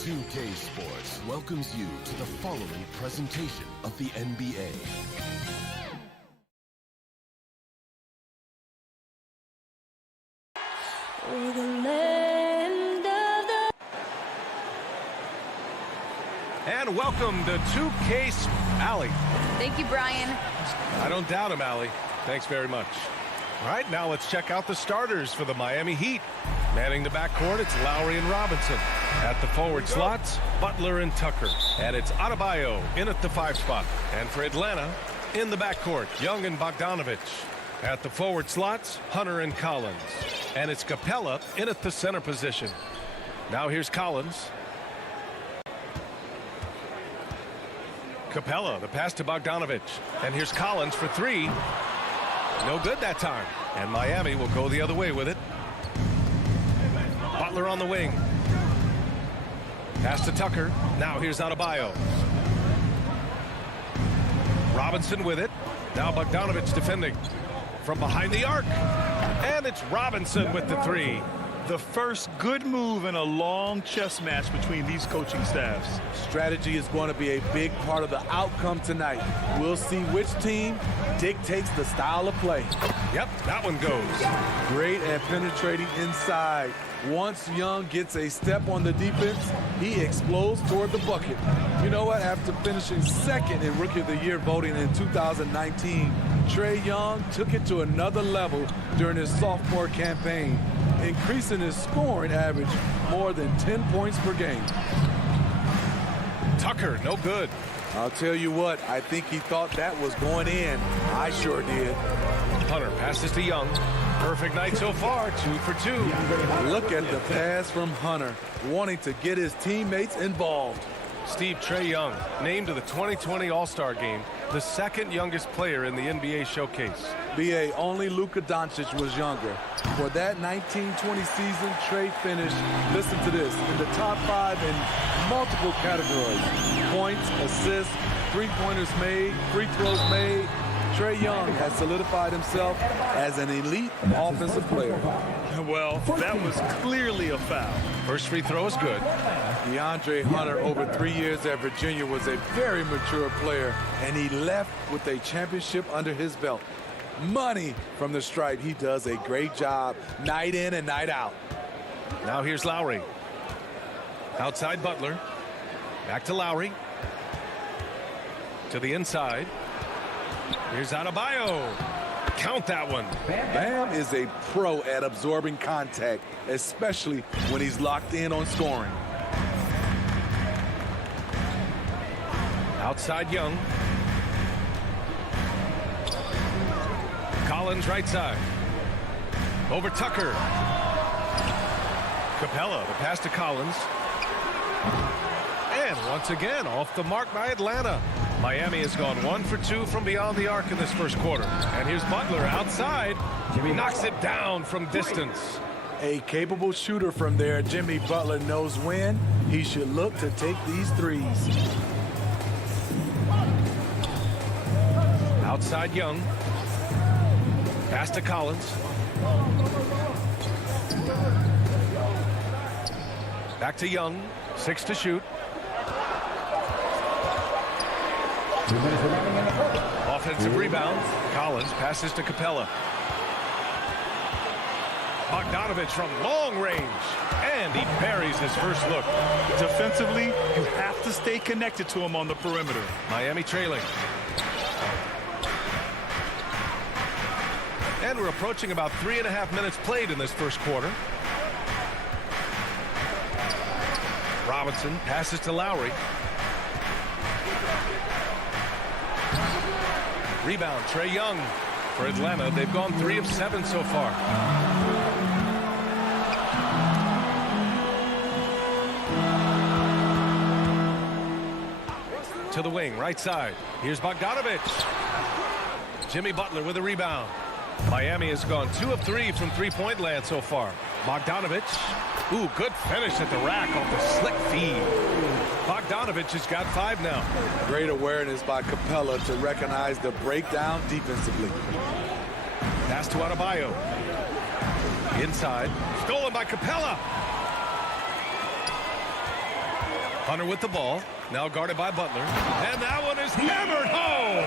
2K Sports welcomes you to the following presentation of the NBA. And welcome to 2K Allie. Thank you, Brian. I don't doubt him, Allie. Thanks very much. All right, now let's check out the starters for the Miami Heat. Manning the backcourt, it's Lowry and Robinson. At the forward slots, Butler and Tucker. And it's Adebayo in at the 5 spot. And for Atlanta, in the backcourt, Young and Bogdanovich. At the forward slots, Hunter and Collins. And it's Capella in at the center position. Now here's Collins. Capella, the pass to Bogdanovich. And here's Collins for 3. No good that time. And Miami will go the other way with it. Butler on the wing. Pass to Tucker. Now here's Adebayo. Robinson with it. Now Bogdanovich defending from behind the arc. And it's Robinson with the 3. The first good move in a long chess match between these coaching staffs. Strategy is going to be a big part of the outcome tonight. We'll see which team dictates the style of play. Yep, that one goes. Great at penetrating inside. Once Young gets a step on the defense, he explodes toward the bucket. You know what? After finishing second in Rookie of the Year voting in 2019, Trae Young took it to another level during his sophomore campaign, increasing his scoring average more than 10 points per game. Tucker, no good. I'll tell you what, I think he thought that was going in. I sure did. Hunter passes to Young. Perfect night so far, 2 for 2. Look at the pass from Hunter, wanting to get his teammates involved. Steve, Trae Young, named to the 2020 All-Star Game, the second youngest player in the NBA showcase. B.A. only Luka Doncic was younger. For that 1920 season, Trae finished, listen to this, in the top 5 in multiple categories. Points, assists, three-pointers made, free throws made. Trae Young has solidified himself as an elite offensive player. Well, that was clearly a foul. First free throw is good. DeAndre Hunter, over 3 years at Virginia, was a very mature player, and he left with a championship under his belt. Money from the stripe. He does a great job night in and night out. Now here's Lowry. Outside Butler. Back to Lowry. To the inside. Here's Adebayo. Count that one. Bam is a pro at absorbing contact, especially when he's locked in on scoring. Outside Young. Collins right side. Over Tucker. Capella, the pass to Collins. And once again, off the mark by Atlanta. Miami has gone 1 for 2 from beyond the arc in this first quarter. And here's Butler outside. He knocks it down from distance. A capable shooter from there. Jimmy Butler knows when he should look to take these threes. Outside Young. Pass to Collins. Back to Young. 6 to shoot. Offensive rebound. Collins passes to Capella. Bogdanovich from long range. And he buries his first look. Defensively, you have to stay connected to him on the perimeter. Miami trailing. And we're approaching about 3.5 minutes played in this first quarter. Robinson passes to Lowry. Rebound, Trae Young for Atlanta. They've gone 3 of 7 so far. To the wing, right side. Here's Bogdanovich. Jimmy Butler with a rebound. Miami has gone 2 of 3 from three-point land so far. Bogdanovich. Ooh, good finish at the rack off the slick feed. Bogdanovich has got 5 now. Great awareness by Capella to recognize the breakdown defensively. Pass to Adebayo. Inside. Stolen by Capella. Hunter with the ball. Now guarded by Butler. And that one is hammered home.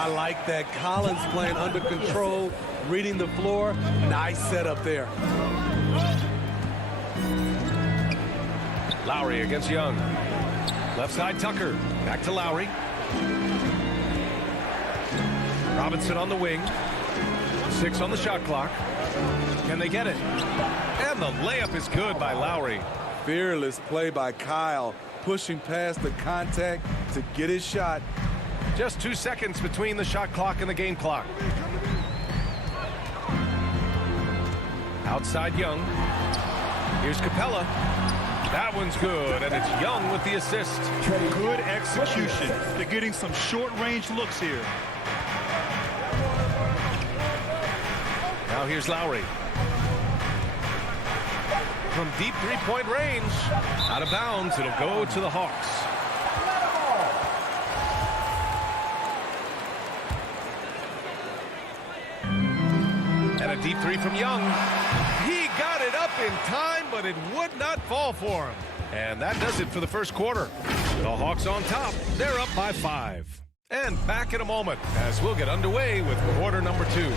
I like that. Collins playing under control, reading the floor. Nice setup there. Lowry against Young. Left side Tucker. Back to Lowry. Robinson on the wing. 6 on the shot clock. Can they get it? And the layup is good by Lowry. Fearless play by Kyle, pushing past the contact to get his shot. Just 2 seconds between the shot clock and the game clock. Outside Young. Here's Capella. That one's good, and it's Young with the assist. Good execution. They're getting some short-range looks here. Now here's Lowry. From deep three-point range. Out of bounds, it'll go to the Hawks. And a deep three from Young. He got it up in time, but it would not fall for him. And that does it for the first quarter. The Hawks on top. They're up by 5. And back in a moment as we'll get underway with quarter number 2.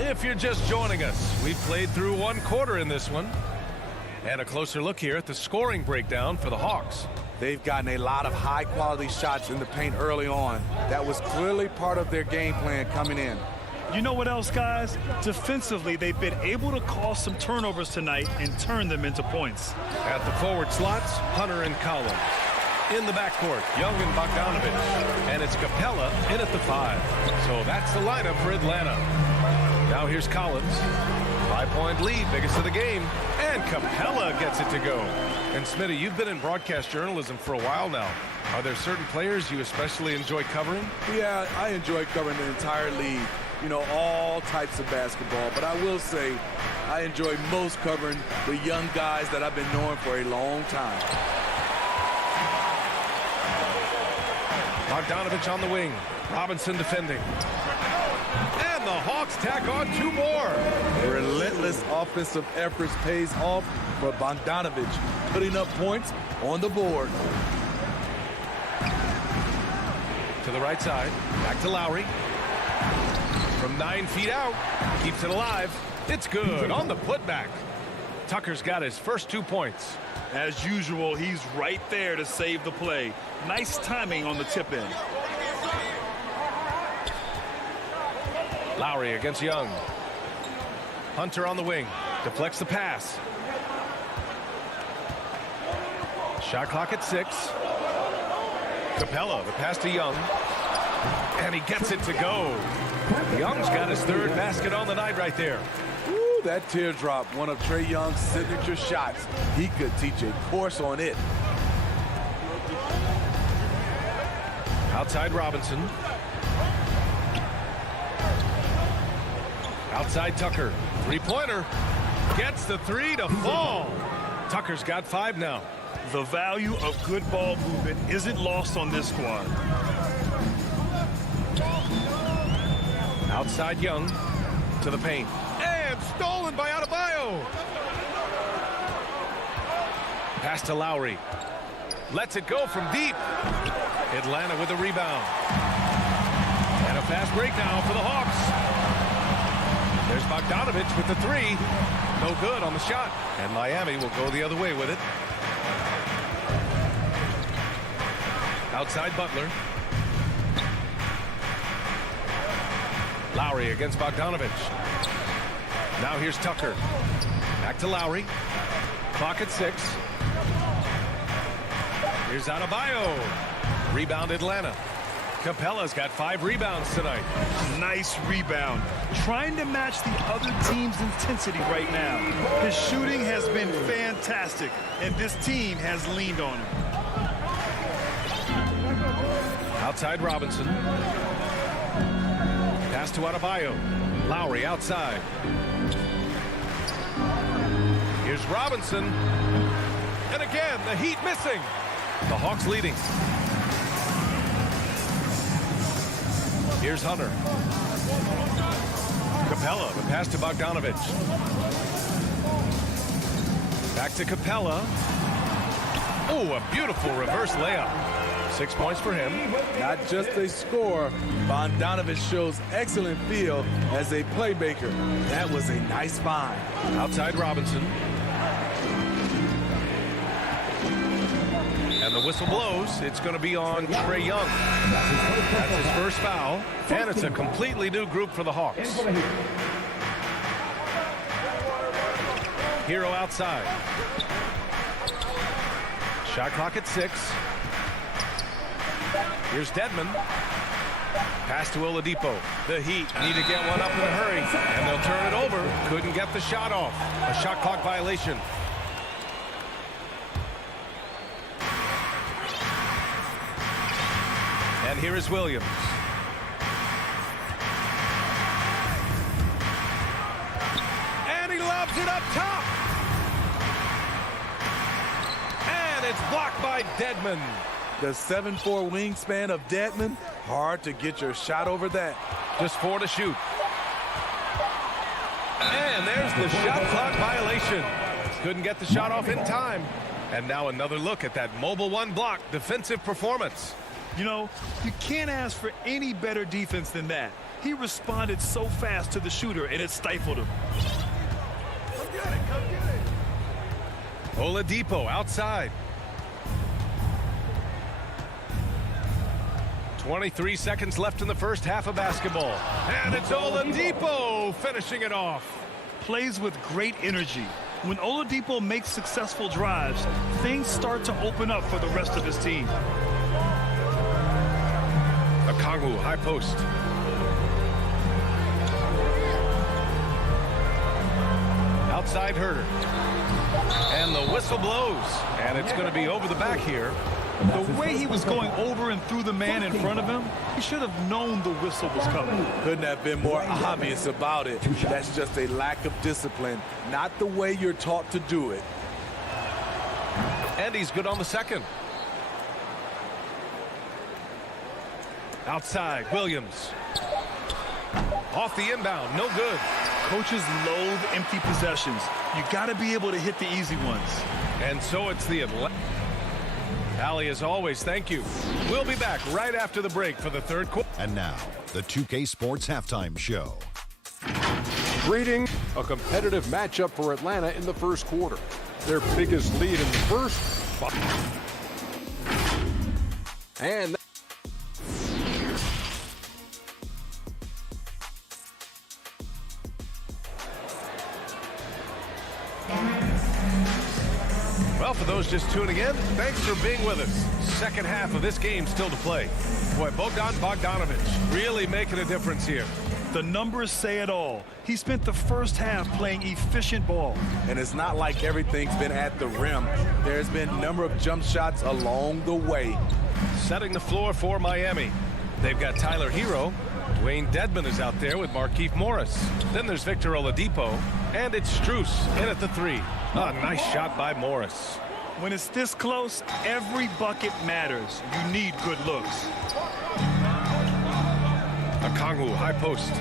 If you're just joining us, we've played through 1 quarter in this one. And a closer look here at the scoring breakdown for the Hawks. They've gotten a lot of high-quality shots in the paint early on. That was clearly part of their game plan coming in. You know what else, guys? Defensively, they've been able to cause some turnovers tonight and turn them into points. At the forward slots, Hunter and Collins. In the backcourt, Young and Bogdanovich. And it's Capella in at the 5. So that's the lineup for Atlanta. Now here's Collins. 5-point lead, biggest of the game. And Capella gets it to go. And Smitty, you've been in broadcast journalism for a while now. Are there certain players you especially enjoy covering? Yeah, I enjoy covering the entire league. You know, all types of basketball. But I will say, I enjoy most covering the young guys that I've been knowing for a long time. Bogdanovich on the wing. Robinson defending. And the Hawks tack on 2 more. Relentless offensive efforts pays off for Bogdanovich, putting up points on the board. To the right side. Back to Lowry. From 9 feet out. Keeps it alive. It's good on the putback. Tucker's got his first 2 points. As usual, he's right there to save the play. Nice timing on the tip in. Lowry against Young. Hunter on the wing. Deflects the pass. Shot clock at 6. Capella, the pass to Young. And he gets it to go. Young's got his 3rd basket on the night right there. Ooh, that teardrop, one of Trae Young's signature shots. He could teach a course on it. Outside Robinson. Outside Tucker. 3-pointer. Gets the 3 to fall. Tucker's got 5 now. The value of good ball movement isn't lost on this squad. Outside Young to the paint. And stolen by Adebayo. Pass to Lowry. Lets it go from deep. Atlanta with a rebound. And a fast break now for the Hawks. There's Bogdanovich with the 3. No good on the shot. And Miami will go the other way with it. Outside Butler. Lowry against Bogdanovich. Now here's Tucker. Back to Lowry. Clock at 6. Here's Adebayo. Rebound Atlanta. Capella's got 5 rebounds tonight. Nice rebound. Trying to match the other team's intensity right now. His shooting has been fantastic, and this team has leaned on him. Outside Robinson. Pass to Adebayo. Lowry outside. Here's Robinson. And again, the Heat missing. The Hawks leading. Here's Hunter. Capella, the pass to Bogdanovich. Back to Capella. Oh, a beautiful reverse layup. 6 points for him. Not just a scorer, Bogdanovich shows excellent feel as a playmaker. That was a nice find. Outside Robinson. And the whistle blows. It's going to be on Trae Young. That's his first foul. And it's a completely new group for the Hawks. Hero outside. Shot clock at 6. Here's Dedmon. Pass to Oladipo. The Heat need to get one up in a hurry. And they'll turn it over. Couldn't get the shot off. A shot clock violation. And here is Williams. And he lobs it up top. And it's blocked by Dedmon. The 7'4" wingspan of Dedmon, hard to get your shot over that. Just 4 to shoot. And there's the shot clock violation. Couldn't get the shot off in time. And now another look at that mobile one block defensive performance. You know, you can't ask for any better defense than that. He responded so fast to the shooter, and it stifled him. Come get it, come get it. Oladipo outside. 23 seconds left in the first half of basketball. And it's Oladipo finishing it off. Plays with great energy. When Oladipo makes successful drives, things start to open up for the rest of his team. Okongwu, high post. Outside Herter. And the whistle blows. And it's going to be over the back here. The way he was going over and through the man in front of him, he should have known the whistle was coming. Couldn't have been more obvious about it. That's just a lack of discipline, not the way you're taught to do it. And he's good on the second. Outside, Williams. Off the inbound, no good. Coaches loathe empty possessions. You got to be able to hit the easy ones. And so it's the Allie, as always, thank you. We'll be back right after the break for the third quarter. And now, the 2K Sports Halftime Show. Greeting a competitive matchup for Atlanta in the first quarter. Their biggest lead in the first. And well, for those just tuning in, thanks for being with us. Second half of this game still to play. Boy, Bogdanovich really making a difference here. The numbers say it all. He spent the first half playing efficient ball. And it's not like everything's been at the rim. There's been a number of jump shots along the way. Setting the floor for Miami. They've got Tyler Hero. Dwayne Dedmon is out there with Markieff Morris. Then there's Victor Oladipo. And it's Strus in at the 3. A nice shot by Morris. When it's this close, every bucket matters. You need good looks. Okongwu, high post.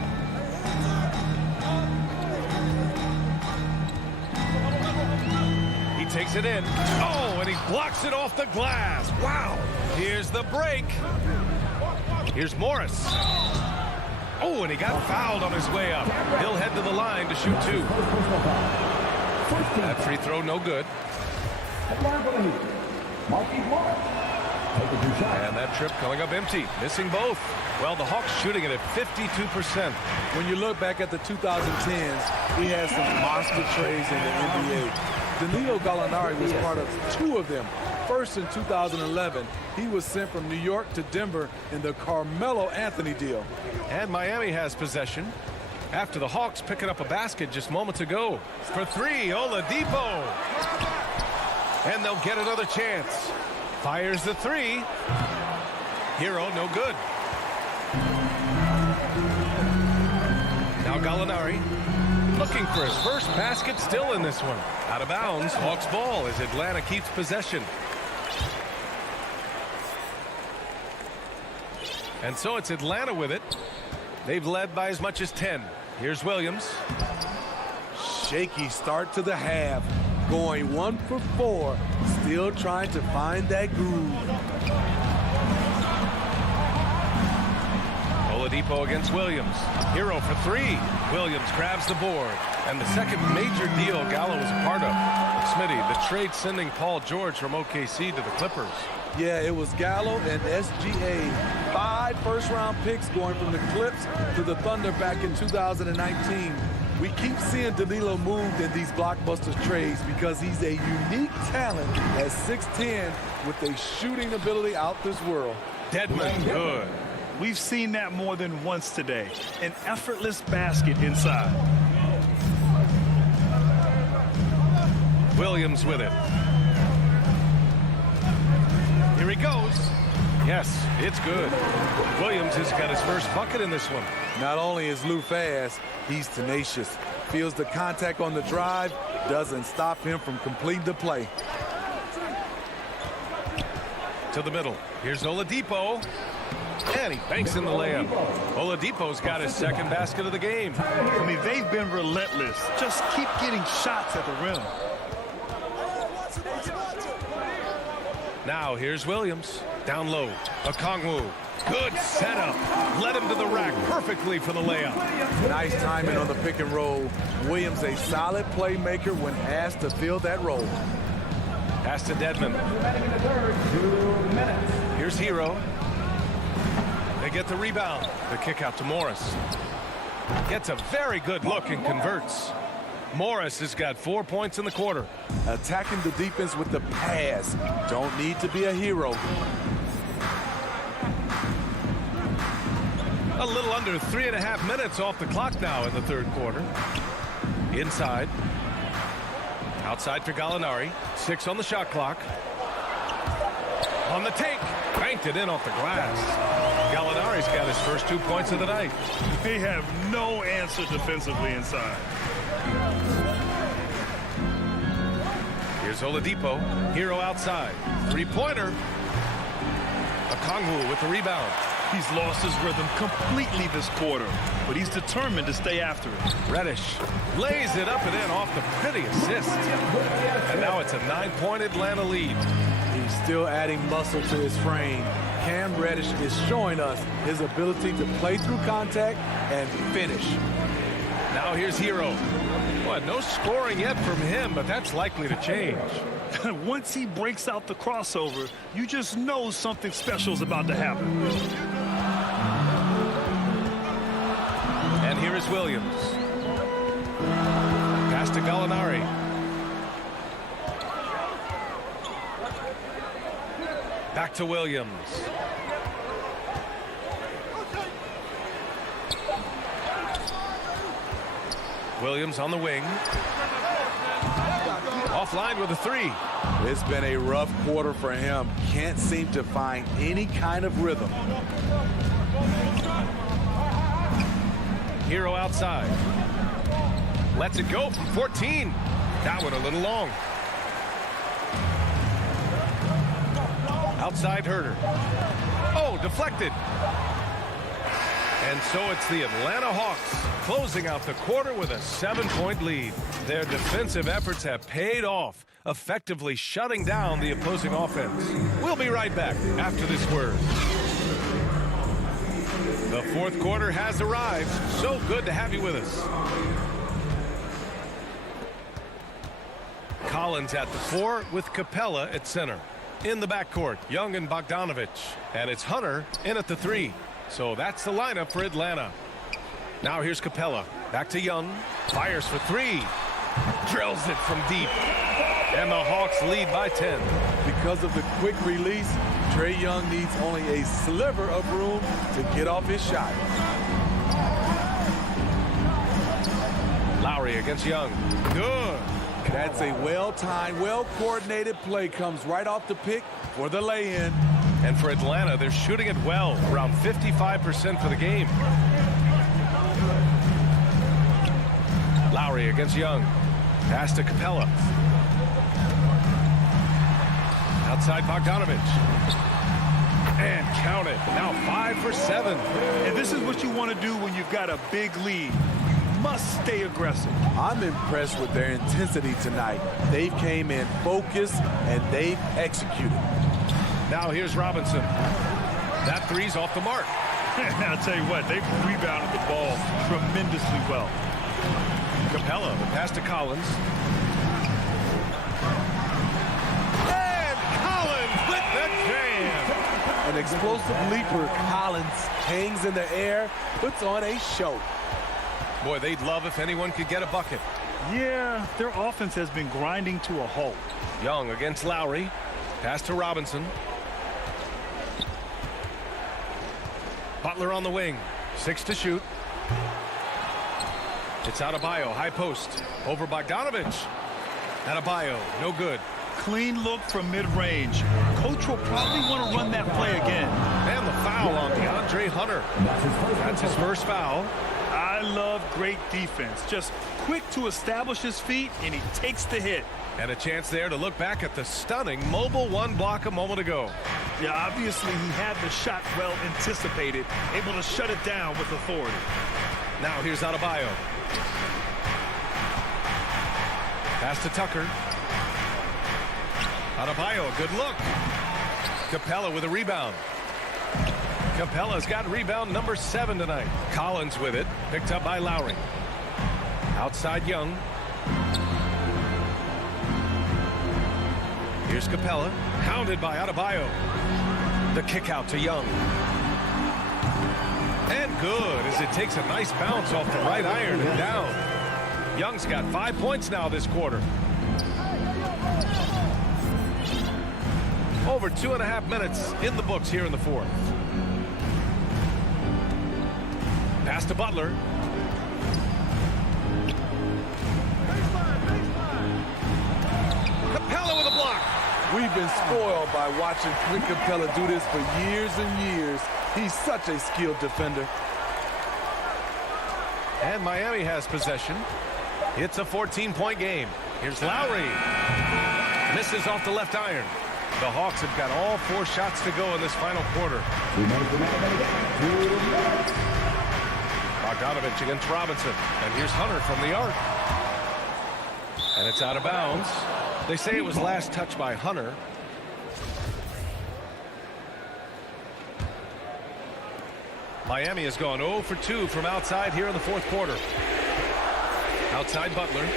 He takes it in. Oh, and he blocks it off the glass. Wow. Here's the break. Here's Morris. Oh, and he got fouled on his way up. He'll head to the line to shoot 2. That free throw, no good. And that trip coming up empty, missing both. Well, the Hawks shooting it at 52%. When you look back at the 2010s, he had some monster trades in the NBA. Danilo Gallinari was part of 2 of them. First in 2011, he was sent from New York to Denver in the Carmelo Anthony deal. And Miami has possession after the Hawks picking up a basket just moments ago. For 3, Oladipo. And they'll get another chance. Fires the 3. Hero, no good. Now Gallinari looking for his first basket, still in this one. Out of bounds, Hawks ball as Atlanta keeps possession. And so it's Atlanta with it. They've led by as much as 10. Here's Williams. Shaky start to the half. going 1 for 4, still trying to find that groove. Oladipo against Williams. Hero for 3. Williams grabs the board. And the second major deal Gallo was a part of. Smitty, the trade sending Paul George from OKC to the Clippers. Yeah, it was Gallo and SGA. 5 first-round picks going from the Clips to the Thunder back in 2019. We keep seeing Danilo moved in these blockbuster trades because he's a unique talent at 6'10" with a shooting ability out this world. Dedmon, good. We've seen that more than once today. An effortless basket inside. Williams with it. Here he goes. Yes, it's good. Williams has got his first bucket in this one. Not only is Lou fast, he's tenacious. Feels the contact on the drive, doesn't stop him from completing the play. To the middle. Here's Oladipo. And he banks in the layup. Oladipo's got his second basket of the game. I mean, they've been relentless. Just keep getting shots at the rim. Now here's Williams. Down low. Okongwu. Good setup. Led him to the rack perfectly for the layup. Nice timing on the pick and roll. Williams a solid playmaker when asked to fill that role. Pass to Dedmon. Here's Hero. They get the rebound. The kick out to Morris. Gets a very good look and converts. Morris has got 4 points in the quarter. Attacking the defense with the pass. Don't need to be a hero. A little under 3.5 minutes off the clock now in the third quarter. Inside. Outside for Gallinari. 6 on the shot clock. On the take. Banked it in off the glass. Gallinari's got his first 2 points of the night. They have no answer defensively inside. Here's Oladipo. Hero outside. Three-pointer. Okongwu with the rebound. He's lost his rhythm completely this quarter, but he's determined to stay after it. Reddish lays it up and in off the pretty assist. And now it's a 9-point Atlanta lead. He's still adding muscle to his frame. Cam Reddish is showing us his ability to play through contact and finish. Now here's Hero. Well, no scoring yet from him, but that's likely to change. Once he breaks out the crossover, you just know something special is about to happen. And here is Williams. Pass to Gallinari. Back to Williams. Williams on the wing. Offline with a 3. It's been a rough quarter for him. Can't seem to find any kind of rhythm. Hero outside. Lets it go from 14. That one a little long. Outside Herter. Oh, deflected. And so it's the Atlanta Hawks closing out the quarter with a 7-point lead. Their defensive efforts have paid off, effectively shutting down the opposing offense. We'll be right back after this word. The fourth quarter has arrived. So good to have you with us. Collins at the 4 with Capella at center. In the backcourt, Young and Bogdanovich. And it's Hunter in at the 3. So that's the lineup for Atlanta. Now here's Capella. Back to Young. Fires for 3. Drills it from deep. And the Hawks lead by 10. Because of the quick release, Trae Young needs only a sliver of room to get off his shot. Lowry against Young. Good. That's a well-timed, well-coordinated play. Comes right off the pick for the lay-in. And for Atlanta, they're shooting it well, around 55% for the game. Lowry against Young. Pass to Capella. Outside Bogdanovich. And count it. Now 5 for 7. And this is what you want to do when you've got a big lead. You must stay aggressive. I'm impressed with their intensity tonight. They came in focused and they've executed. Now here's Robinson. That three's off the mark. I'll tell you what, they've rebounded the ball tremendously well. Capella, the pass to Collins. And Collins with the jam. An explosive leaper, Collins hangs in the air, puts on a show. Boy, they'd love if anyone could get a bucket. Yeah, their offense has been grinding to a halt. Young against Lowry. Pass to Robinson. Butler on the wing. 6 to shoot. It's Adebayo, high post. Over Bogdanovich. Adebayo, no good. Clean look from mid-range. Coach will probably want to run that play again. And the foul on DeAndre Hunter. That's his first foul. I love great defense. Just quick to establish his feet, and he takes the hit. And a chance there to look back at the stunning mobile one block a moment ago. Yeah, obviously he had the shot well anticipated, able to shut it down with authority. Now here's Adebayo. Pass to Tucker. Adebayo, good look. Capella with a rebound. Capella's got rebound number 7 tonight. Collins with it, picked up by Lowry. Outside Young. Here's Capella, hounded by Adebayo. The kick out to Young. And good, as it takes a nice bounce off the right iron and down. Young's got 5 points now this quarter. Over 2.5 minutes in the books here in the fourth. Pass to Butler. Capella with a block. We've been spoiled by watching Clint Capella do this for years and years. He's such a skilled defender. And Miami has possession. It's a 14-point game. Here's Lowry. Misses off the left iron. The Hawks have got all 4 shots to go in this final quarter. Bogdanovich against Robinson. And here's Hunter from the arc. And it's out of bounds. They say it was last touched by Hunter. Miami has gone 0 for 2 from outside here in the fourth quarter. Outside Butler.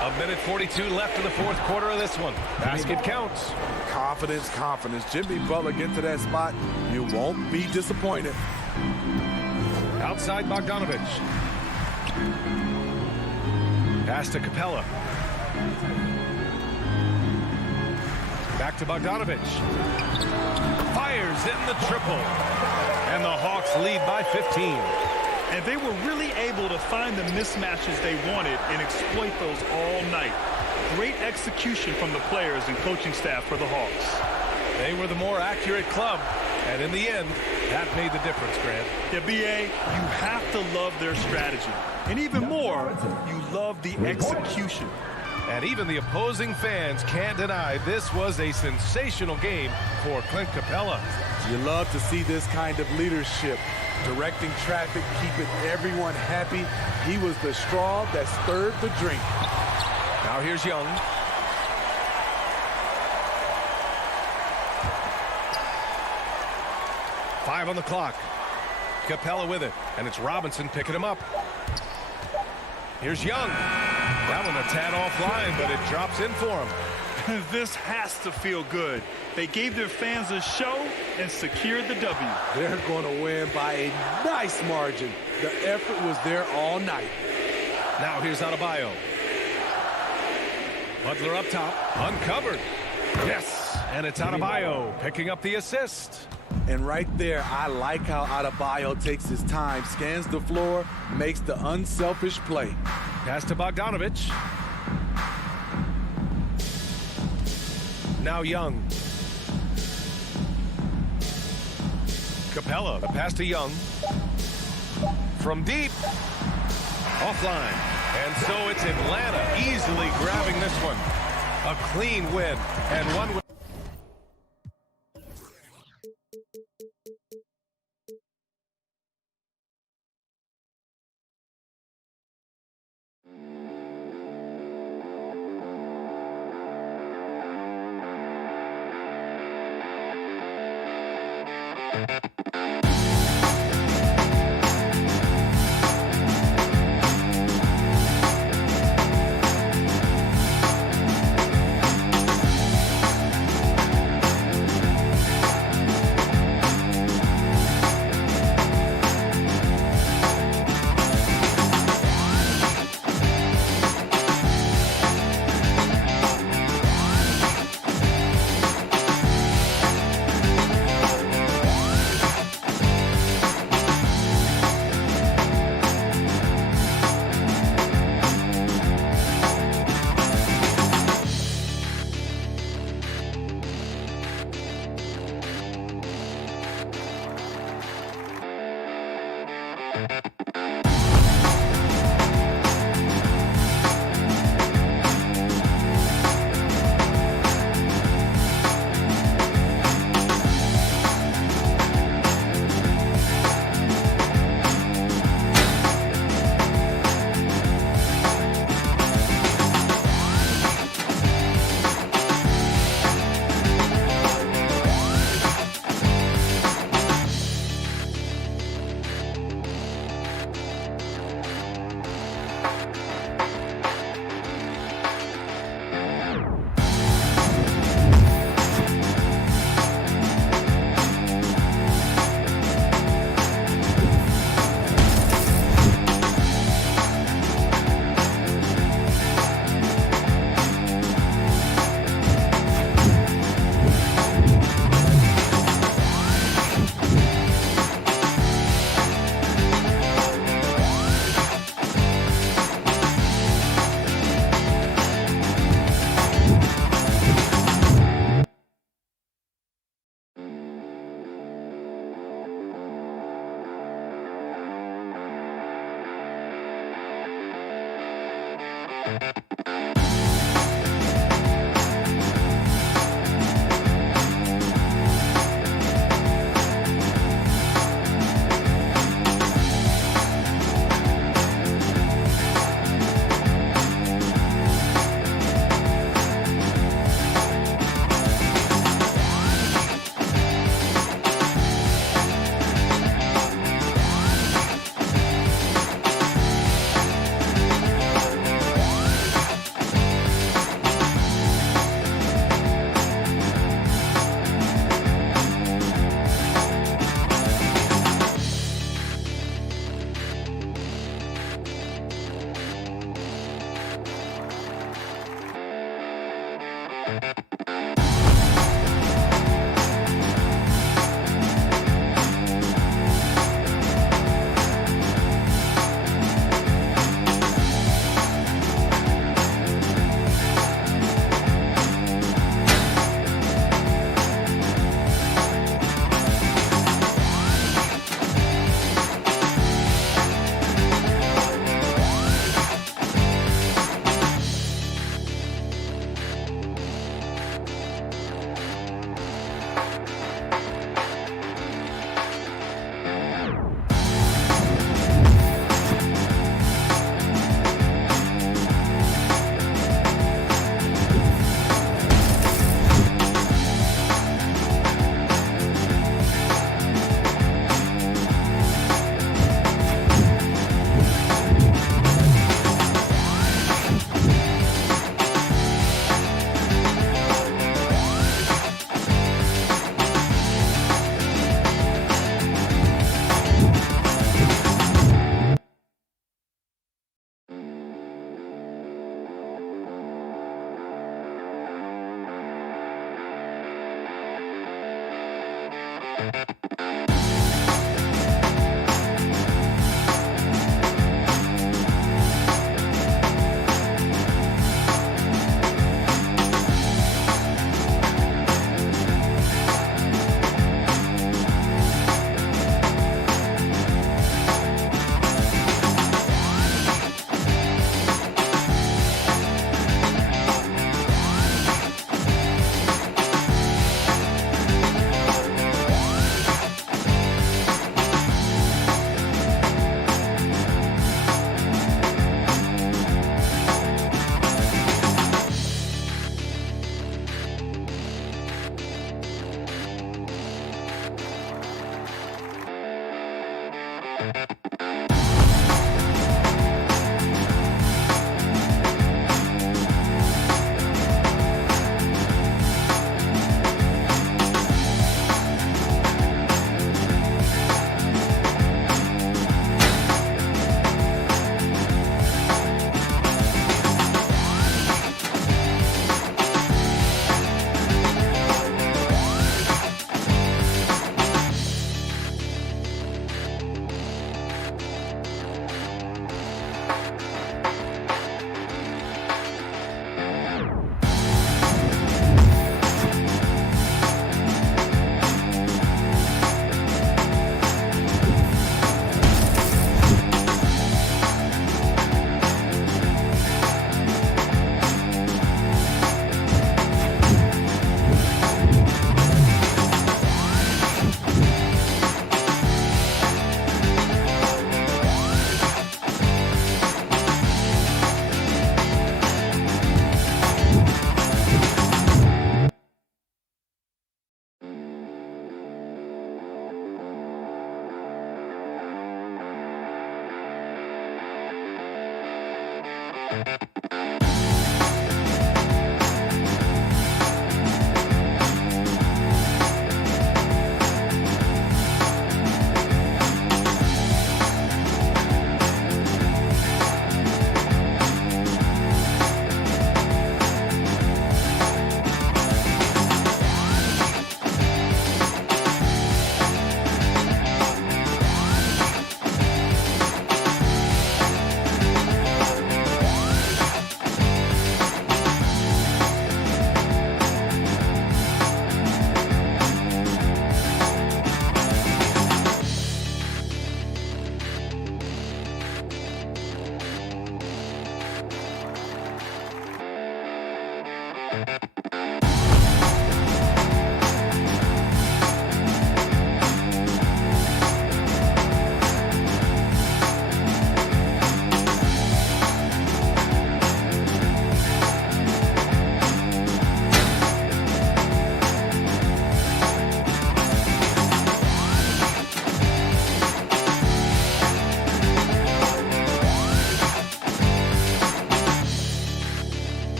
A minute 42 left in the fourth quarter of this one. Basket counts. Confidence, confidence. Jimmy Butler get to that spot, you won't be disappointed. Outside Bogdanovich. Pass to Capella. Back to Bogdanovich. Fires in the triple. And the Hawks lead by 15. And they were really able to find the mismatches they wanted and exploit those all night. Great execution from the players and coaching staff for the Hawks. They were the more accurate club. And in the end, that made the difference, Grant. Yeah, B.A., you have to love their strategy. And even more, you love the execution. And even the opposing fans can't deny this was a sensational game for Clint Capella. You love to see this kind of leadership. Directing traffic, keeping everyone happy. He was the straw that stirred the drink. Now here's Young. Five on the clock. Capella with it, and it's Robinson picking him up. Here's Young. That one a tad offline, but it drops in for him. This has to feel good. They gave their fans a show and secured the W. They're going to win by a nice margin. The effort was there all night. Now here's Adebayo. Butler up top, uncovered. Yes, and it's Adebayo picking up the assist. And right there, I like how Adebayo takes his time, scans the floor, makes the unselfish play. Pass to Bogdanovich. Now Young. Capella, the pass to Young. From deep. Offline. And so it's Atlanta easily grabbing this one. A clean win and one with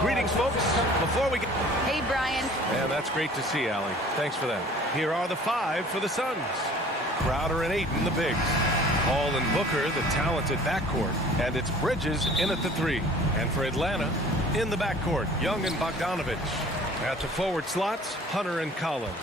Greetings, folks. Before we get... Hey, Brian. And that's great to see, Allie. Thanks for that. Here are the 5 for the Suns. Crowder and Ayton, the bigs. Hall and Booker, the talented backcourt. And it's Bridges in at the 3. And for Atlanta, in the backcourt, Young and Bogdanovich. At the forward slots, Hunter and Collins.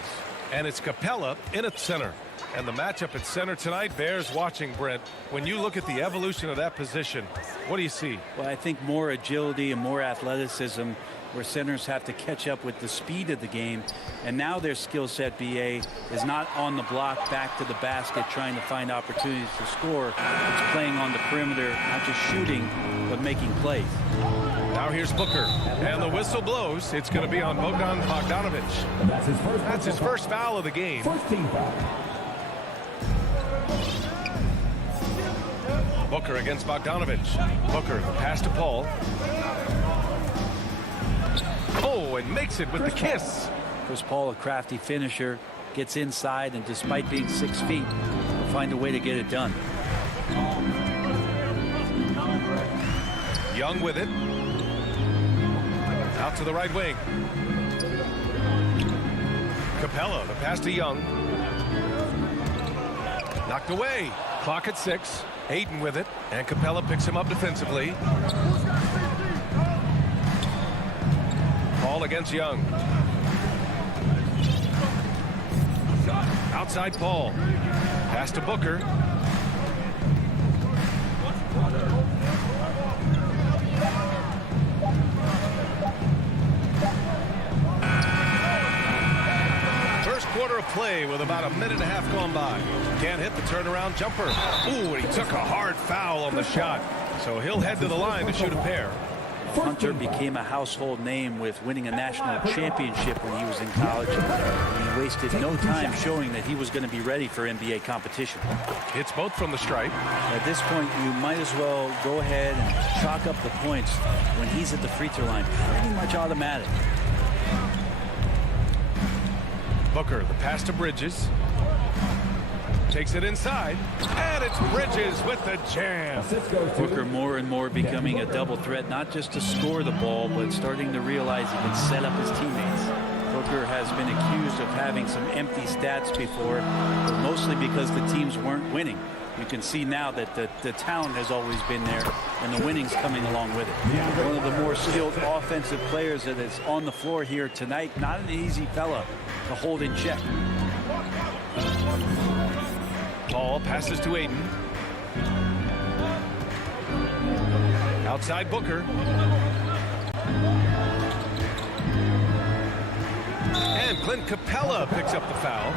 And it's Capella in at center. And the matchup at center tonight bears watching, Brent. When you look at the evolution of that position, what do you see? Well, I think more agility and more athleticism, where centers have to catch up with the speed of the game. And now their skill set, BA, is not on the block back to the basket trying to find opportunities to score. It's playing on the perimeter, not just shooting, but making plays. Now here's Booker, and the whistle blows. It's going to be on Bogdan Bogdanovic. That's his first foul of the game. First team foul. Booker against Bogdanovic. Booker, the pass to Paul. Oh, and makes it with the kiss. Chris Paul, a crafty finisher, gets inside, and despite being 6 feet, will find a way to get it done. Young with it. Out to the right wing. Capella, the pass to Young. Knocked away. Clock at 6. Ayton with it, and Capella picks him up defensively. Paul against Young. Outside Paul. Pass to Booker. First quarter of play with about a minute and a half gone by. Can't hit the turnaround jumper. Ooh, and he took a hard foul on the shot. So he'll head to the line to shoot a pair. Hunter became a household name with winning a national championship when he was in college. And he wasted no time showing that he was going to be ready for NBA competition. Hits both from the stripe. At this point, you might as well go ahead and chalk up the points when he's at the free throw line. Pretty much automatic. Booker, the pass to Bridges. Takes it inside, and it's Bridges with the jam. Booker more and more becoming a double threat, not just to score the ball, but starting to realize he can set up his teammates. Booker has been accused of having some empty stats before, but mostly because the teams weren't winning. You can see now that the talent has always been there, and the winning's coming along with it. One of the more skilled offensive players that is on the floor here tonight. Not an easy fella to hold in check. Paul passes to Ayton. Outside Booker. And Clint Capella picks up the foul.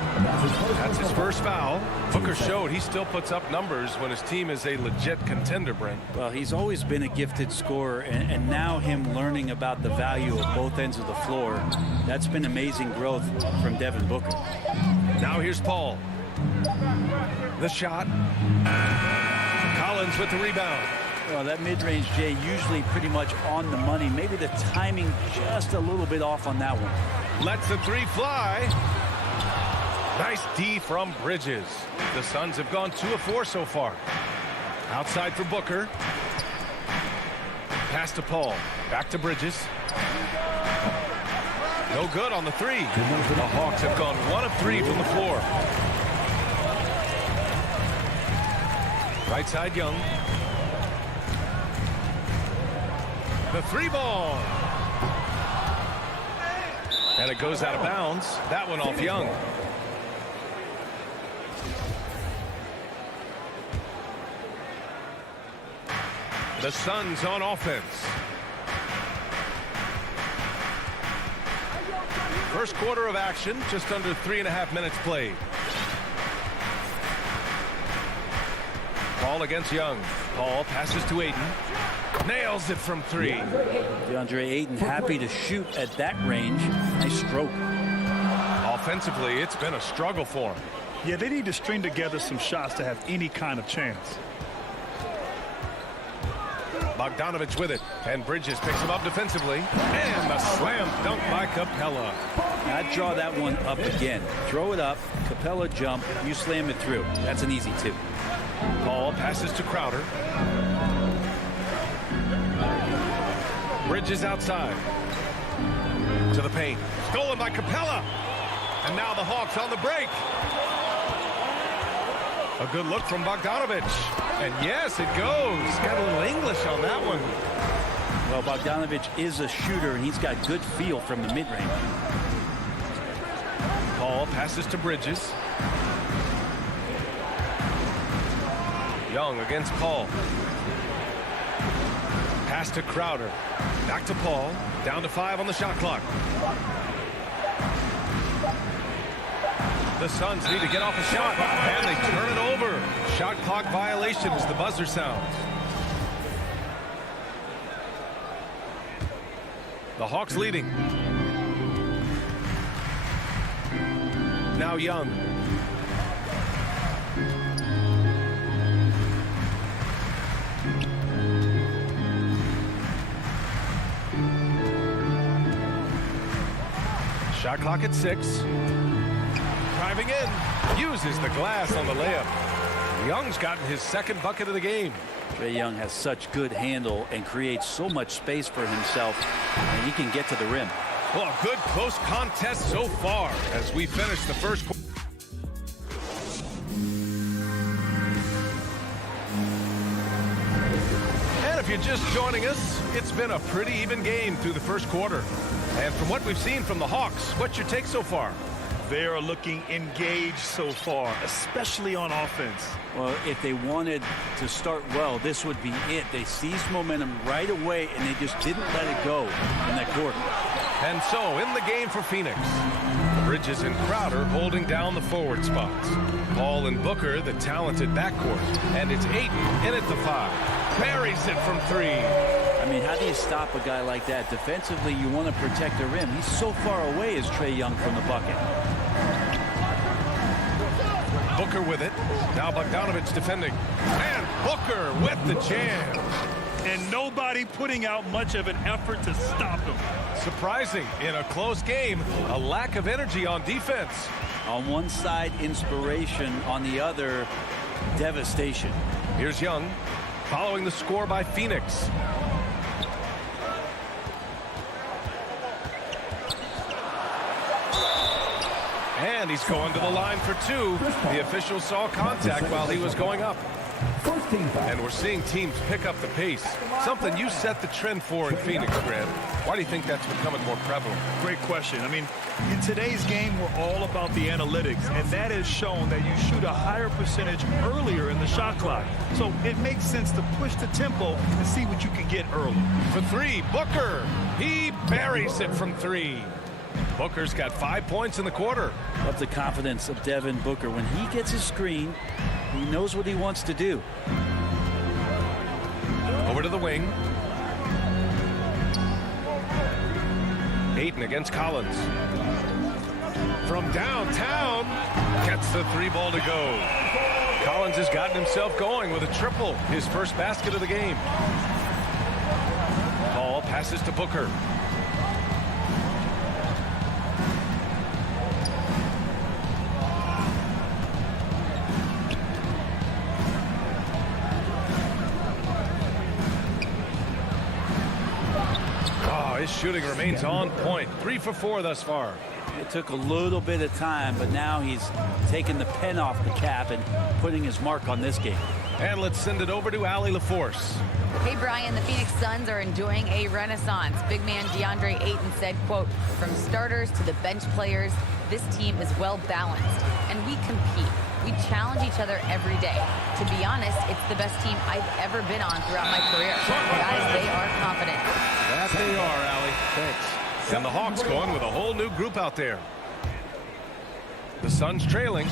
That's his first foul. Booker showed he still puts up numbers when his team is a legit contender, Brent. Well, he's always been a gifted scorer, and now him learning about the value of both ends of the floor, that's been amazing growth from Devin Booker. Now here's Paul. The shot. Collins with the rebound. Well, that mid-range, Jay, usually pretty much on the money. Maybe the timing just a little bit off on that one. Lets the three fly. Nice D from Bridges. The Suns have gone 2 of 4 so far. Outside for Booker. Pass to Paul. Back to Bridges. No good on the three. The Hawks have gone 1 of 3 from the floor. Right side Young. The 3 ball. And it goes out of bounds. That one off Young. The Suns on offense. First quarter of action, just under 3.5 minutes played. Paul against Young. Paul passes to Ayton. Nails it from 3. DeAndre Ayton happy to shoot at that range. Nice stroke. Offensively, it's been a struggle for him. Yeah, they need to string together some shots to have any kind of chance. Bogdanovic with it, and Bridges picks him up defensively. And the slam dunk by Capella. I'd draw that one up again. Throw it up, Capella jump, you slam it through. That's an easy 2. Paul passes to Crowder. Bridges outside. To the paint. Stolen by Capella. And now the Hawks on the break. A good look from Bogdanovic. And yes, it goes. Got a little English on that one. Well, Bogdanovic is a shooter, and he's got good feel from the mid-range. Paul passes to Bridges. Young against Paul. Pass to Crowder. Back to Paul. Down to 5 on the shot clock. The Suns need to get off a shot, and they turn it over. Shot clock violation as the buzzer sounds. The Hawks leading. Now Young. Shot clock at 6. Driving in. Uses the glass on the layup. Young's gotten his second bucket of the game. Trae Young has such good handle and creates so much space for himself, and he can get to the rim. Well, a good close contest so far as we finish the first quarter. And if you're just joining us, it's been a pretty even game through the first quarter. And from what we've seen from the Hawks, what's your take so far? They are looking engaged so far, especially on offense. Well, if they wanted to start well, this would be it. They seized momentum right away, and they just didn't let it go in that quarter. And so, in the game for Phoenix, Bridges and Crowder holding down the forward spots. Paul and Booker, the talented backcourt. And it's Ayton in at the 5. Buries it from 3. I mean, how do you stop a guy like that? Defensively, you want to protect the rim. He's so far away as Trae Young from the bucket. Booker with it. Now Bogdanovich defending. And Booker with the jam. And nobody putting out much of an effort to stop him. Surprising in a close game, a lack of energy on defense. On one side, inspiration. On the other, devastation. Here's Young following the score by Phoenix. And he's going to the line for 2. The official saw contact while he was going up. And we're seeing teams pick up the pace. Something you set the trend for in Phoenix, Grant. Why do you think that's becoming more prevalent? Great question. I mean, in today's game, we're all about the analytics, and that has shown that you shoot a higher percentage earlier in the shot clock. So it makes sense to push the tempo and see what you can get early. For 3, Booker. He buries it from 3. Booker's got 5 points in the quarter. Love the confidence of Devin Booker. When he gets his screen, he knows what he wants to do. Over to the wing. Ayton against Collins. From downtown, gets the 3 ball to go. Collins has gotten himself going with a triple, his first basket of the game. Paul passes to Booker. His shooting remains on point. 3 for 4 thus far. It took a little bit of time, but now he's taking the pen off the cap and putting his mark on this game. And let's send it over to Allie LaForce. Hey, Brian, the Phoenix Suns are enjoying a renaissance. Big man DeAndre Ayton said, quote, "From starters to the bench players, this team is well balanced, and we compete. We challenge each other every day. To be honest, it's the best team I've ever been on throughout my career. Guys, they are confident." That they are, Allie. Thanks. And the Hawks going with a whole new group out there. The Suns trailing.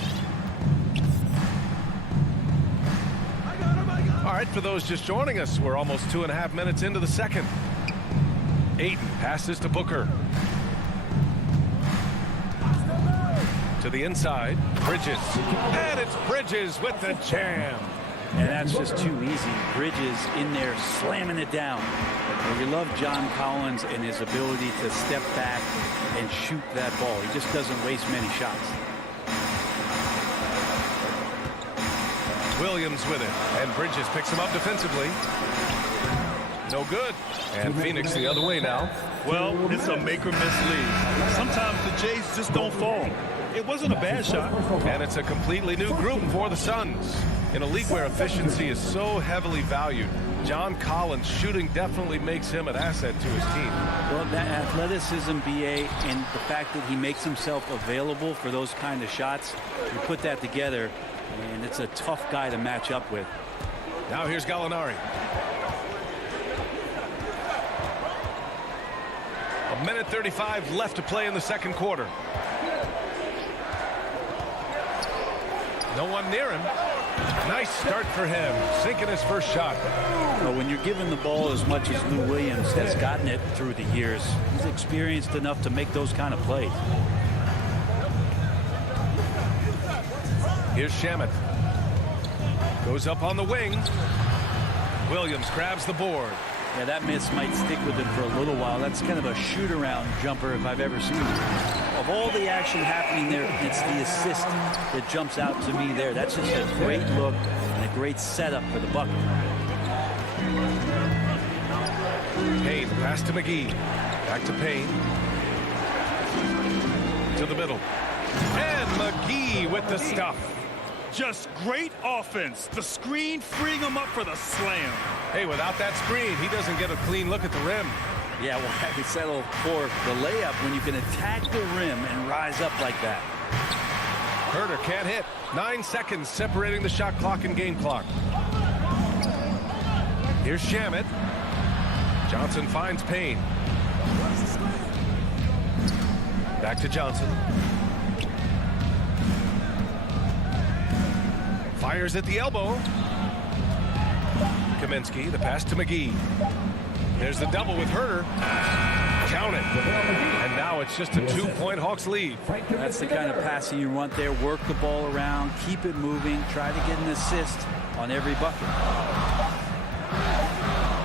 All right, for those just joining us, we're almost 2.5 minutes into the second. Ayton passes to Booker. To the inside, Bridges. And it's Bridges with the jam. And that's just too easy. Bridges in there slamming it down. You love John Collins and his ability to step back and shoot that ball. He just doesn't waste many shots. Williams with it, and Bridges picks him up defensively. No good. And Phoenix the other way now. Well, it's a make or miss lead. Sometimes the Jays just don't fall. It wasn't a bad shot. And it's a completely new group for the Suns. In a league where efficiency is so heavily valued, John Collins shooting definitely makes him an asset to his team. Well, that athleticism, BA, and the fact that he makes himself available for those kind of shots, you put that together, and it's a tough guy to match up with. Now here's Gallinari. A minute 35 left to play in the second quarter. No one near him. Nice start for him, sinking his first shot. Well, when you're given the ball as much as Lou Williams has gotten it through the years, he's experienced enough to make those kind of plays. Here's Shamet. Goes up on the wing. Williams grabs the board. Yeah, that miss might stick with him for a little while. That's kind of a shoot-around jumper if I've ever seen it. Of all the action happening there, it's the assist that jumps out to me there. That's just a great look and a great setup for the bucket. Payne, pass to McGee. Back to Payne. To the middle. And McGee with the stuff. Just great offense. The screen freeing him up for the slam. Hey, without that screen, he doesn't get a clean look at the rim. Yeah, well, I could settle for the layup when you can attack the rim and rise up like that. Herter can't hit. 9 seconds separating the shot clock and game clock. Here's Shamet. Johnson finds Payne. Back to Johnson. Fires at the elbow. Kaminsky, the pass to McGee. There's the double with Herter. Count it. And now it's just a 2-point Hawks lead. That's the kind of passing you want there. Work the ball around, keep it moving, try to get an assist on every bucket.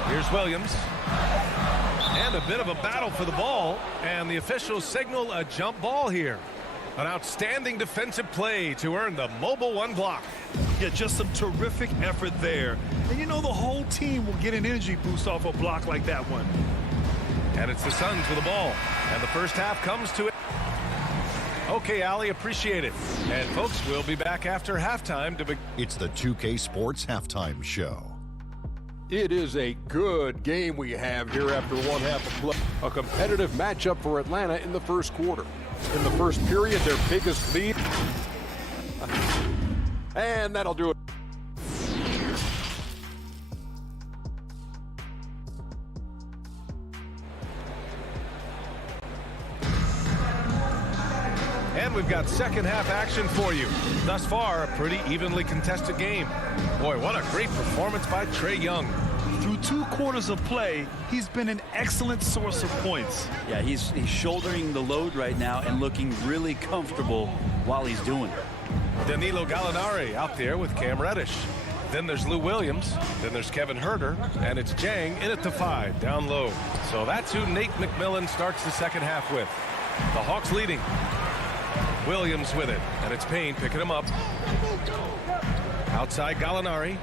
Here's Williams. And a bit of a battle for the ball. And the officials signal a jump ball here. An outstanding defensive play to earn the mobile 1 block. Yeah, just some terrific effort there. And you know the whole team will get an energy boost off a block like that one. And it's the Suns with the ball. And the first half comes to it. Okay, Ali, appreciate it. And folks, we'll be back after halftime to begin. It's the 2K Sports Halftime Show. It is a good game we have here after one half of play. A competitive matchup for Atlanta in the first quarter. In the first period, their biggest lead. And that'll do it. And we've got second half action for you. Thus far, a pretty evenly contested game. Boy, what a great performance by Trae Young. Through 2 quarters of play, he's been an excellent source of points. Yeah, he's shouldering the load right now and looking really comfortable while he's doing it. Danilo Gallinari out there with Cam Reddish. Then there's Lou Williams. Then there's Kevin Herter. And it's Jang in at the 5, down low. So that's who Nate McMillan starts the second half with. The Hawks leading. Williams with it. And it's Payne picking him up. Outside Gallinari.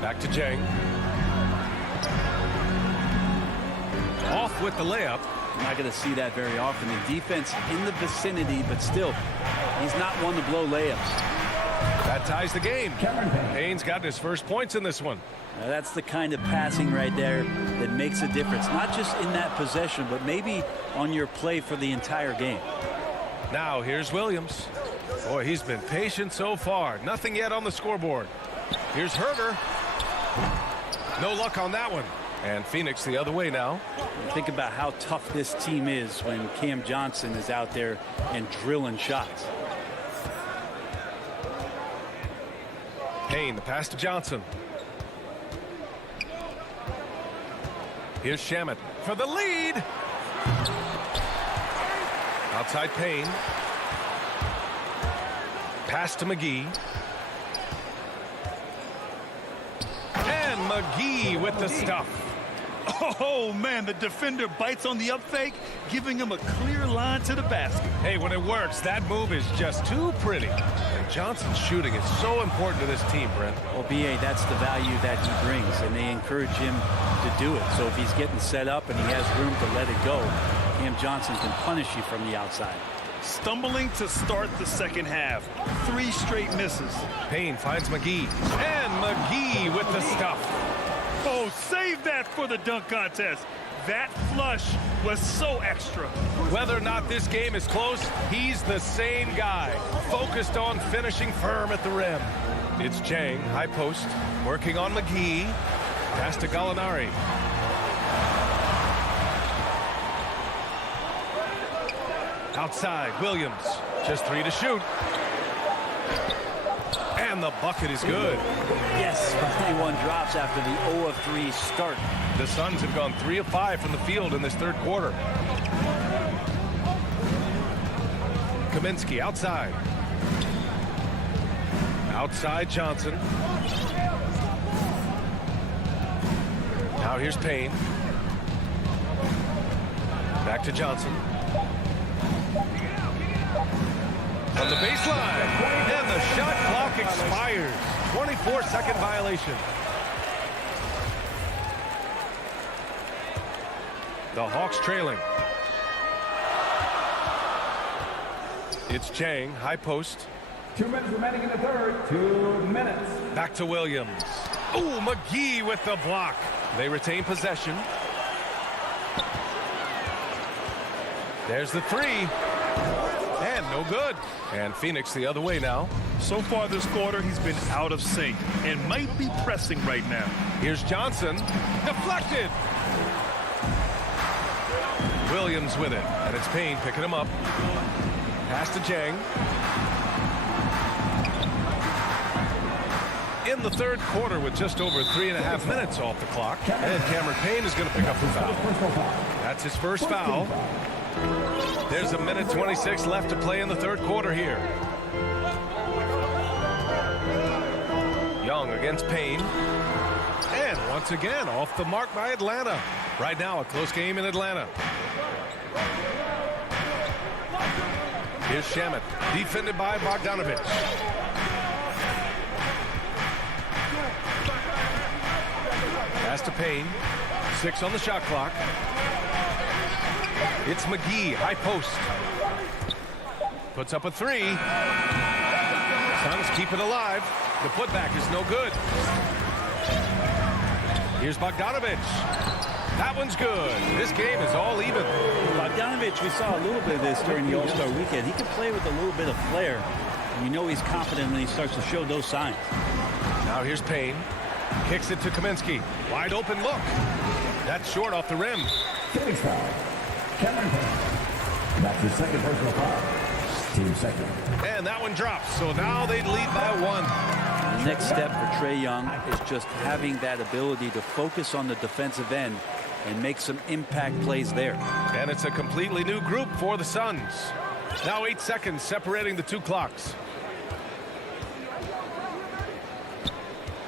Back to Jang. Off with the layup. You're not going to see that very often. The defense in the vicinity, but still, he's not one to blow layups. That ties the game. Payne's gotten his first points in this one. Now that's the kind of passing right there that makes a difference. Not just in that possession, but maybe on your play for the entire game. Now here's Williams. Boy, he's been patient so far. Nothing yet on the scoreboard. Here's Herter. No luck on that one. And Phoenix the other way now. Think about how tough this team is when Cam Johnson is out there and drilling shots. Payne, the pass to Johnson. Here's Shamet for the lead. Outside Payne. Pass to McGee. And McGee with the stuff. Oh, man, the defender bites on the up fake, giving him a clear line to the basket. Hey, when it works, that move is just too pretty. And Johnson's shooting is so important to this team, Brent. Well, B.A., that's the value that he brings, and they encourage him to do it. So if he's getting set up and he has room to let it go, Cam Johnson can punish you from the outside. Stumbling to start the second half. 3 straight misses. Payne finds McGee. And McGee with the stuff. Oh, save that for the dunk contest. That flush was so extra. Whether or not this game is close, he's the same guy, focused on finishing firm at the rim. It's Chang, high post, working on McGee. Pass to Gallinari. Outside, Williams. Just 3 to shoot. And the bucket is good. Yes, finally one drops after the 0 of 3 start. The Suns have gone 3 of 5 from the field in this third quarter. Kaminsky outside. Outside Johnson. Now here's Payne. Back to Johnson. From the baseline. And the shot clock expires. 24-second violation. The Hawks trailing. It's Chang, high post. 2 minutes remaining in the third. 2 minutes. Back to Williams. Ooh, McGee with the block. They retain possession. There's the three. And no good. And Phoenix the other way now. So far this quarter, he's been out of sync and might be pressing right now. Here's Johnson. Deflected. Williams with it. And it's Payne picking him up. Pass to Chang. In the third quarter with just over 3.5 minutes off the clock. And Cameron Payne is going to pick up the foul. That's his first foul. There's 1:26 left to play in the third quarter here. Young against Payne. And once again off the mark by Atlanta. Right now a close game in Atlanta. Here's Shamet, defended by Bogdanovich. Pass to Payne. 6 on the shot clock. It's McGee, high post. Puts up a 3. Suns keep it alive. The putback is no good. Here's Bogdanovich. That one's good. This game is all even. Bogdanovich, we saw a little bit of this during the All-Star weekend. He can play with a little bit of flair. And you know he's confident when he starts to show those signs. Now here's Payne. Kicks it to Kaminsky. Wide open look. That's short off the rim. Phoenix foul. Cameron Payne. That's his second personal foul. Team second. And that one drops. So now they lead by 1. The next step for Trae Young is just having that ability to focus on the defensive end and make some impact plays there. And it's a completely new group for the Suns. Now 8 seconds separating the two clocks.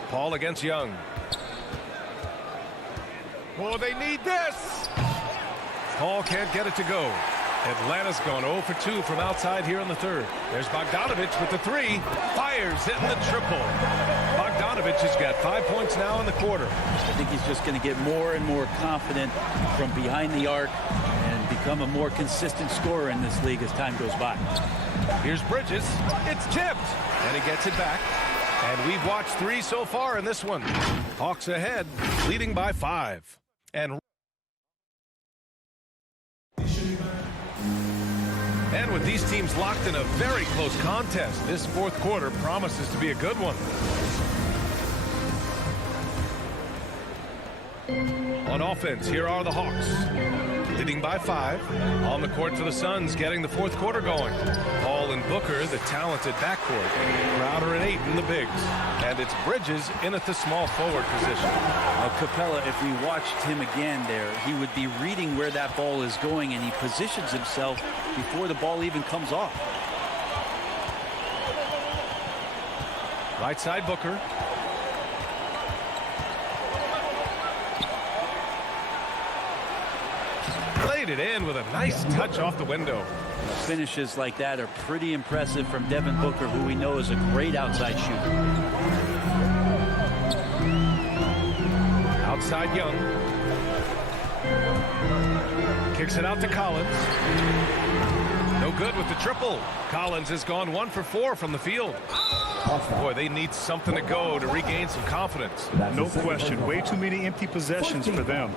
Paul against Young. Oh, they need this. Paul can't get it to go. Atlanta's gone 0 for 2 from outside here in the third. There's Bogdanovich with the 3. Fires hitting the triple. Bogdanovich has got 5 points now in the quarter. I think he's just going to get more and more confident from behind the arc and become a more consistent scorer in this league as time goes by. Here's Bridges. It's tipped. And he gets it back. And we've watched 3 so far in this one. Hawks ahead, leading by 5. And with these teams locked in a very close contest, this fourth quarter promises to be a good one. On offense, here are the Hawks. Leading by 5. On the court for the Suns, getting the fourth quarter going. Paul and Booker, the talented backcourt. Crowder and 8 in the bigs. And it's Bridges in at the small forward position. Capella, if we watched him again there, he would be reading where that ball is going, and he positions himself before the ball even comes off. Right side Booker. Laid it in with a nice touch off the window. Finishes like that are pretty impressive from Devin Booker, who we know is a great outside shooter. Outside Young. Kicks it out to Collins. No good with the triple. Collins has gone 1 for 4 from the field. Boy, they need something to go to regain some confidence. No question. Way too many empty possessions for them.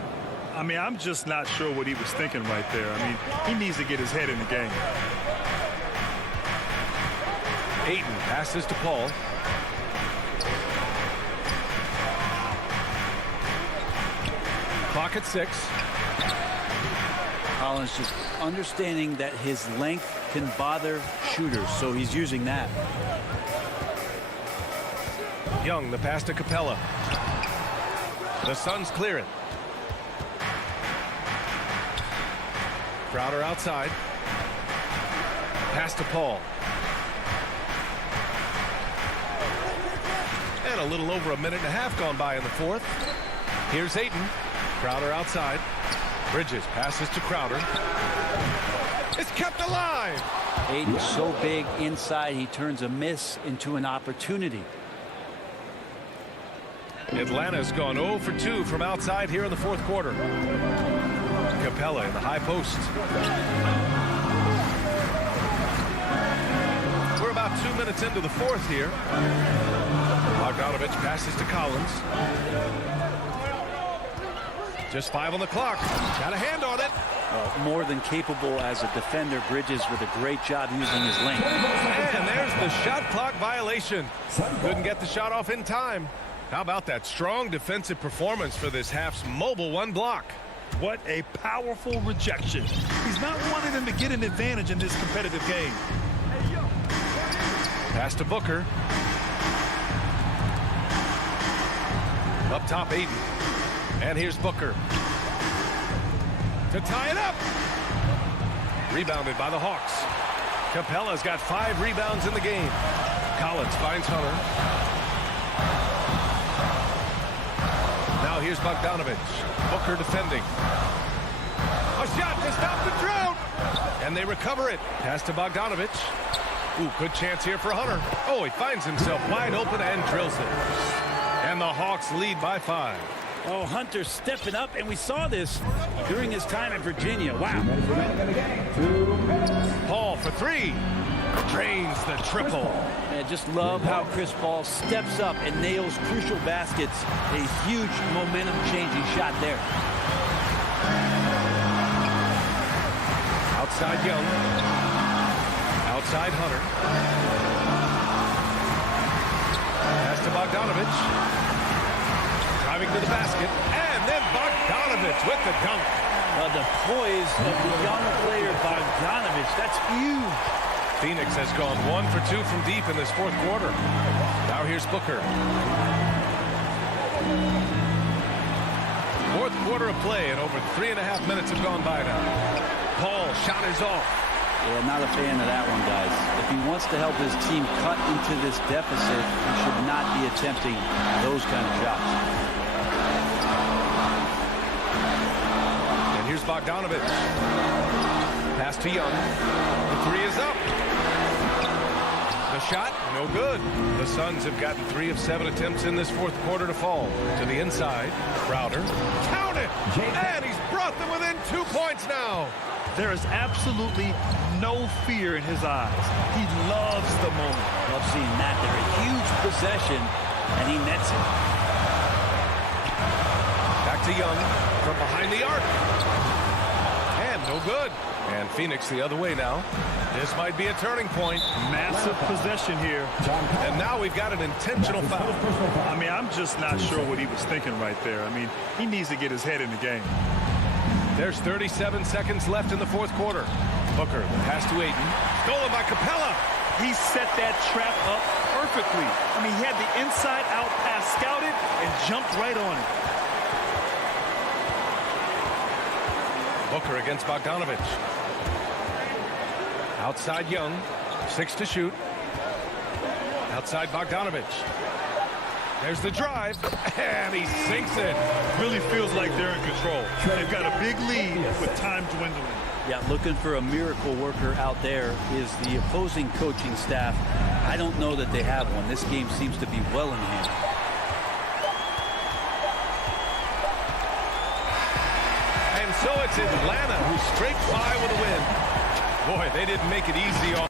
I mean, I'm just not sure what he was thinking right there. I mean, he needs to get his head in the game. Ayton passes to Paul. Clock at 6. Collins just understanding that his length can bother shooters, so he's using that. Young, the pass to Capella. The Suns clear it. Crowder outside. Pass to Paul. And a little over a minute and a half gone by in the fourth. Here's Ayton. Crowder outside. Bridges passes to Crowder. It's kept alive. Ayton's so big inside, he turns a miss into an opportunity. Atlanta's gone 0 for 2 from outside here in the fourth quarter. Capella in the high post. We're about 2 minutes into the fourth here. Bogdanovich passes to Collins. Just 5 on the clock. Got a hand on it. Well, more than capable as a defender. Bridges with a great job using his length. And there's the shot clock violation. Couldn't get the shot off in time. How about that strong defensive performance for this half's mobile one block? What a powerful rejection. He's not wanting them to get an advantage in this competitive game. Pass to Booker. Up top, Ayton. And here's Booker. To tie it up. Rebounded by the Hawks. Capella's got 5 rebounds in the game. Collins finds Hunter. Now here's Bogdanovich. Booker defending. A shot to stop the drought. And they recover it. Pass to Bogdanovich. Ooh, good chance here for Hunter. Oh, he finds himself wide open and drills it. And the Hawks lead by 5. Oh, Hunter stepping up, and we saw this during his time in Virginia. Wow. Paul for 3. Drains the triple. I just love how Chris Paul steps up and nails crucial baskets. A huge momentum-changing shot there. Outside Young. Outside Hunter. Pass to Bogdanovich. Driving to the basket. And then Bogdanovich with the dunk. The poise of the young player Bogdanovich, that's huge. Phoenix has gone 1 for 2 from deep in this fourth quarter. Now here's Booker. Fourth quarter of play, and over 3.5 minutes have gone by now. Paul, shot is off. Yeah, not a fan of that one, guys. If he wants to help his team cut into this deficit, he should not be attempting those kind of shots. And here's Bogdanovich. Pass to Young. The 3 is up. The shot, no good. The Suns have gotten 3 of 7 attempts in this fourth quarter to fall. To the inside, Crowder. Count it! And he's brought them within 2 points now. There is absolutely no fear in his eyes. He loves the moment. Love seeing that. They're a huge possession, and he nets it. Back to Young from behind the arc. And no good. And Phoenix the other way now. This might be a turning point. Massive possession here. And now we've got an intentional foul. I mean, I'm just not sure what he was thinking right there. I mean, he needs to get his head in the game. There's 37 seconds left in the fourth quarter. Booker, the pass to Ayton. Stolen by Capella. He set that trap up perfectly. I mean, he had the inside-out pass scouted and jumped right on it. Booker against Bogdanovich. Outside Young. 6 to shoot. Outside Bogdanovich. There's the drive, and he sinks it. Really feels like they're in control. They've got a big lead with time dwindling. Yeah, looking for a miracle worker out there is the opposing coaching staff. I don't know that they have one. This game seems to be well in hand. And so it's Atlanta who scrapes by with a win. Boy, they didn't make it easy on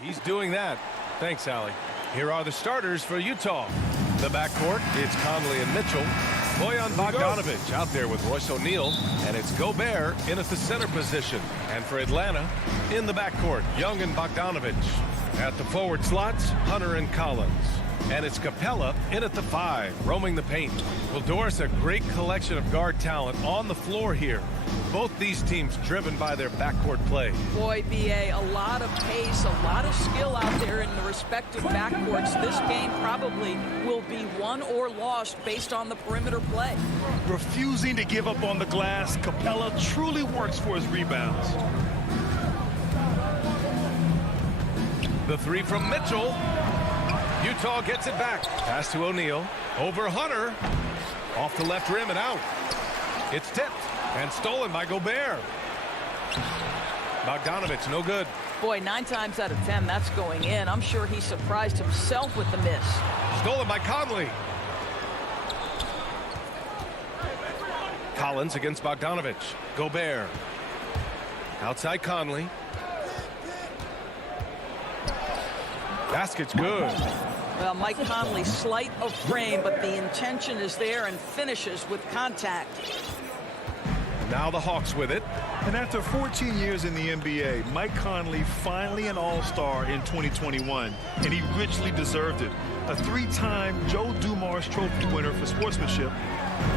He's doing that. Thanks, Allie. Here are the starters for Utah. The backcourt, it's Conley and Mitchell. Bojan Bogdanovic out there with Royce O'Neal. And it's Gobert in at the center position. And for Atlanta, in the backcourt, Young and Bogdanovic. At the forward slots, Hunter and Collins. And it's Capella in at the 5, roaming the paint. Well, Doris, a great collection of guard talent on the floor here. Both these teams driven by their backcourt play. Boy, B.A., a lot of pace, a lot of skill out there in the respective backcourts. This game probably will be won or lost based on the perimeter play. Refusing to give up on the glass, Capella truly works for his rebounds. The The three from Mitchell. Utah gets it back. Pass to O'Neal. Over Hunter. Off the left rim and out. It's tipped and stolen by Gobert. Bogdanovich, no good. Boy, 9 times out of 10, that's going in. I'm sure he surprised himself with the miss. Stolen by Conley. Collins against Bogdanovich. Gobert. Outside Conley. Basket's good. Well, Mike Conley, slight of frame, but the intention is there and finishes with contact. Now the Hawks with it. And after 14 years in the NBA, Mike Conley finally an all-star in 2021, and he richly deserved it. A 3-time Joe Dumars Trophy winner for sportsmanship,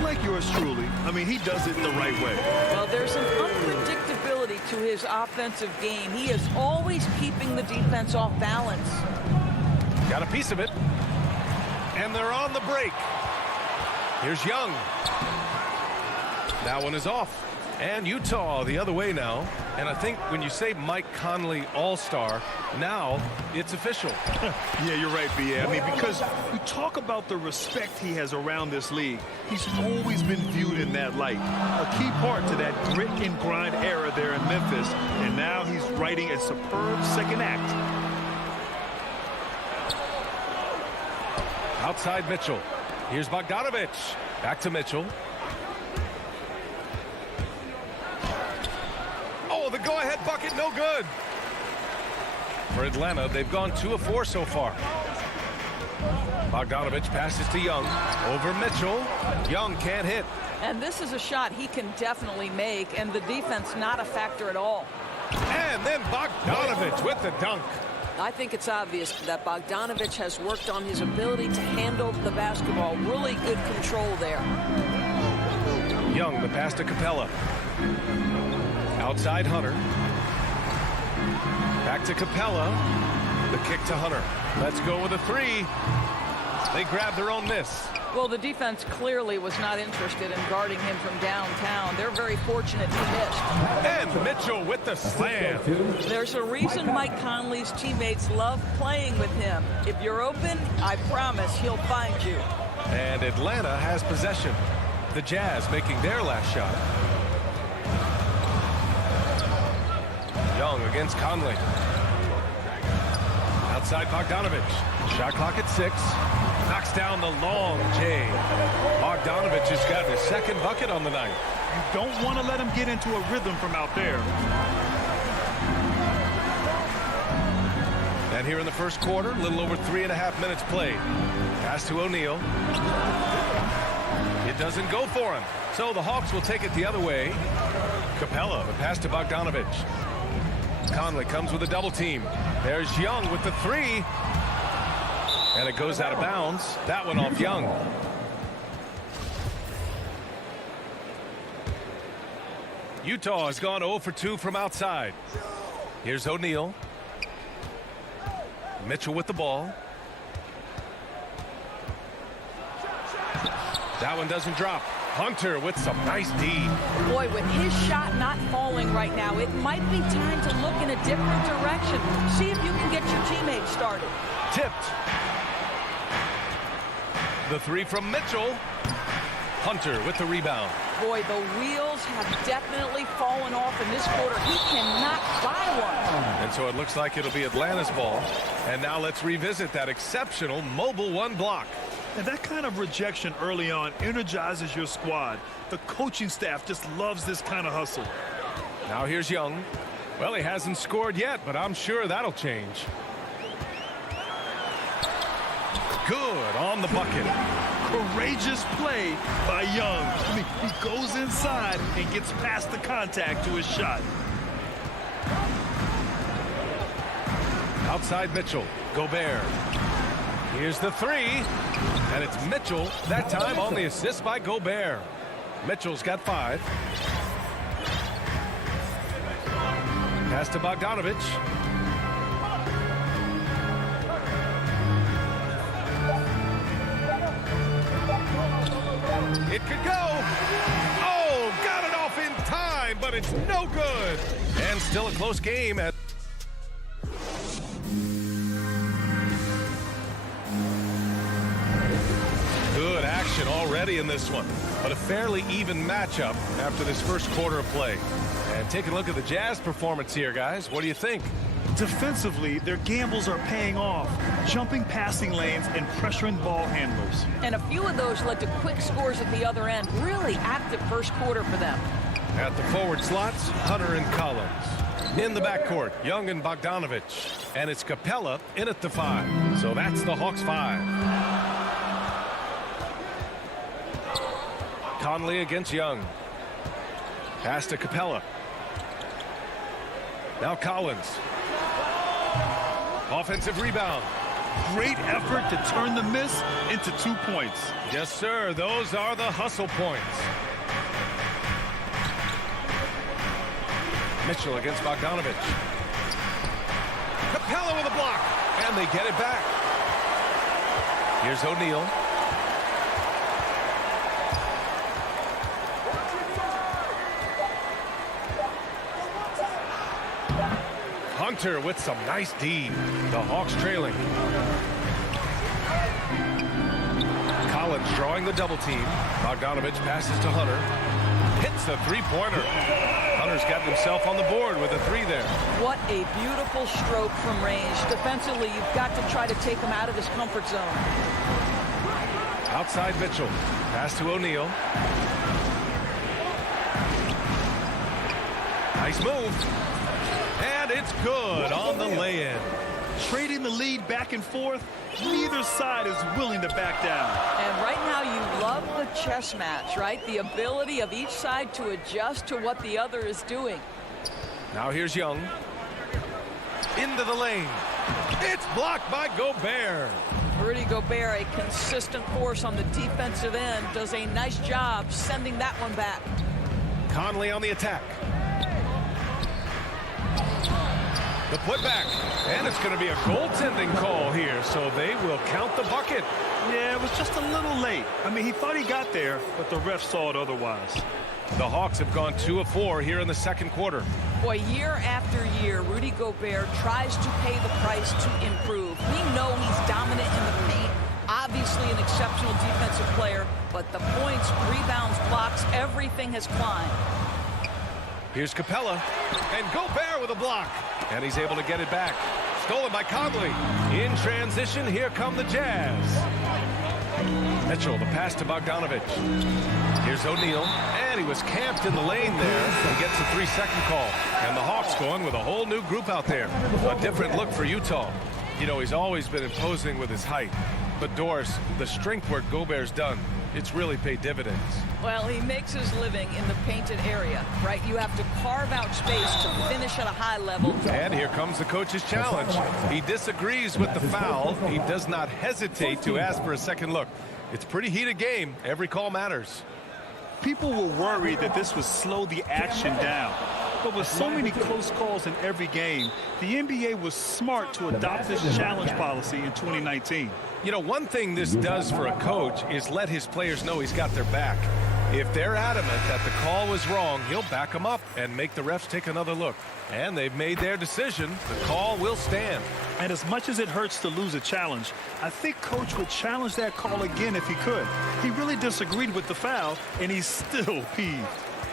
like yours truly. I mean, he does it the right way. Well, there's an unpredictability to his offensive game. He is always keeping the defense off balance. Got a piece of it. And they're on the break. Here's Young. That one is off. And Utah the other way now. And I think when you say Mike Conley all-star, now it's official. Yeah, you're right, B.A. I mean, because you talk about the respect he has around this league. He's always been viewed in that light. A key part to that grit and grind era there in Memphis. And now he's writing a superb second act. Outside Mitchell. Here's Bogdanovich. Back to Mitchell. Oh, the go-ahead bucket, no good. For Atlanta, they've gone 2 of 4 so far. Bogdanovich passes to Young. Over Mitchell. Young can't hit. And this is a shot he can definitely make, and the defense not a factor at all. And then Bogdanovich with the dunk. I think it's obvious that Bogdanovich has worked on his ability to handle the basketball. Really good control there. Young, the pass to Capella. Outside Hunter. Back to Capella. The kick to Hunter. Let's go with a 3. They grab their own miss. Well, the defense clearly was not interested in guarding him from downtown. They're very fortunate he missed. And Mitchell with the slam. There's a reason Mike Conley's teammates love playing with him. If you're open, I promise he'll find you. And Atlanta has possession. The Jazz making their last shot. Young against Conley. Outside Bogdanovich. Shot clock at 6. Knocks down the long J. Bogdanovich has gotten his second bucket on the night. You don't want to let him get into a rhythm from out there. And here in the first quarter, a little over 3.5 minutes played. Pass to O'Neal. It doesn't go for him. So the Hawks will take it the other way. Capella, the pass to Bogdanovich. Conley comes with a double team. There's Young with the 3. And it goes out of bounds. That one off Young. Utah has gone 0 for 2 from outside. Here's O'Neal. Mitchell with the ball. That one doesn't drop. Hunter with some nice D. Boy, with his shot not falling right now, it might be time to look in a different direction. See if you can get your teammates started. Tipped. The 3 from Mitchell. Hunter with the rebound. Boy, the wheels have definitely fallen off in this quarter. He cannot buy one. And so it looks like it'll be Atlanta's ball. And now let's revisit that exceptional mobile 1 block. And that kind of rejection early on energizes your squad. The coaching staff just loves this kind of hustle. Now here's Young. Well, he hasn't scored yet, but I'm sure that'll change. Good on the bucket. Courageous play by Young. I mean, he goes inside and gets past the contact to his shot. Outside Mitchell. Gobert. Here's the 3. And it's Mitchell, that time on the assist by Gobert. Mitchell's got 5. Pass to Bogdanovich. It could go. Oh, got it off in time, but it's no good. And still a close game at steady in this one, but a fairly even matchup after this first quarter of play. And take a look at the Jazz performance here, guys. What do you think? Defensively, their gambles are paying off, jumping passing lanes and pressuring ball handlers. And a few of those led to quick scores at the other end. Really active first quarter for them. At the forward slots, Hunter and Collins. In the backcourt, Young and Bogdanovich. And it's Capella in at the 5. So that's the Hawks 5. Conley against Young. Pass to Capella. Now Collins. Offensive rebound. Great effort to turn the miss into 2 points. Yes, sir. Those are the hustle points. Mitchell against Bogdanovich. Capella with a block. And they get it back. Here's O'Neal. Hunter with some nice D. The Hawks trailing. Collins drawing the double team. Bogdanovich passes to Hunter. Hits a three-pointer. Hunter's got himself on the board with a 3 there. What a beautiful stroke from range. Defensively, you've got to try to take him out of his comfort zone. Outside Mitchell. Pass to O'Neal. Nice move. And it's good on the lay-in. Trading the lead back and forth, neither side is willing to back down. And right now you love the chess match, right? The ability of each side to adjust to what the other is doing. Now here's Young. Into the lane. It's blocked by Gobert. Rudy Gobert, a consistent force on the defensive end, does a nice job sending that one back. Conley on the attack. The putback, and it's going to be a goaltending call here, so they will count the bucket. Yeah, it was just a little late. I mean, he thought he got there, but the ref saw it otherwise. The Hawks have gone 2 of 4 here in the second quarter. Boy, year after year, Rudy Gobert tries to pay the price to improve. We know he's dominant in the paint, obviously an exceptional defensive player, but the points, rebounds, blocks, everything has climbed. Here's Capella, and Gobert with a block. And he's able to get it back. Stolen by Conley. In transition, here come the Jazz. Mitchell, the pass to Bogdanovich. Here's O'Neal, and he was camped in the lane there. He gets a 3-second call. And the Hawks going with a whole new group out there. A different look for Utah. You know, he's always been imposing with his height. But Doris, the strength work Gobert's done, it's really paid dividends. Well, he makes his living in the painted area, right? You have to carve out space to finish at a high level. And here comes the coach's challenge. He disagrees with the foul. He does not hesitate to ask for a second look. It's a pretty heated game. Every call matters. People were worried that this would slow the action down. But with so many close calls in every game, the NBA was smart to adopt this challenge policy in 2019. You know, one thing this does for a coach is let his players know he's got their back. If they're adamant that the call was wrong, he'll back them up and make the refs take another look. And they've made their decision. The call will stand. And as much as it hurts to lose a challenge, I think Coach would challenge that call again if he could. He really disagreed with the foul, and he's still peeved.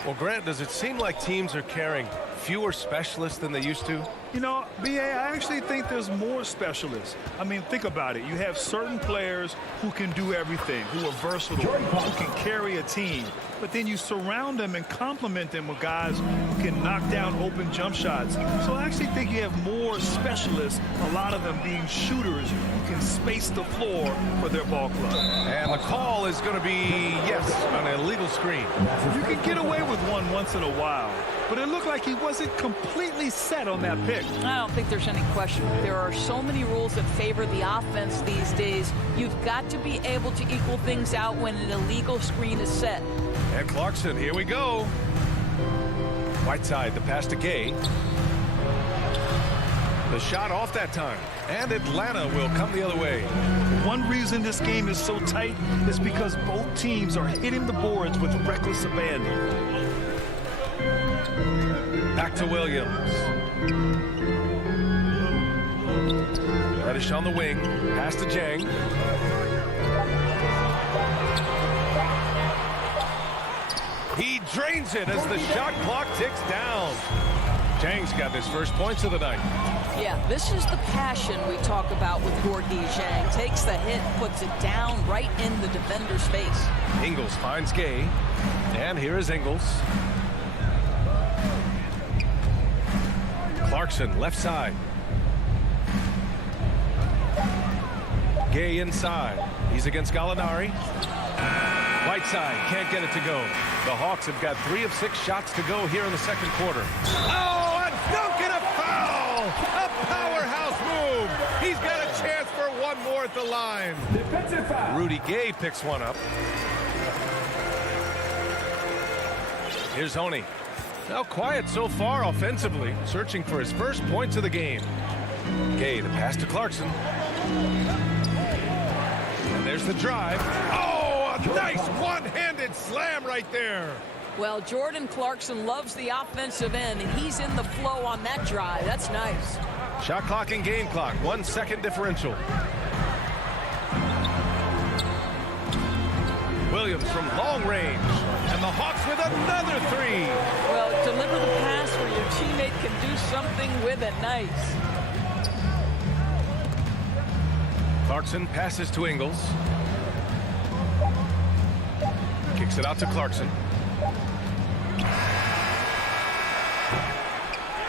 Well, Grant, does it seem like teams are carrying fewer specialists than they used to? You know, B.A., I actually think there's more specialists. I mean, think about it. You have certain players who can do everything, who are versatile, who can carry a team. But then you surround them and complement them with guys who can knock down open jump shots. So I actually think you have more specialists, a lot of them being shooters who can space the floor for their ball club. And the call is going to be, yes, an illegal screen. You can get away with one once in a while, but it looked like he wasn't completely set on that pick. I don't think there's any question. There are so many rules that favor the offense these days. You've got to be able to equal things out when an illegal screen is set. And Clarkson, here we go. Whiteside, the pass to Gay. The shot off that time. And Atlanta will come the other way. One reason this game is so tight is because both teams are hitting the boards with reckless abandon. Back to Williams. Reddish on the wing. Pass to Jang. drains it as the shot clock ticks down. Zhang's got his first points of the night. Yeah, this is the passion we talk about with Guoyi Zhang. Takes the hit, puts it down right in the defender's face. Ingles finds Gay. And here is Ingles. Clarkson, left side. Gay inside. He's against Gallinari. Right side, can't get it to go. The Hawks have got 3 of 6 shots to go here in the second quarter. Oh, a dunk and a foul! A powerhouse move! He's got a chance for one more at the line. Defensive foul. Rudy Gay picks one up. Here's Honey. Now quiet so far offensively, searching for his first points of the game. Gay, the pass to Clarkson. And there's the drive. Oh, a nice one-handed slam right there. Well, Jordan Clarkson loves the offensive end, and he's in the flow on that drive. That's nice. Shot clock and game clock, 1 second differential. Williams from long range, and the Hawks with another 3. Well, deliver the pass where your teammate can do something with it. Nice. Clarkson passes to Ingles. Kicks it out to Clarkson.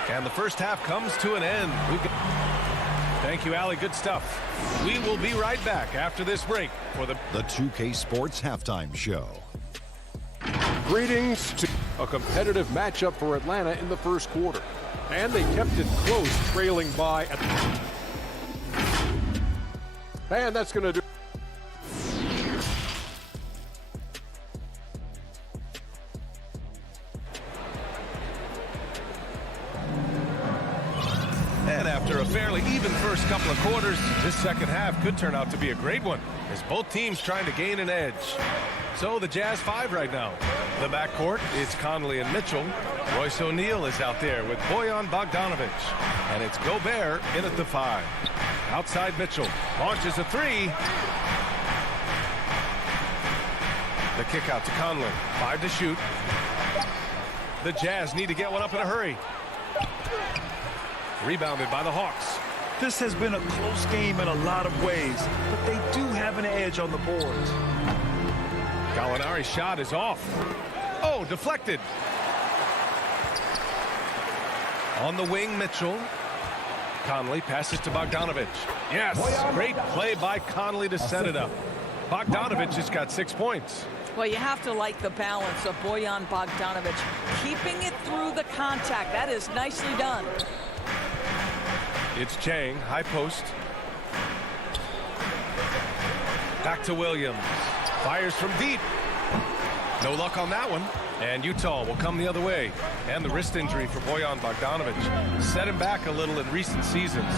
And the first half comes to an end. Thank you, Allie. Good stuff. We will be right back after this break for the 2K Sports Halftime Show. Greetings to a competitive matchup for Atlanta in the first quarter. And they kept it close, trailing by. And that's going to do. And after a fairly even first couple of quarters, this second half could turn out to be a great one, as both teams trying to gain an edge. So the Jazz 5 right now. The backcourt is Conley and Mitchell. Royce O'Neal is out there with Bojan Bogdanovic. And it's Gobert in at the 5. Outside Mitchell launches a 3. The kick out to Conley. 5 to shoot. The Jazz need to get one up in a hurry. Rebounded by the Hawks. This has been a close game in a lot of ways, but they do have an edge on the boards. Gallinari's shot is off. Oh, deflected. On the wing, Mitchell. Conley passes to Bogdanovic. Yes, great play by Conley to set it up. Bogdanovic has got 6 points. Well, you have to like the balance of Bojan Bogdanovic. Keeping it through the contact. That is nicely done. It's Chang, high post. Back to Williams. Fires from deep. No luck on that one. And Utah will come the other way. And the wrist injury for Bojan Bogdanovic set him back a little in recent seasons.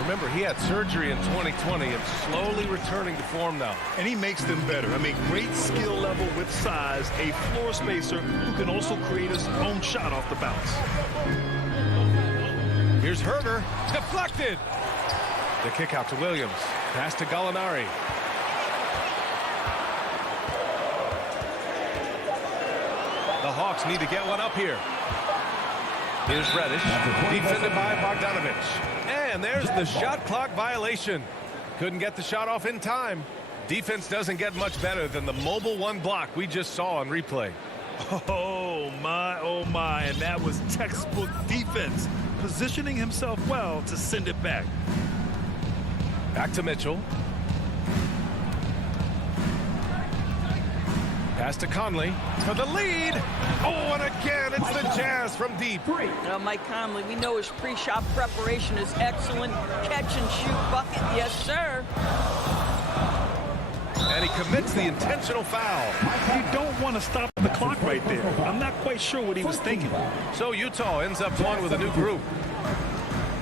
Remember, he had surgery in 2020 and slowly returning to form now. And he makes them better. I mean, great skill level with size, a floor spacer who can also create his own shot off the bounce. Here's Herter, deflected. The kick out to Williams. Pass to Gallinari. The Hawks need to get one up here. Here's Reddish, defended by Bogdanovic. And there's the shot clock violation. Couldn't get the shot off in time. Defense doesn't get much better than the mobile 1 block we just saw on replay. Oh my, and that was textbook defense, positioning himself well to send it back. Back to Mitchell. Pass to Conley for the lead. Oh, and again, it's the Jazz from deep. Now, Mike Conley, we know his pre-shot preparation is excellent. Catch and shoot bucket, yes, sir. And he commits the intentional foul. You don't want to stop the clock right there. I'm not quite sure what he was thinking. So Utah ends up going with a new group.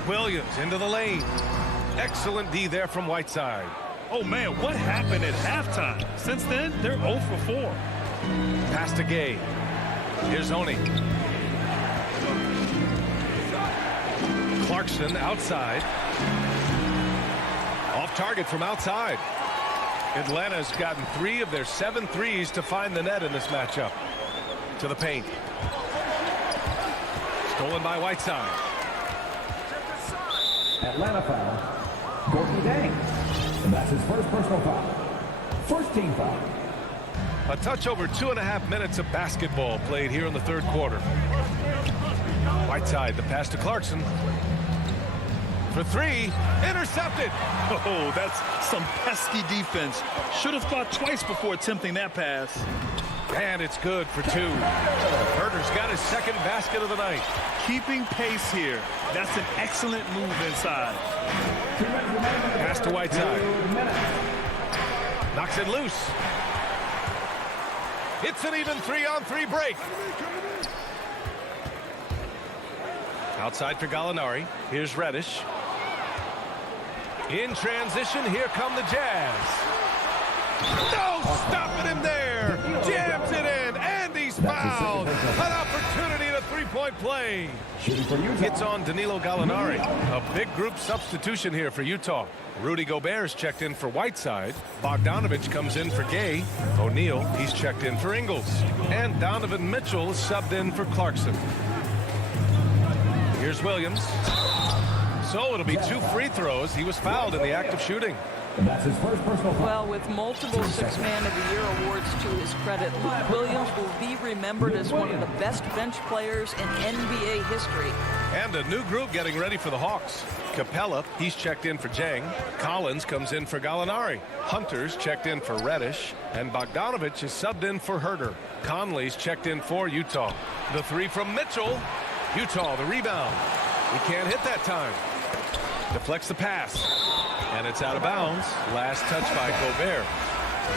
Williams into the lane. Excellent D there from Whiteside. Oh, man, what happened at halftime? Since then, they're 0 for 4. Pass to Gay. Here's Honey. Clarkson outside. Off target from outside. Atlanta's gotten 3 of their 7 threes to find the net in this matchup. To the paint. Stolen by Whiteside. Atlanta foul. Courtney Dang. And that's his first personal foul. First team foul. A touch over 2.5 minutes of basketball played here in the third quarter. Whiteside, the pass to Clarkson. For three, intercepted. Oh, that's some pesky defense. Should have thought twice before attempting that pass. And it's good for two. Herder's got his second basket of the night. Keeping pace here. That's an excellent move inside. Pass to Whiteside. Knocks it loose. It's an even 3-on-3 break. Outside for Gallinari. Here's Reddish. In transition, here come the Jazz. No stopping him there. Jams it in, and he's fouled. An opportunity to three-point play. It's on Danilo Gallinari. A big group substitution here for Utah. Rudy Gobert's checked in for Whiteside. Bogdanovich comes in for Gay. O'Neal, he's checked in for Ingles. And Donovan Mitchell is subbed in for Clarkson. Here's Williams. So it'll be 2 free throws. He was fouled in the act of shooting. And that's his first personal foul. Well, with multiple Six-Man of the Year awards to his credit, Luke Williams will be remembered as one of the best bench players in NBA history. And a new group getting ready for the Hawks. Capella, he's checked in for Jang. Collins comes in for Gallinari. Hunter's checked in for Reddish. And Bogdanovich is subbed in for Herder. Conley's checked in for Utah. The three from Mitchell. Utah, the rebound. He can't hit that time. Deflects the pass. And it's out of bounds. Last touch by Gobert.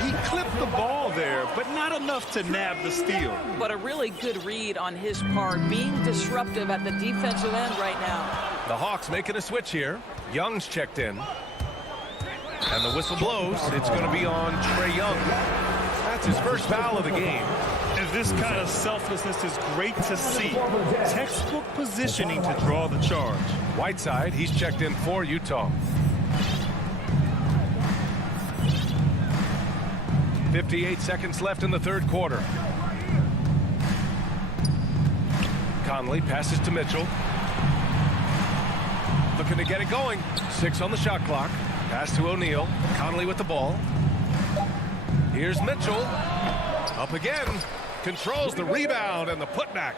He clipped the ball there, but not enough to nab the steal. But a really good read on his part, being disruptive at the defensive end right now. The Hawks making a switch here. Young's checked in. And the whistle blows. It's going to be on Trae Young. That's his first foul of the game. And this kind of selflessness is great to see. Textbook positioning to draw the charge. Whiteside, he's checked in for Utah. 58 seconds left in the third quarter. Conley passes to Mitchell. Looking to get it going. 6 on the shot clock. Pass to O'Neal. Conley with the ball. Here's Mitchell. Up again. Controls the rebound and the putback.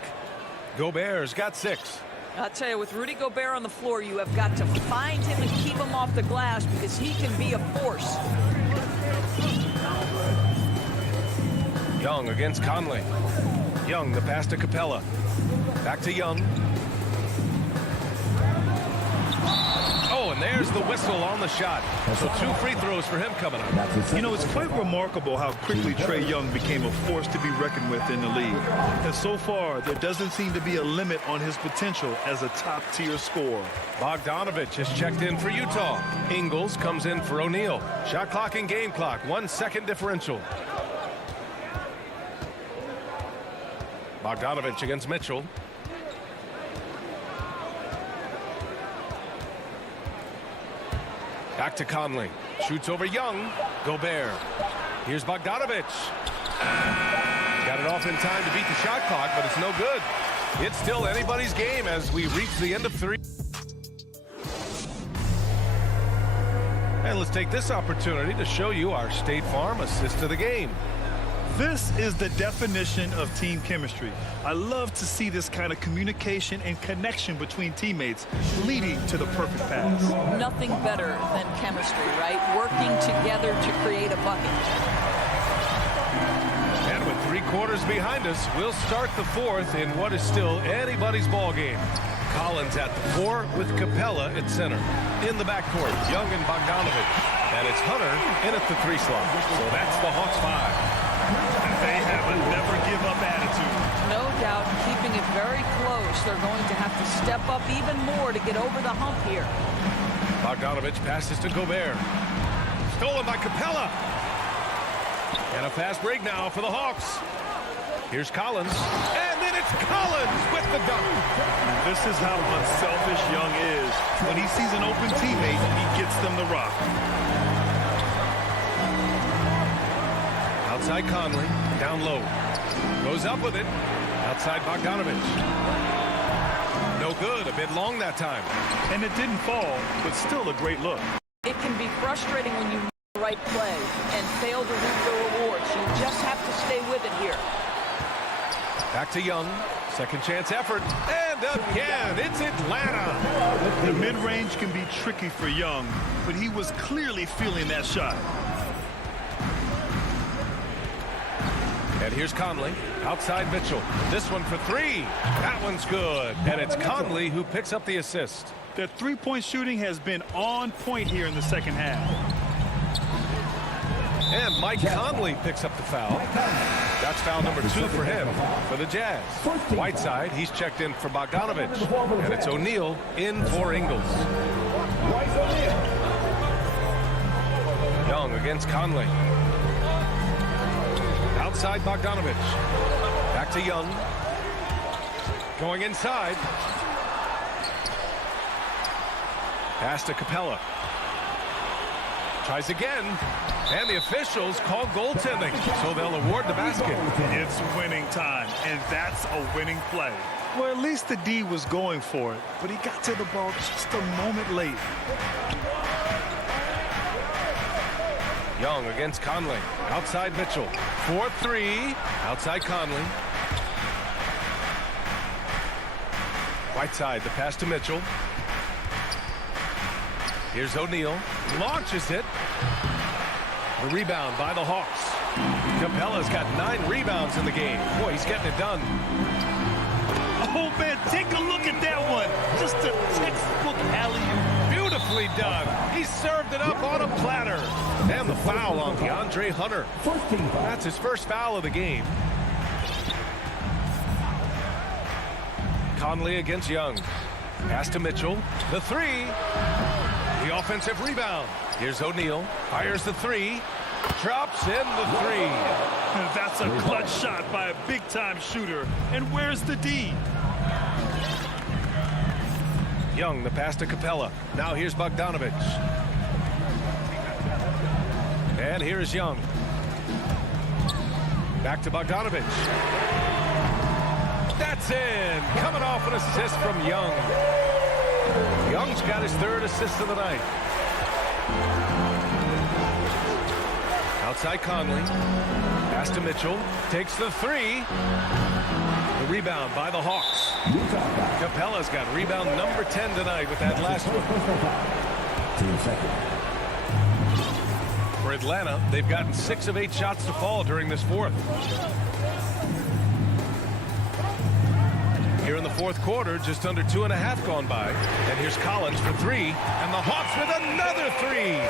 Gobert's got 6. I'll tell you, with Rudy Gobert on the floor, you have got to find him and keep him off the glass because he can be a force. Young against Conley. Young, the pass to Capella. Back to Young. Oh, and there's the whistle on the shot. So 2 free throws for him coming up. You know, it's quite remarkable how quickly Trae Young became a force to be reckoned with in the league. And so far, there doesn't seem to be a limit on his potential as a top-tier scorer. Bogdanovich is checked in for Utah. Ingles comes in for O'Neal. Shot clock and game clock. 1 second differential. Bogdanovich against Mitchell. Back to Conley. Shoots over Young. Gobert. Here's Bogdanovich. Got it off in time to beat the shot clock, but it's no good. It's still anybody's game as we reach the end of 3. And let's take this opportunity to show you our State Farm assist of the game. This is the definition of team chemistry. I love to see this kind of communication and connection between teammates leading to the perfect pass. Nothing better than chemistry, right? Working together to create a bucket. And with 3 quarters behind us, we'll start the 4th in what is still anybody's ball game. Collins at the 4 with Capella at center. In the backcourt, Young and Bogdanovich. And it's Hunter in at the 3 slot. So that's the Hawks 5. They have a never-give-up attitude. No doubt, keeping it very close. They're going to have to step up even more to get over the hump here. Bogdanovich passes to Gobert. Stolen by Capella. And a fast break now for the Hawks. Here's Collins. And then it's Collins with the dunk. This is how unselfish Young is. When he sees an open teammate, he gets them the rock. Outside Conley, down low. Goes up with it. Outside Bogdanovich. No good. A bit long that time. And it didn't fall, but still a great look. It can be frustrating when you make the right play and fail to reap the rewards. You just have to stay with it here. Back to Young. Second chance effort. And again, it's Atlanta. The mid-range can be tricky for Young, but he was clearly feeling that shot. And here's Conley. Outside Mitchell. This one for three. That one's good. And it's Conley who picks up the assist. Their three-point shooting has been on point here in the second half. And Mike Conley picks up the foul. That's foul number 2 for him for the Jazz. Whiteside, he's checked in for Bogdanovich. And it's O'Neal in for Ingles. Young against Conley. Outside Bogdanovich. Back to Young. Going inside. Pass to Capella. Tries again. And the officials call goaltending, so they'll award the basket. It's winning time, and that's a winning play. Well, at least the D was going for it, but he got to the ball just a moment late. Young against Conley. Outside Mitchell. 4-3. Outside Conley. Whiteside, the pass to Mitchell. Here's O'Neal. Launches it. The rebound by the Hawks. Capella's got 9 rebounds in the game. Boy, he's getting it done. Oh, man, take a look at that one. Just a textbook alley-oop. Beautifully done. He served it up on a platter. And the foul on DeAndre Hunter. That's his first foul of the game. Conley against Young. Pass to Mitchell. The three. The offensive rebound. Here's O'Neal. Fires the three. Drops in the three. That's a clutch shot by a big-time shooter. And where's the D? Young, the pass to Capella. Now here's Bogdanovich. And here's Young. Back to Bogdanovich. That's in. Coming off an assist from Young. Young's got his 3rd assist of the night. Outside Conley. Pass to Mitchell. Takes the three. The rebound by the Hawks. Capella's got rebound number 10 tonight with that last one. For Atlanta, they've gotten 6 of 8 shots to fall during this fourth. Here in the fourth quarter, just under 2.5 gone by. And here's Collins for 3. And the Hawks with another 3.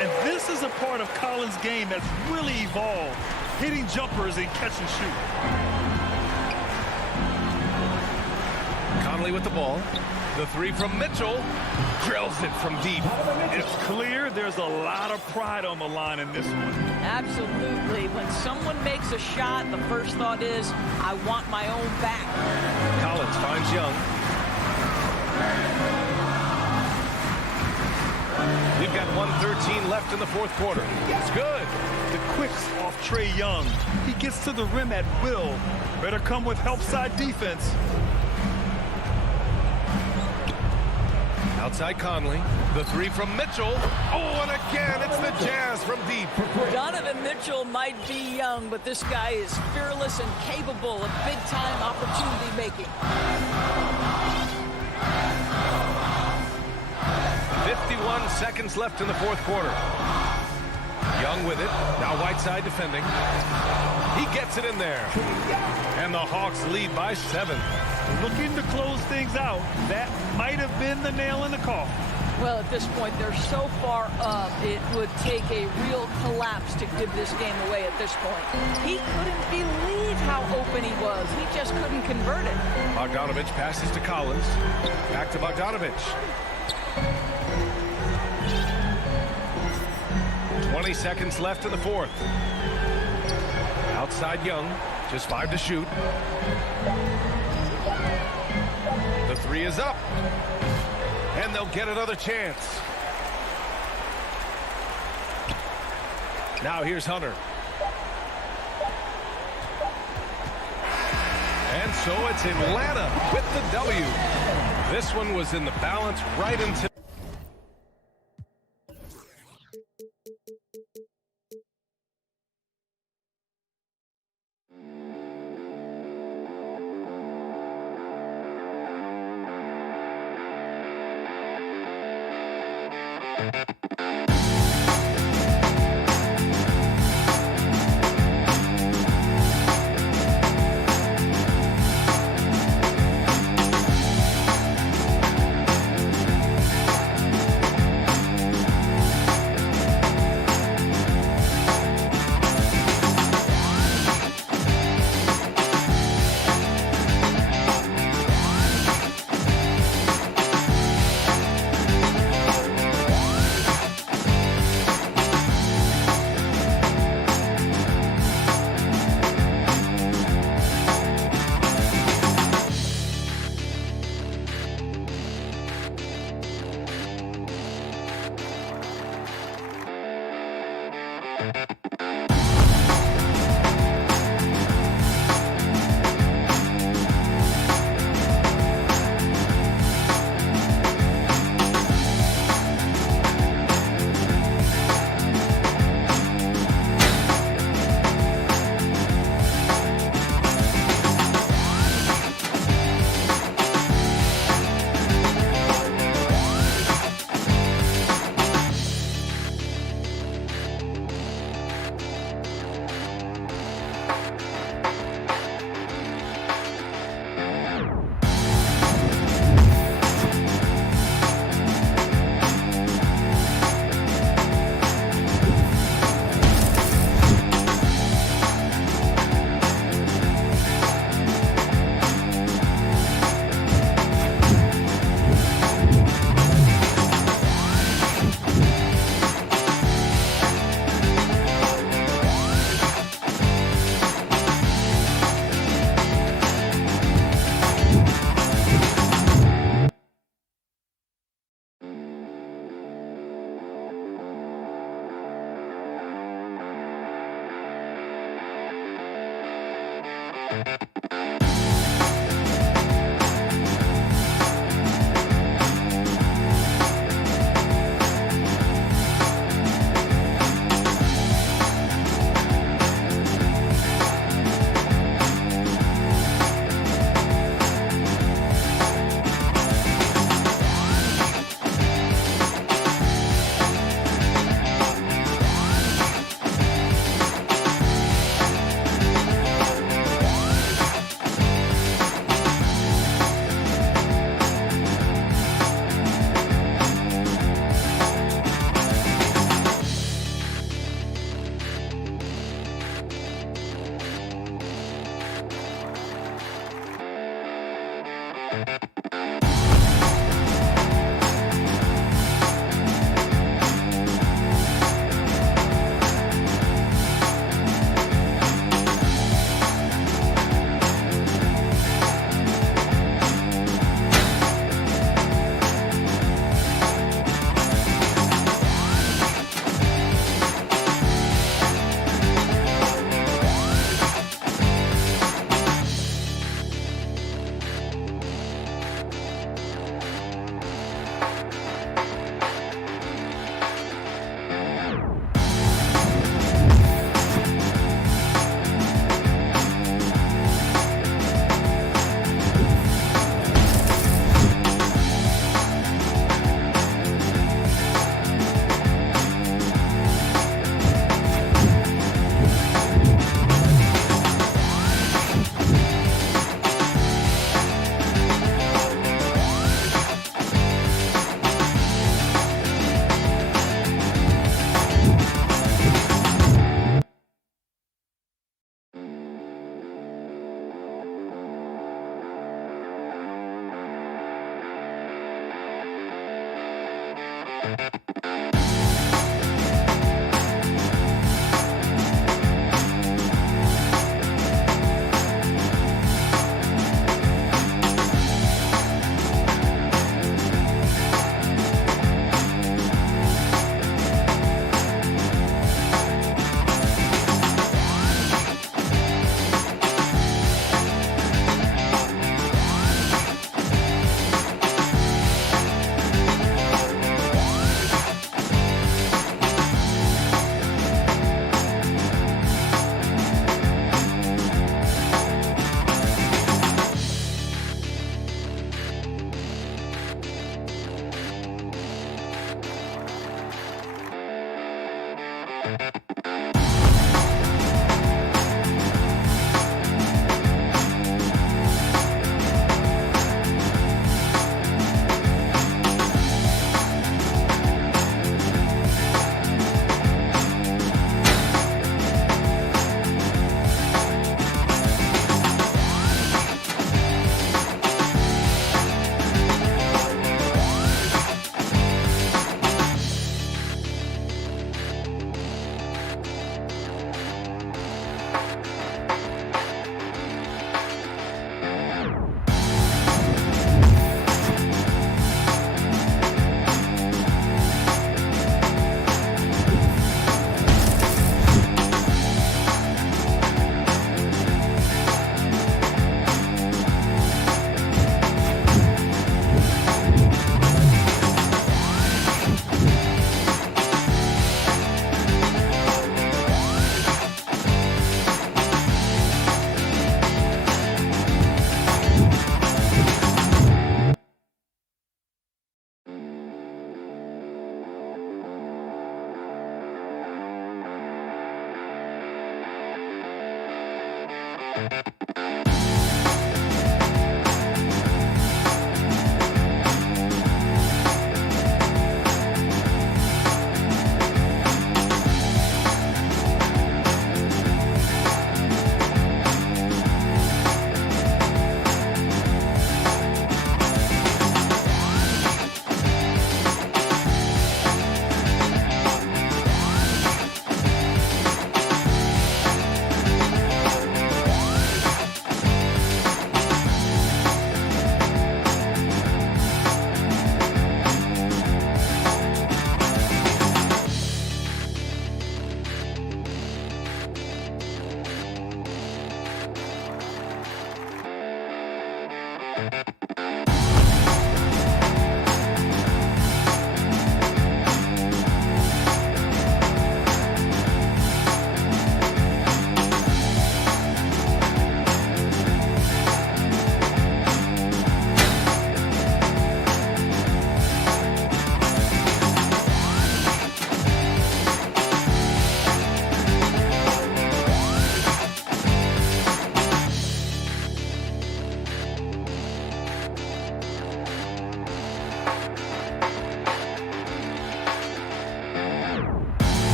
And this is a part of Collins' game that's really evolved. Hitting jumpers and catch and shoot. Conley with the ball. The 3 from Mitchell. Drills it from deep. It's clear there's a lot of pride on the line in this one. Absolutely. When someone makes a shot, the first thought is, I want my own back. Collins finds Young. We've got 1:13 left in the fourth quarter. It's good. The quicks off Trae Young. He gets to the rim at will. Better come with help side defense. Outside Conley. The 3 from Mitchell. Oh, and again, it's the Jazz from deep. Donovan Mitchell might be young, but this guy is fearless and capable of big-time opportunity making. 51 seconds left in the fourth quarter. Young with it. Now Whiteside defending. He gets it in there. And the Hawks lead by 7. Looking to close things out. That might have been the nail in the coffin. Well, at this point, they're so far up, it would take a real collapse to give this game away at this point. He couldn't believe how open he was. He just couldn't convert it. Bogdanovich passes to Collins. Back to Bogdanovich. 20 seconds left in the fourth. Outside Young. Just 5 to shoot. The 3 is up. And they'll get another chance. Now here's Hunter. And so it's Atlanta with the W. This one was in the balance right until...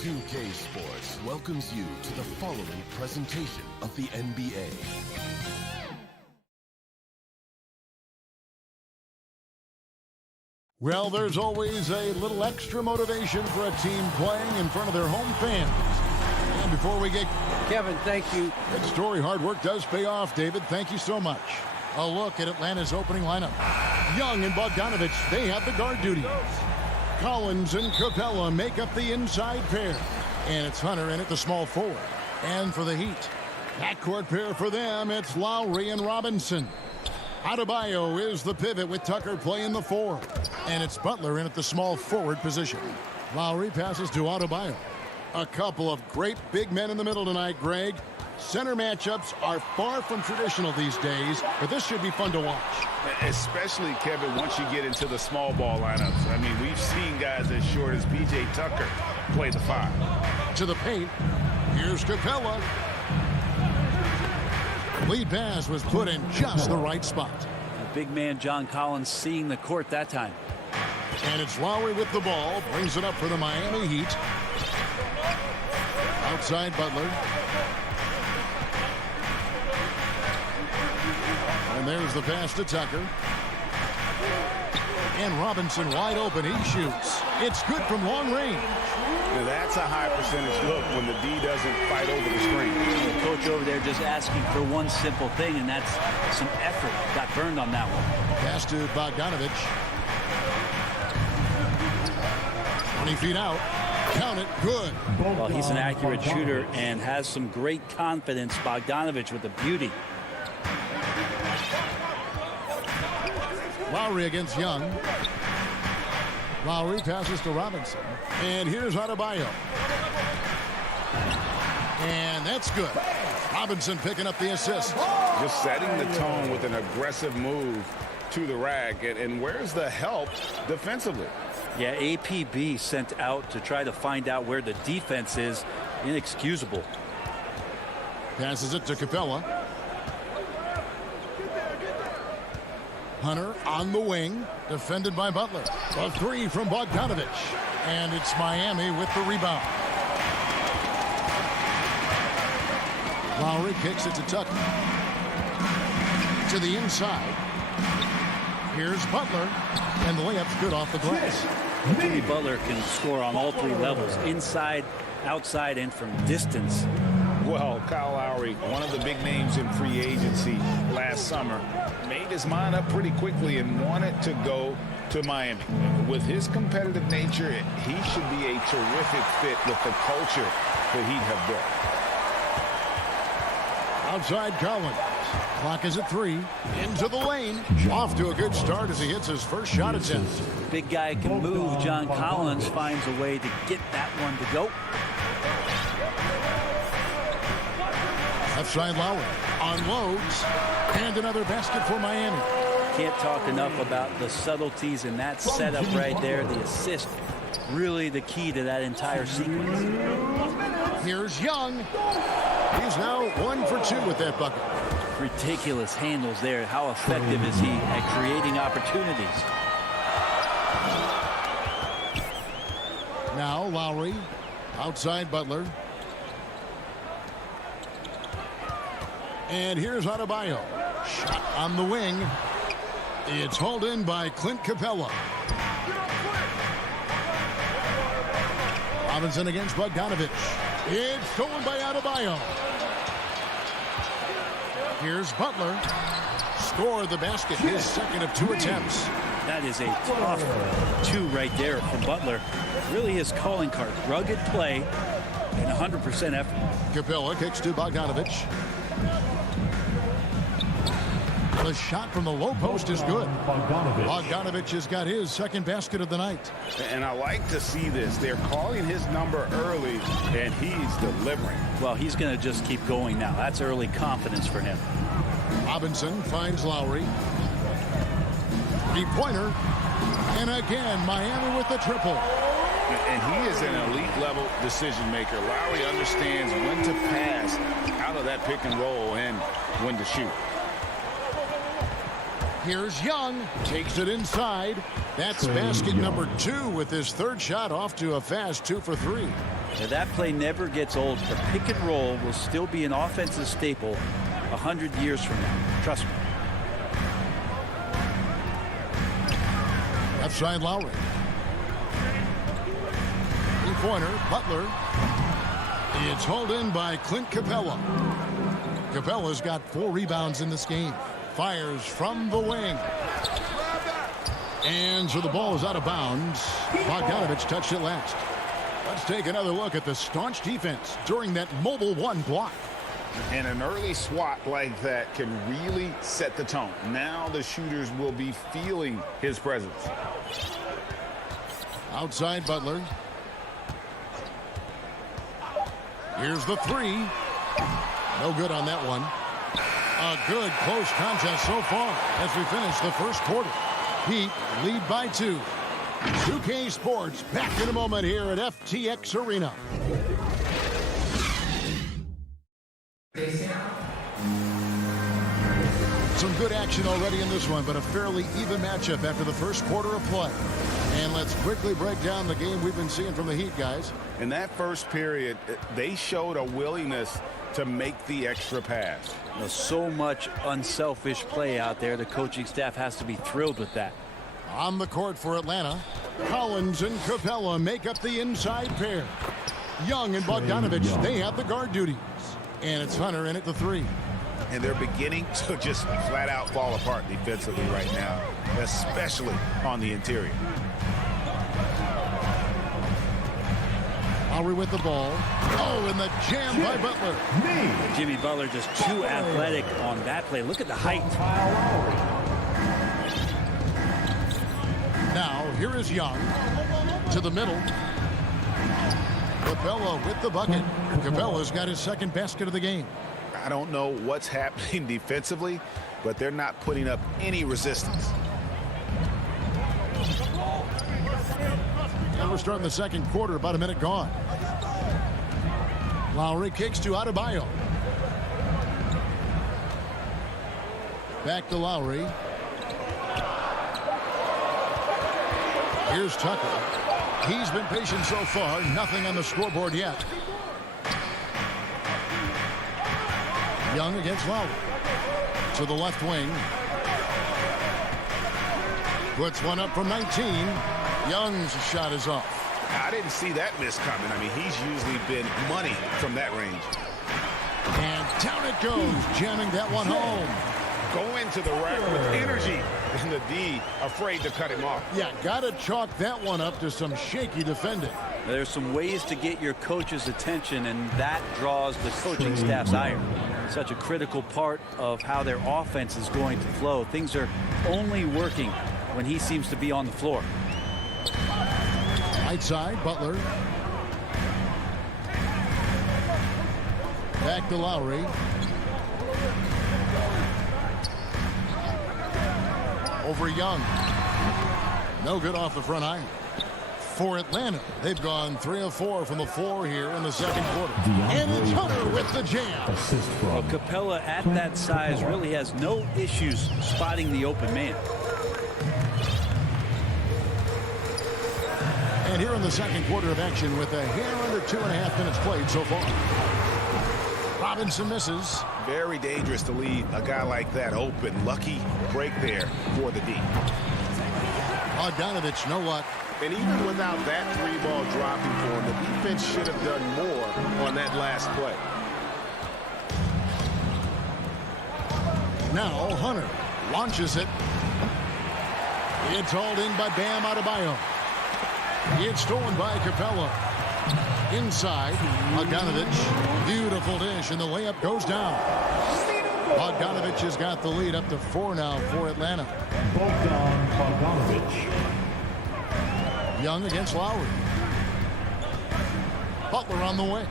2K Sports welcomes you to the following presentation of the NBA. Well, there's always a little extra motivation for a team playing in front of their home fans. And before we get... Kevin, thank you. Good story. Hard work does pay off, David. Thank you so much. A look at Atlanta's opening lineup. Young and Bogdanovich, they have the guard duties. Collins and Capella make up the inside pair. And it's Hunter in at the small forward. And for the Heat, backcourt pair for them, it's Lowry and Robinson. Adebayo is the pivot with Tucker playing the 4. And it's Butler in at the small forward position. Lowry passes to Adebayo. A couple of great big men in the middle tonight, Greg. Center matchups are far from traditional these days, but this should be fun to watch. Especially, Kevin, once you get into the small ball lineups. I mean, we've seen guys as short as P.J. Tucker play the 5. To the paint. Here's Capella. Lead pass was put in just the right spot. The big man John Collins seeing the court that time. And it's Lowry with the ball. Brings it up for the Miami Heat. Outside Butler. And there's the pass to Tucker. And Robinson wide open. He shoots. It's good from long range. Now that's a high percentage look when the D doesn't fight over the screen. The coach over there just asking for one simple thing, and that's some effort. Got burned on that one. Pass to Bogdanovich. 20 feet out. Count it. Good. Well, he's an accurate shooter and has some great confidence. Bogdanovich with the beauty. Lowry against Young. Lowry passes to Robinson. And here's Adebayo. And that's good. Robinson picking up the assist. Just setting the tone with an aggressive move to the rack. And where's the help defensively? Yeah, APB sent out to try to find out where the defense is. Inexcusable. Passes it to Capella. Hunter on the wing, defended by Butler. A 3 from Bogdanovich. And it's Miami with the rebound. Lowry kicks it to Tucker. To the inside. Here's Butler. And the layup's good off the glass. Jimmy Butler can score on all 3 levels. Inside, outside, and from distance. Well, Kyle Lowry, one of the big names in free agency last summer, made his mind up pretty quickly and wanted to go to Miami. With his competitive nature, he should be a terrific fit with the culture that Heat have built. Outside Collins. Clock is at 3. Into the lane. Off to a good start as he hits his first shot attempt. Big guy can move. John Collins finds a way to get that one to go. Left side Lowry unloads, and another basket for Miami. Can't talk enough about the subtleties in that setup right there. The assist, really the key to that entire sequence. Here's Young. He's now 1 for 2 with that bucket. Ridiculous handles there. How effective is he at creating opportunities? Now Lowry, outside Butler. And here's Adebayo. Shot on the wing. It's hauled in by Clint Capella. Robinson against Bogdanovich. It's stolen by Adebayo. Here's Butler. Scored the basket. His second of 2 attempts. That is a tough 2 right there from Butler. Really his calling card. Rugged play and 100% effort. Capella kicks to Bogdanovich. The shot from the low post is good. Bogdanovich has got his second basket of the night. And I like to see this. They're calling his number early, and he's delivering. Well, he's going to just keep going now. That's early confidence for him. Robinson finds Lowry. 3-pointer. And again, Miami with the triple. And he is an elite-level decision maker. Lowry understands when to pass out of that pick and roll and when to shoot. Here's Young. Takes it inside. That's basket number 2 with his third shot off to a fast 2 for 3. Now that play never gets old. The pick and roll will still be an offensive staple 100 years from now. Trust me. Left side, Lowry. Three-pointer, Butler. It's hauled in by Clint Capella. Capella's got 4 rebounds in this game. Fires from the wing. And so the ball is out of bounds. Bogdanovich touched it last. Let's take another look at the staunch defense during that mobile 1 block. And an early swat like that can really set the tone. Now the shooters will be feeling his presence. Outside Butler. Here's the 3. No good on that one. A good close contest so far as we finish the first quarter. Heat lead by 2. 2K Sports back in a moment here at FTX Arena. Some good action already in this one, but a fairly even matchup after the first quarter of play. And let's quickly break down the game we've been seeing from the Heat, guys. In that first period, they showed a willingness to make the extra pass. You know, so much unselfish play out there. The coaching staff has to be thrilled with that. On the court for Atlanta, Collins and Capella make up the inside pair. Young and Bogdanovich, they have the guard duties. And it's Hunter in at the 3. And they're beginning to just flat out fall apart defensively right now, especially on the interior. Lowry with the ball. Oh, and the jam by Butler. Jimmy Butler just too athletic on that play. Look at the height. Now, here is Young to the middle. Capella with the bucket. Capella's got his second basket of the game. I don't know what's happening defensively, but they're not putting up any resistance. And we're starting the second quarter, about a minute gone. Lowry kicks to Adebayo. Back to Lowry. Here's Tucker. He's been patient so far. Nothing on the scoreboard yet. Young against Lowry. To the left wing. Puts one up from 19. Young's shot is off. I didn't see that miss coming. I mean, he's usually been money from that range. And down it goes, jamming that one home. Going to the rack with energy, and the D afraid to cut him off. Yeah, got to chalk that one up to some shaky defending. There's some ways to get your coach's attention, and that draws the coaching staff's ire. Such a critical part of how their offense is going to flow. Things are only working when he seems to be on the floor. Right side, Butler. Back to Lowry. Over Young. No good off the front iron. For Atlanta, they've gone 3 of 4 from the floor here in the second quarter. And it's Hunter with the jam. Well, Capella at that size really has no issues spotting the open man. And here in the second quarter of action with a hair under 2.5 minutes played so far. Robinson misses. Very dangerous to leave a guy like that open. Lucky break there for the D. Bogdanovich, no luck. And even without that 3-ball dropping for him, the defense should have done more on that last play. Now Hunter launches it. It's hauled in by Bam Adebayo. It's stolen by Capella. Inside, Bogdanovich. Beautiful dish, and the layup goes down. Bogdanovich has got the lead up to 4 now for Atlanta. Bogdanovich. Young against Lowry. Butler on the way.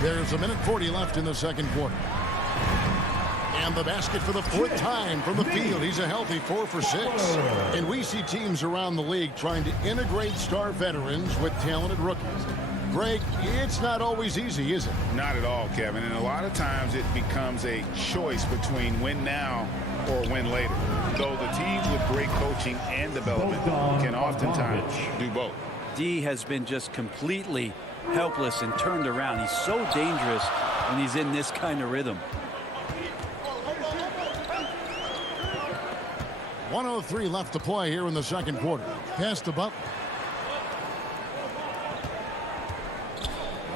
There's 1:40 left in the second quarter. And the basket for the 4th time from the field. He's a healthy 4 for 6. And we see teams around the league trying to integrate star veterans with talented rookies. Greg, it's not always easy, is it? Not at all, Kevin. And a lot of times it becomes a choice between win now or win later. Though the teams with great coaching and development can oftentimes do both. D has been just completely helpless and turned around. He's so dangerous when he's in this kind of rhythm. 1:03 left to play here in the second quarter. Pass to Butler.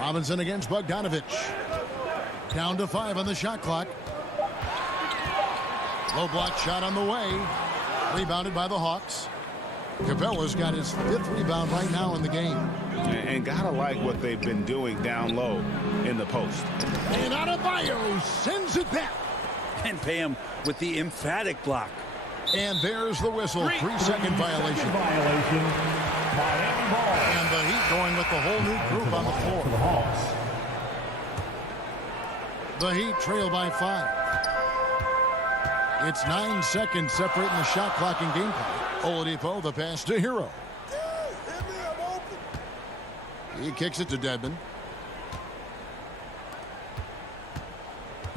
Robinson against Bogdanovich. Down to 5 on the shot clock. Low block shot on the way. Rebounded by the Hawks. Capella's got his 5th rebound right now in the game. And gotta like what they've been doing down low in the post. And Adebayo sends it back. And pay him with the emphatic block. And there's the whistle. 3-second violation. And the Heat going with the whole new group on the floor. The Heat trail by 5. It's 9 seconds separating the shot clock and game clock. Oladipo, the pass to Hero. He kicks it to Dedmon.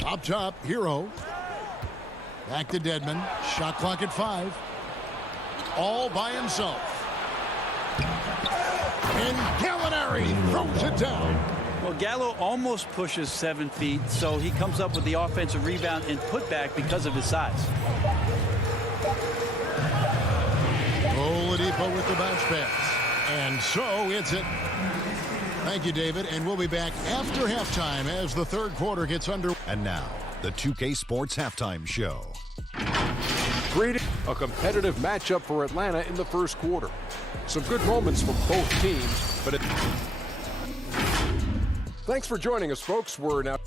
Up top, Hero. Back to Dedmon. Shot clock at 5. All by himself. And Gallinari throws it down. Well, Gallo almost pushes 7 feet, so he comes up with the offensive rebound and putback because of his size. Oladipo with the bounce pass. And so it's it. Thank you, David. And we'll be back after halftime as the third quarter gets under. And now, the 2K Sports Halftime Show. A competitive matchup for Atlanta in the first quarter. Some good moments from both teams, but thanks for joining us, folks. We're now.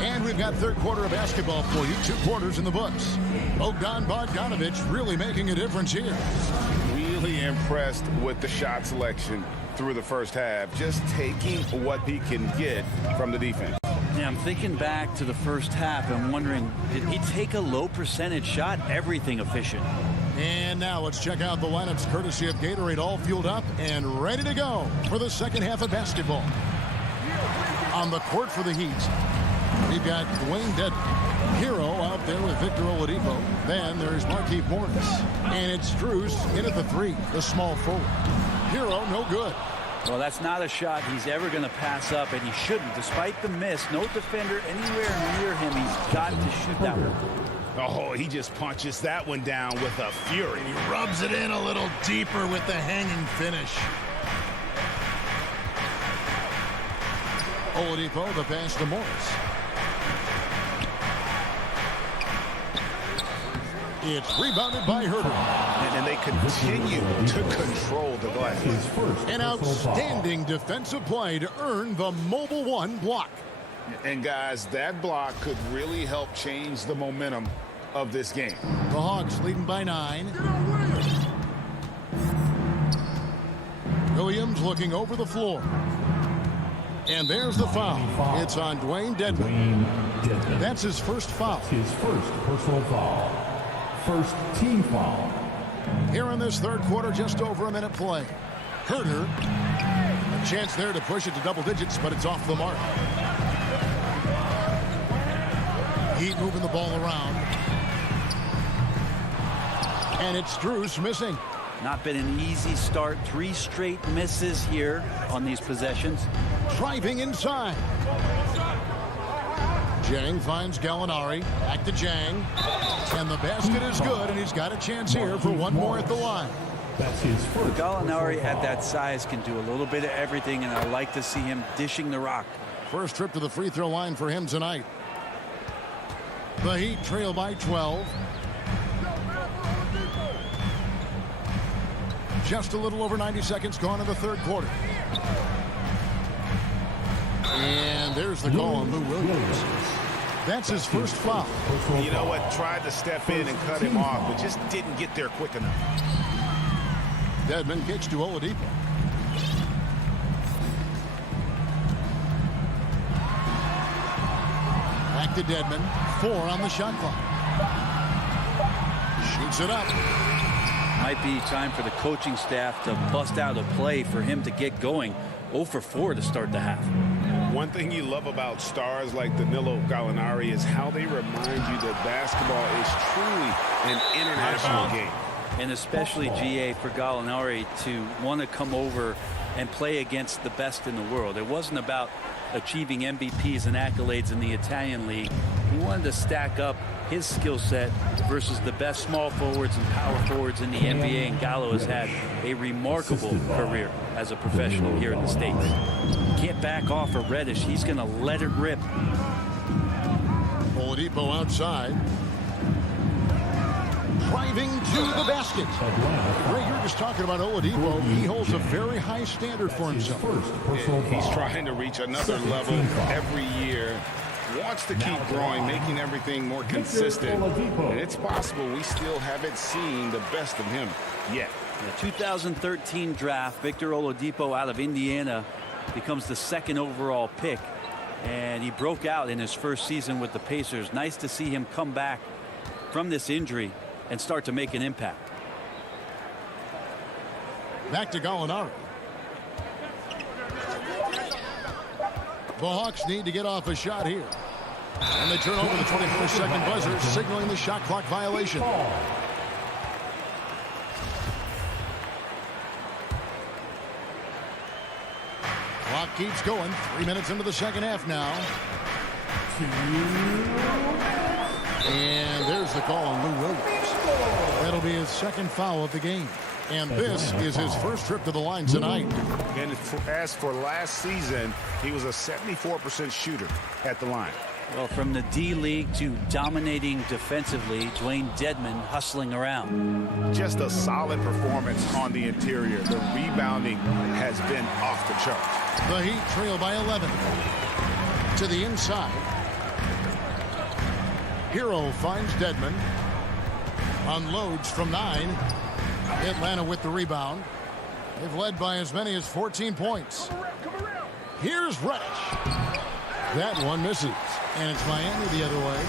And we've got third quarter of basketball for you. 2 quarters in the books. Bogdanovich really making a difference here. Really impressed with the shot selection through the first half. Just taking what he can get from the defense. Yeah, I'm thinking back to the first half. I'm wondering, did he take a low percentage shot? Everything efficient. And now let's check out the lineups courtesy of Gatorade, all fueled up and ready to go for the second half of basketball. On the court for the Heat, we've got Dwayne Dedmon, Hero out there with Victor Oladipo. Then there's Markieff Morris. And it's Strus in at the 3, the small forward. Hero, no good. Well, that's not a shot he's ever going to pass up, and he shouldn't. Despite the miss, no defender anywhere near him. He's got to shoot that one. Oh, he just punches that one down with a fury. He rubs it in a little deeper with the hanging finish. Oladipo, the pass to Morris. It's rebounded by Herter. And they continue to control the glass. An outstanding defensive play to earn the Mobile One block. And guys, that block could really help change the momentum of this game. The Hawks leading by 9. Williams looking over the floor. And there's the foul. It's on Dwayne Dedmon. That's his first foul. His first personal foul. First team foul. Here in this third quarter, just over a minute play. Herter, a chance there to push it to double digits, but it's off the mark. Heat moving the ball around. And it's Strus missing. Not been an easy start. 3 straight misses here on these possessions. Driving inside. Jang finds Gallinari. Back to Jang. And the basket is good, and he's got a chance here for one more at the line. That's his first. Gallinari at that size can do a little bit of everything, and I like to see him dishing the rock. First trip to the free throw line for him tonight. The Heat trail by 12. Just a little over 90 seconds gone in the third quarter. And there's the call on Lou Williams. That's his first foul. You know what? Tried to step in and cut him off, but just didn't get there quick enough. Dedmon kicks to Oladipo. Back to Dedmon. 4 on the shot clock. Shoots it up. Might be time for the coaching staff to bust out a play for him to get going. 0 for 4 to start the half. One thing you love about stars like Danilo Gallinari is how they remind you that basketball is truly an international game. And especially, GA, for Gallinari to want to come over and play against the best in the world. It wasn't about achieving MVPs and accolades in the Italian league. He wanted to stack up his skill set versus the best small forwards and power forwards in the NBA, and Gallo has had a remarkable career as a professional here in the States. Can't back off of Reddish. He's going to let it rip. Oladipo outside. Driving to the basket. Ray, you're just talking about Oladipo. He holds a very high standard for himself. He's trying to reach another level every year. Wants to keep growing, making everything more consistent. And it's possible we still haven't seen the best of him yet. The 2013 draft, Victor Oladipo out of Indiana becomes the 2nd overall pick. And he broke out in his first season with the Pacers. Nice to see him come back from this injury and start to make an impact. Back to Gallinari. The Hawks need to get off a shot here. And they turn over the 24-second buzzer, signaling the shot clock violation. Clock keeps going. 3 minutes into the second half now. And there's the call on Lou Williams. That'll be his 2nd foul of the game. And this is his first trip to the line tonight. And as for last season, he was a 74% shooter at the line. Well, from the D-League to dominating defensively, Dwayne Dedmon hustling around. Just a solid performance on the interior. The rebounding has been off the charts. The Heat trail by 11. To the inside. Hero finds Dedmon. Unloads from 9. Atlanta with the rebound. They've led by as many as 14 points. Here's Reddish. That one misses. And it's Miami the other way.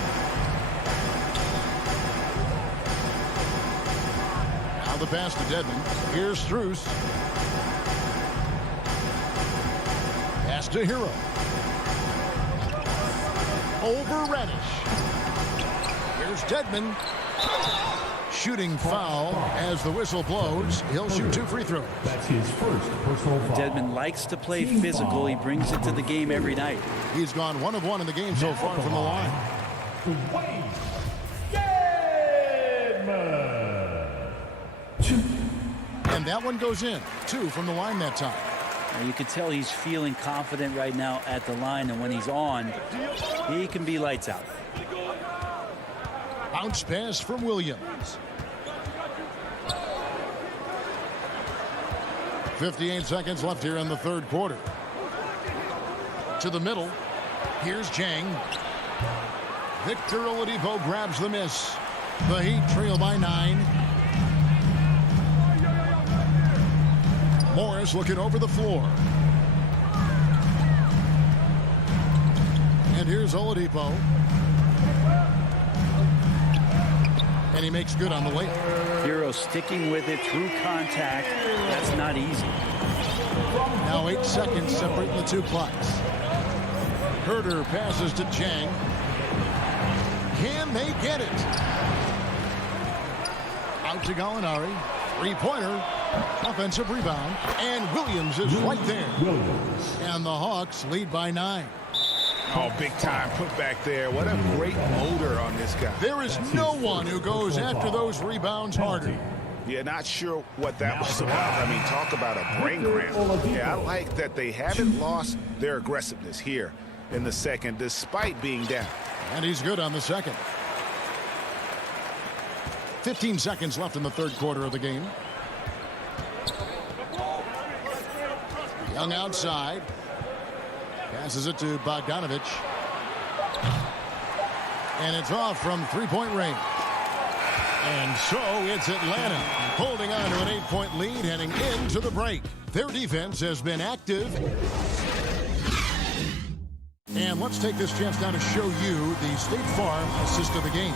Now the pass to Dedmon. Here's Strus. Pass to Hero. Over Reddish. Here's Dedmon. Shooting foul as the whistle blows. He'll shoot 2 free throws. That's his first personal foul. Dedmon likes to play physical. He brings it to the game every night. He's gone 1 of 1 in the game so far from the line. And that one goes in. 2 from the line that time. And you can tell he's feeling confident right now at the line, and when he's on, he can be lights out. Bounce pass from Williams. 58 seconds left here in the 3rd quarter. To the middle. Here's Jang. Victor Oladipo grabs the miss. The Heat trail by 9. Morris looking over the floor. And here's Oladipo. And he makes good on the layup. Hero sticking with it through contact. That's not easy. Now 8 seconds separating the 2 clocks. Herter passes to Jang. Can they get it? Out to Gallinari. 3-pointer. Offensive rebound. And Williams is right there. And the Hawks lead by 9. Oh, big time put back there. What a great motor on this guy. There is no one who goes after those rebounds harder. Yeah, not sure what that was about. I mean, talk about a brain cramp. Yeah, I like that they haven't lost their aggressiveness here in the second, despite being down. And he's good on the second. 15 seconds left in the 3rd quarter of the game. Young outside. Passes it to Bogdanovic. And it's off from 3-point range. And so it's Atlanta holding on to an 8-point lead heading into the break. Their defense has been active. And let's take this chance now to show you the State Farm assist of the game.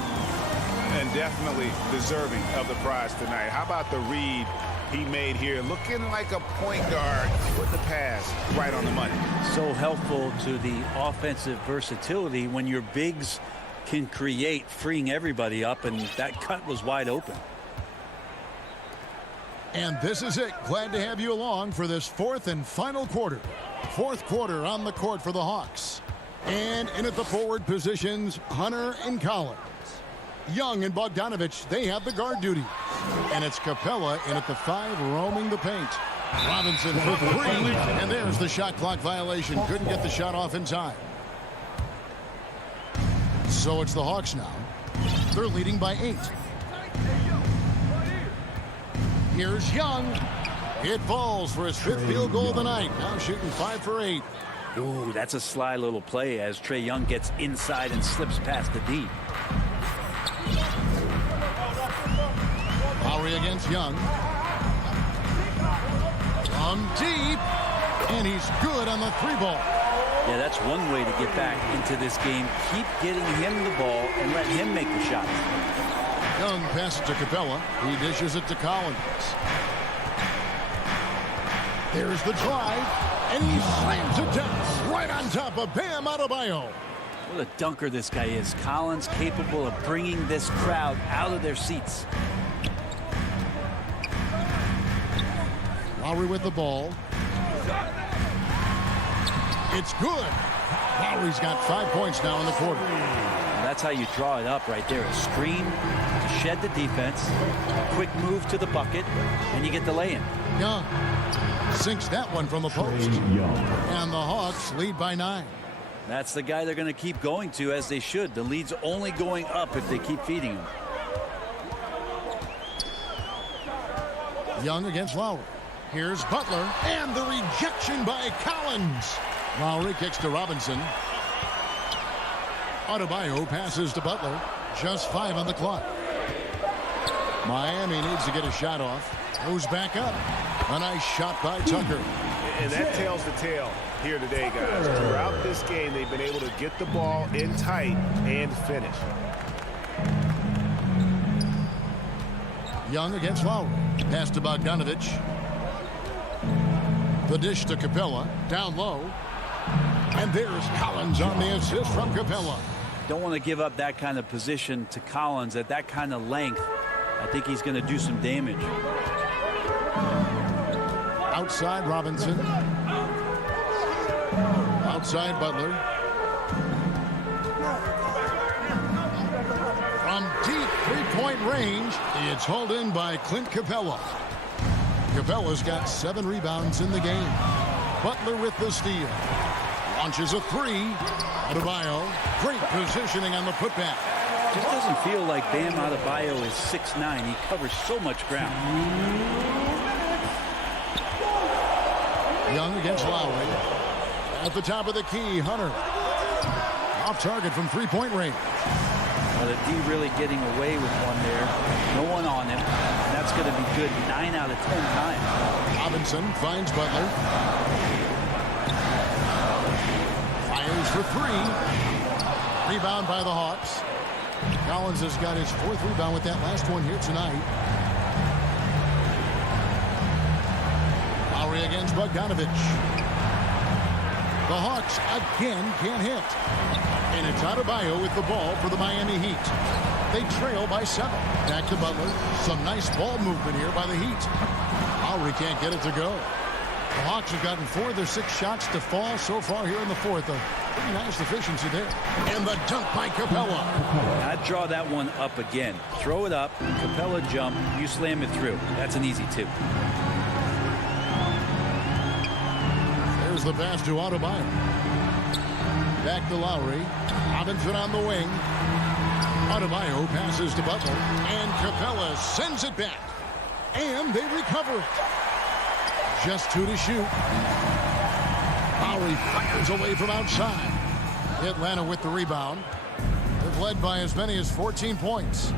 And definitely deserving of the prize tonight. How about the read he made here? Looking like a point guard with the pass right on the money. So helpful to the offensive versatility when your bigs can create, freeing everybody up, and that cut was wide open. And this is it. Glad to have you along for this fourth and final quarter. Fourth quarter on the court for the Hawks. And in at the forward positions, Hunter and Collins. Young and Bogdanovich, they have the guard duty. And it's Capella in at the 5 roaming the paint. Robinson for 3, and there's the shot clock violation. Couldn't get the shot off in time. So it's the Hawks now. They're leading by 8. Here's Young. It falls for his 5th field goal of the night. Now shooting 5 for 8. Ooh, that's a sly little play as Trae Young gets inside and slips past the D. Lowry against Young. From deep. And he's good on the 3-ball. Yeah, that's one way to get back into this game. Keep getting him the ball and let him make the shots. Young passes to Capella. He dishes it to Collins. There's the drive. And he slams it down right on top of Bam Adebayo. What a dunker this guy is. Collins capable of bringing this crowd out of their seats. Lowry with the ball. It's good. Lowry's got 5 points now in the quarter. That's how you draw it up right there. A screen to shed the defense, a quick move to the bucket, and you get the lay-in. Young sinks that one from the post. And the Hawks lead by 9. That's the guy they're going to keep going to, as they should. The lead's only going up if they keep feeding him. Young against Lowry. Here's Butler. And the rejection by Collins. Lowry kicks to Robinson. Adebayo passes to Butler. Just 5 on the clock. Miami needs to get a shot off. Goes back up. A nice shot by Tucker. And that tells the tale here today, guys. Throughout this game, they've been able to get the ball in tight and finish. Young against Lowry. Pass to Bogdanovich. The dish to Capella. Down low. And there's Collins on the assist from Capella. Don't want to give up that kind of position to Collins at that kind of length. I think he's going to do some damage. Outside Robinson. Outside Butler. From deep 3-point range, it's hauled in by Clint Capella. Capella's got 7 rebounds in the game. Butler with the steal. Launches a 3. Adebayo, great positioning on the putback. Just doesn't feel like Bam Adebayo is 6'9". He covers so much ground. Young against Lowry. At the top of the key, Hunter. Off target from 3-point range. Well, the D really getting away with one there. No one on him. That's going to be good 9 out of 10 times. Robinson finds Butler. Fires for 3. Rebound by the Hawks. Collins has got his 4th rebound with that last one here tonight. Lowry against Bogdanovich. The Hawks again can't hit. And it's Adebayo with the ball for the Miami Heat. They trail by 7. Back to Butler. Some nice ball movement here by the Heat. Lowry can't get it to go. The Hawks have gotten 4 of their 6 shots to fall so far here in the 4th. A pretty nice efficiency there. And the dunk by Capella. I'd draw that one up again. Throw it up, Capella jump, you slam it through. That's an easy 2. There's the pass to Adebayo. Back to Lowry. Robinson on the wing. Adebayo passes to Butler. And Capella sends it back. And they recover it. Just 2 to shoot. Lowry fires away from outside. Atlanta with the rebound. They've led by as many as 14 points.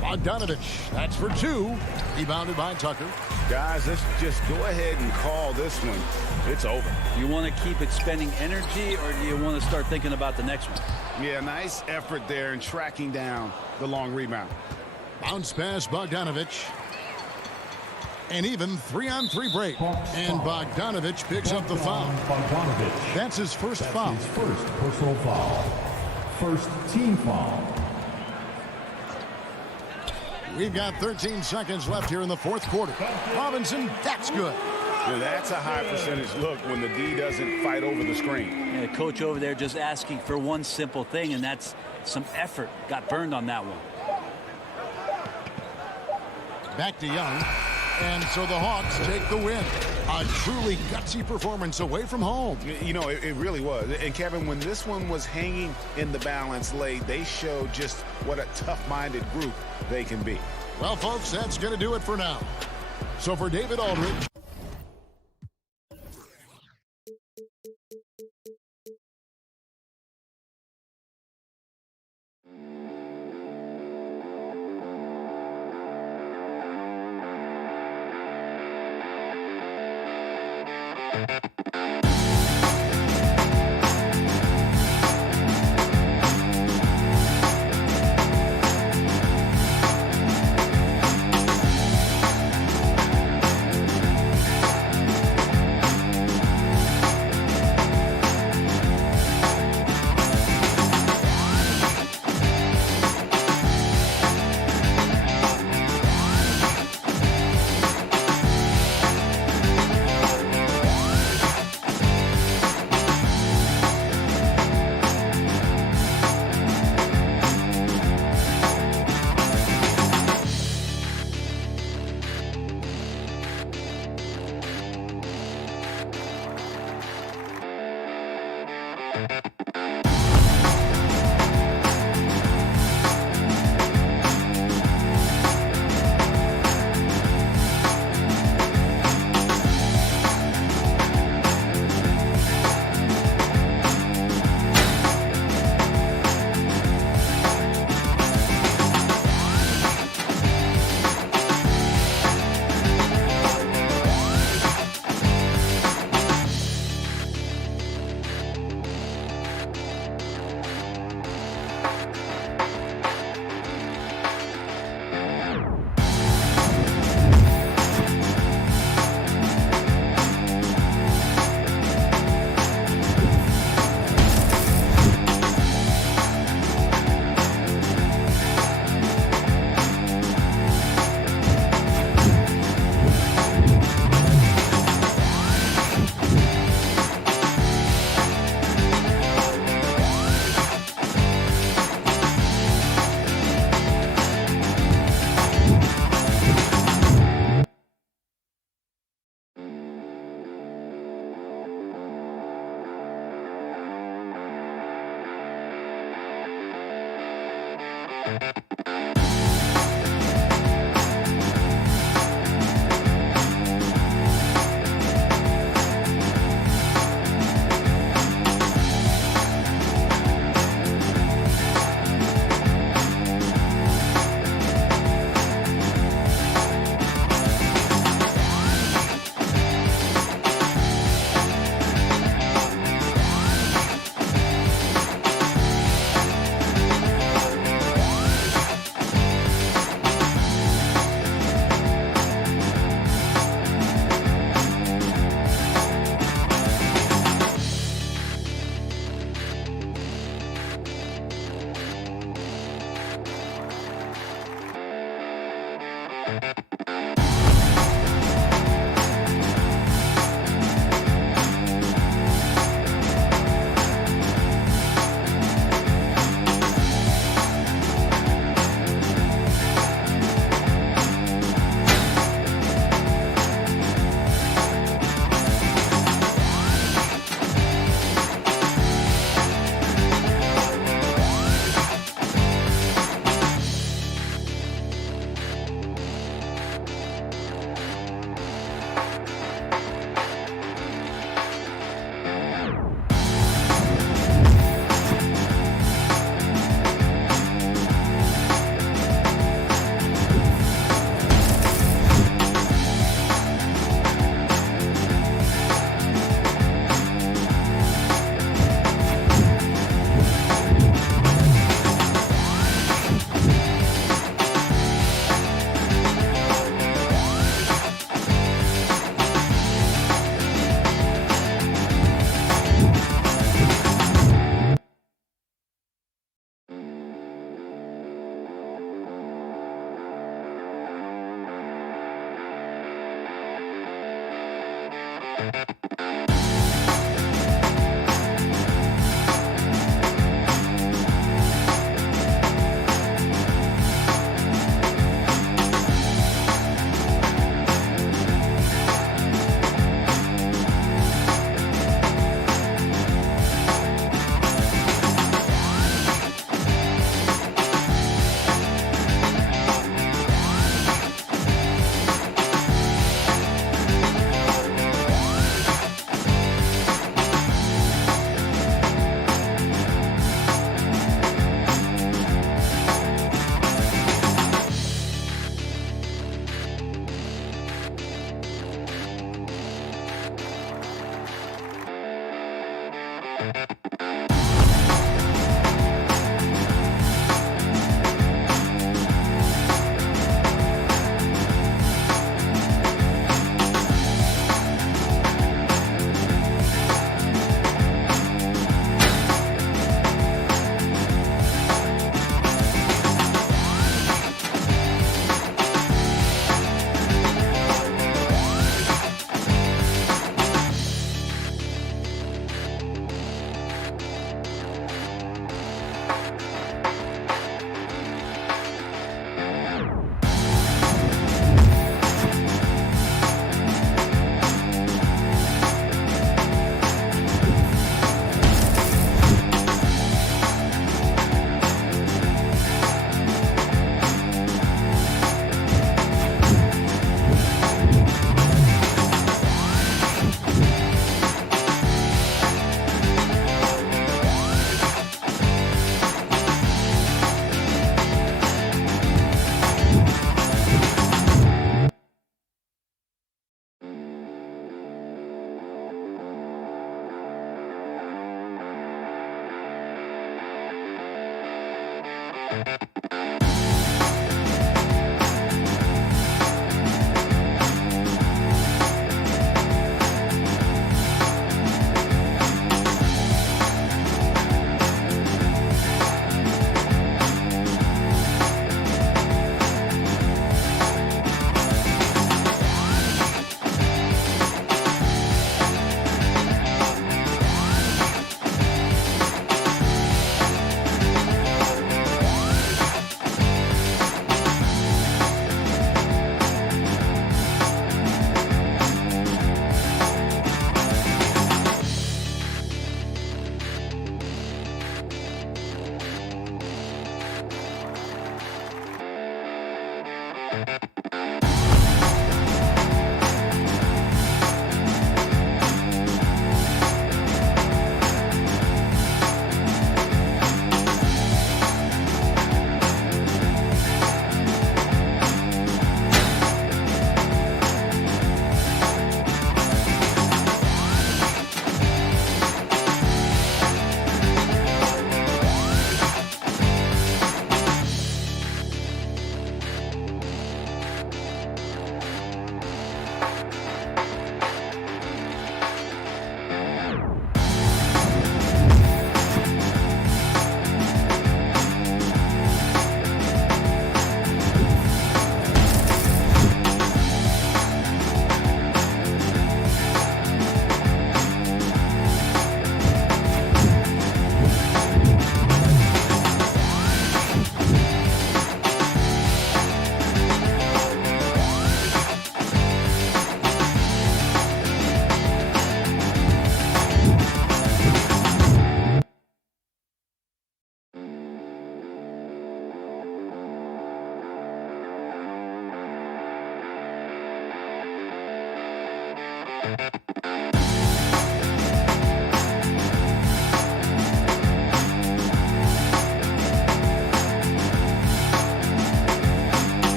Bogdanovich, that's for 2. Rebounded by Tucker. Guys, let's just go ahead and call this one. It's over. You want to keep expending energy, or do you want to start thinking about the next one? Yeah, nice effort there in tracking down the long rebound. Bounce pass, Bogdanovich. And even 3-on-3 break. And Bogdanovich picks up the foul. That's his first foul. His first personal foul. First team foul. We've got 13 seconds left here in the fourth quarter. Robinson, that's good. Now that's a high percentage look when the D doesn't fight over the screen. Yeah, coach over there just asking for one simple thing, and that's some effort. Got burned on that one. Back to Young. And so the Hawks take the win. A truly gutsy performance away from home. You know, it really was. And Kevin, when this one was hanging in the balance late, they showed just what a tough-minded group they can be. Well, folks, that's going to do it for now. So for David Aldridge.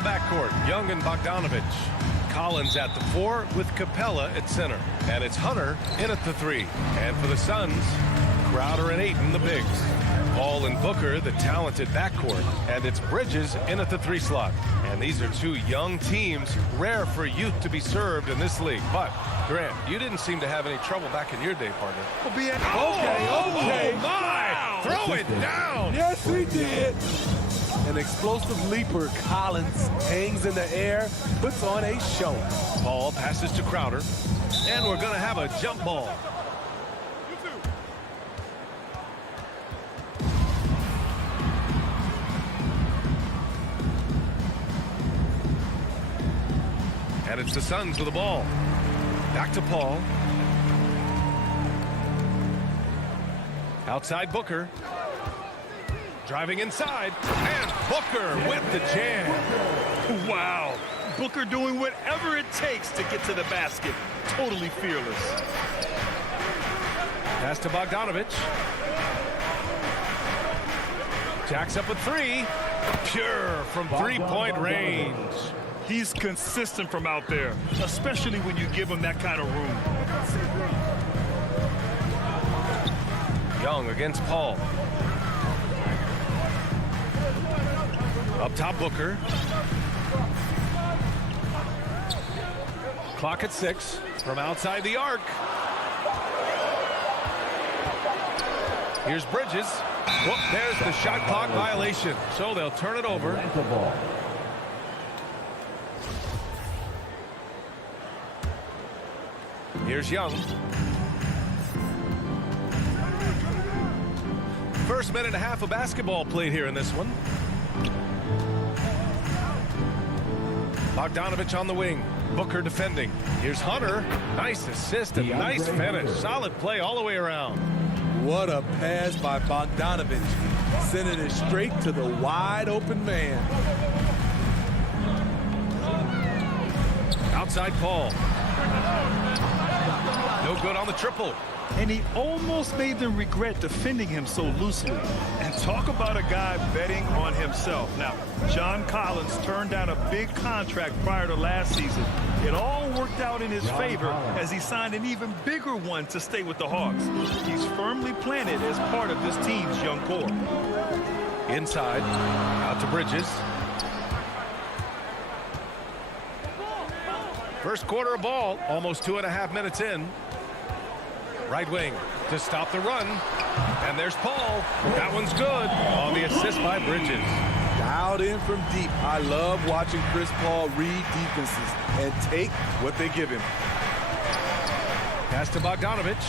the backcourt, Young and Bogdanovich. Collins at the 4 with Capella at center. And it's Hunter in at the 3. And for the Suns, Crowder and Ayton, the bigs. Paul and Booker, the talented backcourt. And it's Bridges in at the 3 slot. And these are two young teams, rare for youth to be served in this league. But, Grant, you didn't seem to have any trouble back in your day, partner. Okay. Oh, my! Wow. Throw it down! Yes, he did. An explosive leaper, Collins hangs in the air, puts on a show. Paul passes to Crowder, and we're going to have a jump ball. And it's the Suns with the ball. Back to Paul. Outside Booker. Driving inside, and Booker with the jam. Wow. Booker doing whatever it takes to get to the basket. Totally fearless. Pass to Bogdanovich. Jacks up with 3. Pure from three-point range. He's consistent from out there, especially when you give him that kind of room. Young against Paul. Up top, Booker. Clock at 6 from outside the arc. Here's Bridges. Whoop, there's the shot clock violation. So they'll turn it over. Here's Young. First minute and a half of basketball played here in this one. Bogdanovich on the wing. Booker defending. Here's Hunter. Nice assist and nice finish. Solid play all the way around. What a pass by Bogdanovich. Sending it straight to the wide open man. Outside Paul. No good on the triple. And he almost made them regret defending him so loosely. And talk about a guy betting on himself. Now, John Collins turned down a big contract prior to last season. It all worked out in his favor as he signed an even bigger one to stay with the Hawks. He's firmly planted as part of this team's young core. Inside, out to Bridges. First quarter of ball, almost 2.5 minutes in. Right wing to stop the run. And there's Paul. That one's good on the assist by Bridges. Dialed in from deep. I love watching Chris Paul read defenses and take what they give him. Pass to Bogdanovich.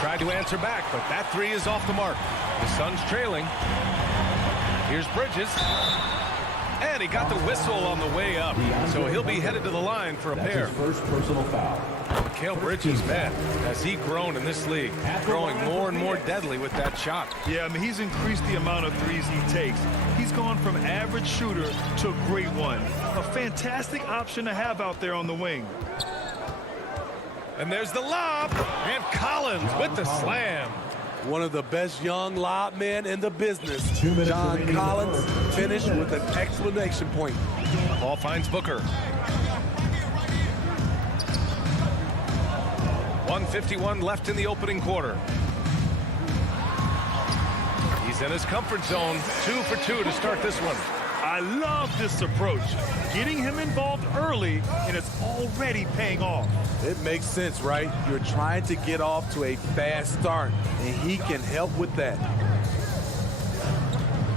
Tried to answer back, but that 3 is off the mark. The Suns trailing. Here's Bridges. And he got the whistle on the way up. So he'll be headed to the line for a pair. First personal foul. Mikal Bridges, man, has he grown in this league, growing more and more deadly with that shot. Yeah, I mean, he's increased the amount of threes he takes. He's gone from average shooter to great one. A fantastic option to have out there on the wing. And there's the lob, and Collins with the slam. One of the best young lob men in the business. John Collins finished with an exclamation point. Ball finds Booker. 1:51 left in the opening quarter. He's in his comfort zone. 2 for 2 to start this one. I love this approach. Getting him involved early, and it's already paying off. It makes sense, right? You're trying to get off to a fast start, and he can help with that.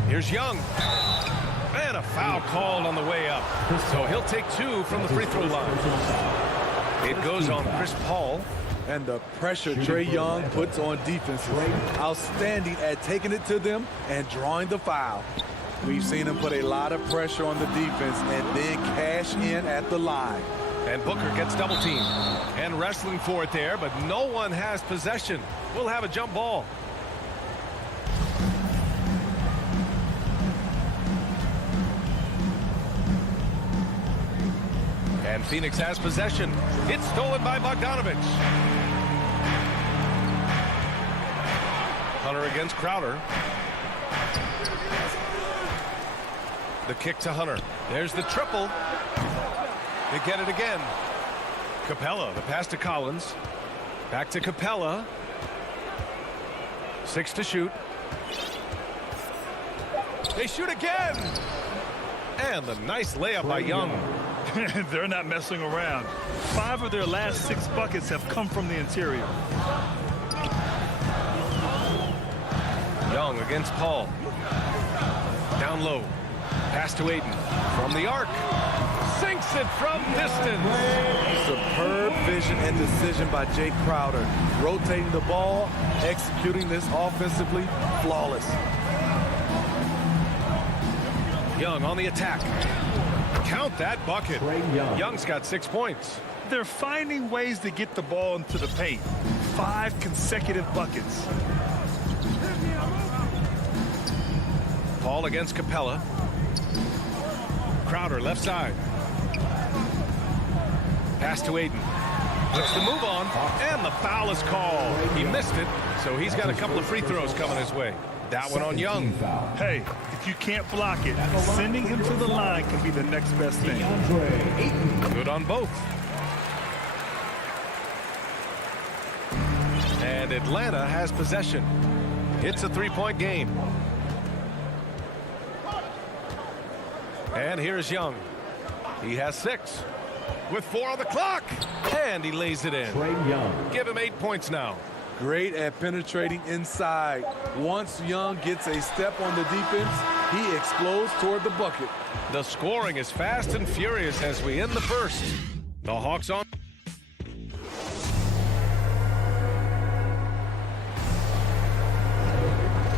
Here's Young. And a foul called on the way up. So he'll take 2 from the free throw line. It goes on Chris Paul. And the pressure Trae Young puts on defenses. Outstanding at taking it to them and drawing the foul. We've seen him put a lot of pressure on the defense and then cash in at the line. And Booker gets double teamed and wrestling for it there, but no one has possession. We'll have a jump ball. And Phoenix has possession. It's stolen by Bogdanovich. Hunter against Crowder. The kick to Hunter. There's the triple. They get it again. Capella, the pass to Collins. Back to Capella. 6 to shoot. They shoot again. And the nice layup by Young. They're not messing around. 5 of their last 6 buckets have come from the interior. Young against Paul. Down low. Pass to Aiden. From the arc. Sinks it from distance. Superb vision and decision by Jake Crowder. Rotating the ball, executing this offensively, flawless. Young on the attack. Count that bucket. Young's got 6 points. They're finding ways to get the ball into the paint. 5 consecutive buckets. Paul against Capella. Crowder left side. Pass to Aiden. Puts the move on, and the foul is called. He missed it, so he's got a couple of free throws coming his way. That one on Young. Hey, if you can't block it, sending him to the line can be the next best thing. Good on both. And Atlanta has possession. It's a 3-point game. And here's Young. He has 6 with 4 on the clock. And he lays it in. Give him 8 points now. Great at penetrating inside. Once Young gets a step on the defense, he explodes toward the bucket. The scoring is fast and furious as we end the first. The Hawks on.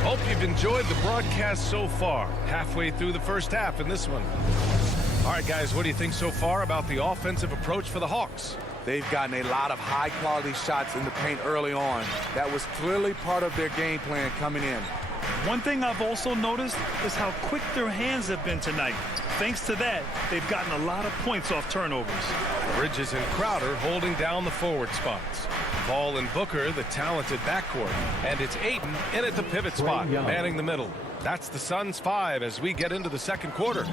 Hope you've enjoyed the broadcast so far. Halfway through the first half in this one. All right, guys, what do you think so far about the offensive approach for the Hawks? They've gotten a lot of high-quality shots in the paint early on. That was clearly part of their game plan coming in. One thing I've also noticed is how quick their hands have been tonight. Thanks to that, they've gotten a lot of points off turnovers. Bridges and Crowder holding down the forward spots. Ball and Booker, the talented backcourt. And it's Aiden in at the pivot spot, manning the middle. That's the Suns' 5 as we get into the second quarter.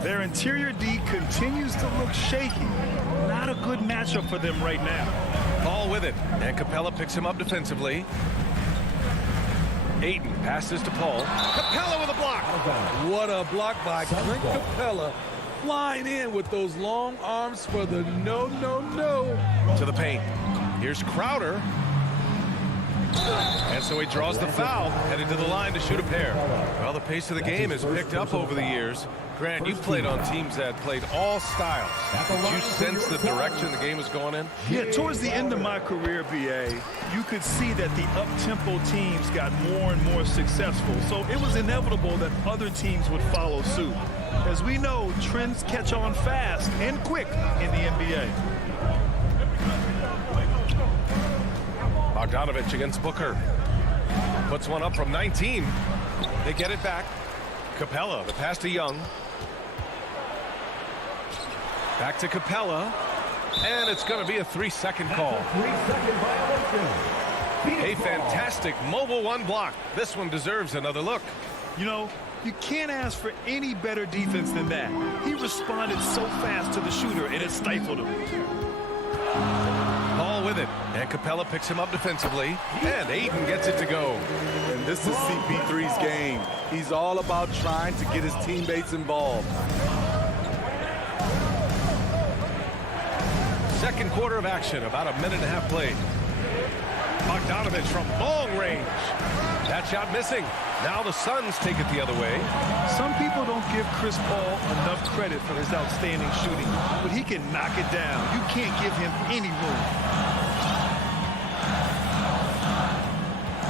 Their interior D continues to look shaky. Not a good matchup for them right now. Ball with it, and Capella picks him up defensively. Aiden passes to Paul. Capella with a block. What a block by Clint Capella. Flying in with those long arms for the no. To the paint. Here's Crowder. And so he draws the foul, headed to the line to shoot a pair. Well, the pace of the game has picked up over the years. Grant, you've played on teams that played all styles. Did you sense the direction the game was going in? Yeah, towards the end of my career, BA, you could see that the up-tempo teams got more and more successful. So it was inevitable that other teams would follow suit. As we know, trends catch on fast and quick in the NBA. Bogdanovich against Booker. Puts one up from 19. They get it back. Capella, the pass to Young. Back to Capella. And it's going to be a 3-second call. A fantastic mobile one block. This one deserves another look. You know, you can't ask for any better defense than that. He responded so fast to the shooter, and it stifled him. Ball with it. And Capella picks him up defensively. And Aiden gets it to go. And this is CP3's game. He's all about trying to get his teammates involved. Second quarter of action, about a minute and a half played. Bogdanovich from long range. That shot missing. Now the Suns take it the other way. Some people don't give Chris Paul enough credit for his outstanding shooting, but he can knock it down. You can't give him any room.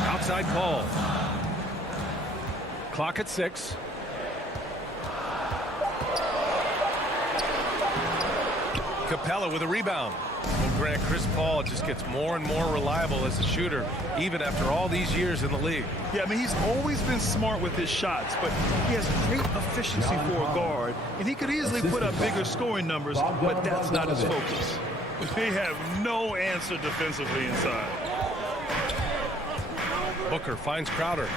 Outside call. Clock at 6. Capella with a rebound. Well, Grant, Chris Paul just gets more and more reliable as a shooter, even after all these years in the league. Yeah, I mean, he's always been smart with his shots, but he has great efficiency for a guard, and he could easily put up bigger scoring numbers, but that's not his focus. They have no answer defensively inside. Booker finds Crowder.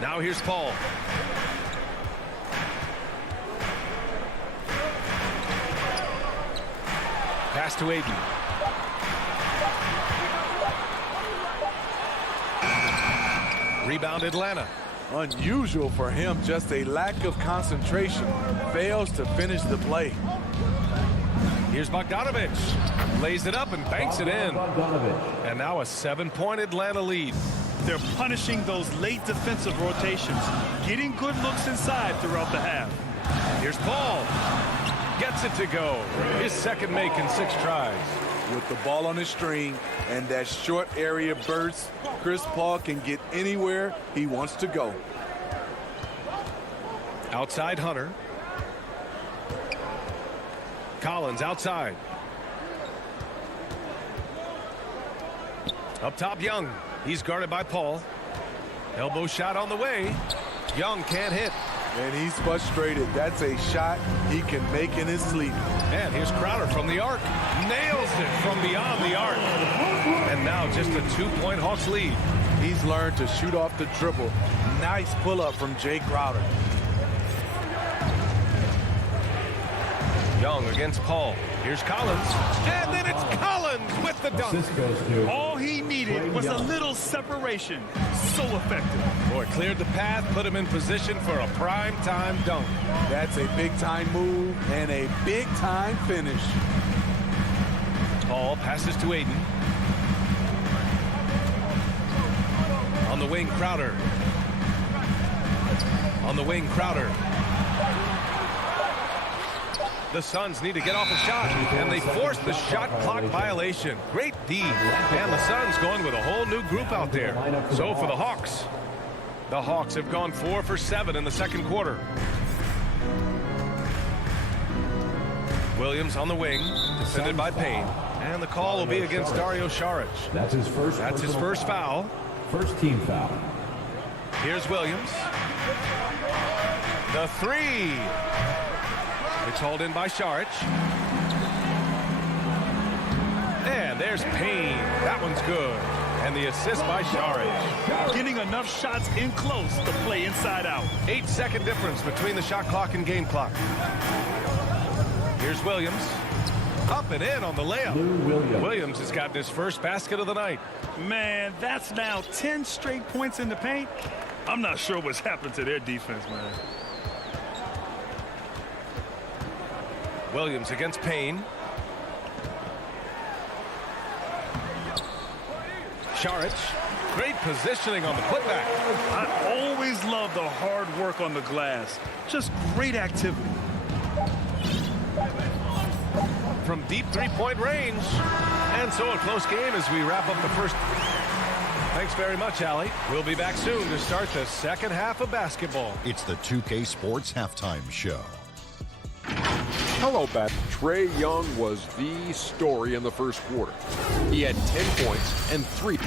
Now here's Paul. Pass to Aiden. Rebound Atlanta. Unusual for him, just a lack of concentration. Fails to finish the play. Here's Bogdanovich. Lays it up and banks it in. And now a 7-point Atlanta lead. They're punishing those late defensive rotations, getting good looks inside throughout the half. Here's Paul. Gets it to go. His second make in 6 tries. With the ball on his string and that short area burst, Chris Paul can get anywhere he wants to go. Outside Hunter. Collins outside. Up top Young. He's guarded by Paul. Elbow shot on the way. Young can't hit. And he's frustrated. That's a shot he can make in his sleep. And here's Crowder from the arc. Nails it from beyond the arc. And now just a 2-point Hawks lead. He's learned to shoot off the dribble. Nice pull-up from Jay Crowder. Young against Paul. Here's Collins. And then it's Collins with the dunk. All he needed was a little separation. So effective. Boy, cleared the path, put him in position for a prime-time dunk. That's a big-time move and a big-time finish. Paul passes to Aiden. On the wing, Crowder. On the wing, Crowder. The Suns need to get off a shot, and they force the shot clock violation. Great D. And the Suns going with a whole new group out there. So for the Hawks have gone 4 for 7 in the second quarter. Williams on the wing, defended by Payne. And the call will be against Dario Saric. That's his first foul. First team foul. Here's Williams. The 3. It's hauled in by Saric. And there's Payne. That one's good. And the assist by Saric. Getting enough shots in close to play inside out. 8-second difference between the shot clock and game clock. Here's Williams. Up and in on the layup. Williams has gotten his first basket of the night. Man, that's now 10 straight points in the paint. I'm not sure what's happened to their defense, man. Williams against Payne. Saric. Great positioning on the putback. I always love the hard work on the glass. Just great activity. From deep 3-point range. And so a close game as we wrap up the first. Thanks very much, Allie. We'll be back soon to start the second half of basketball. It's the 2K Sports Halftime Show. Hello, Bat. Trae Young was the story in the first quarter. He had 10 points and 3.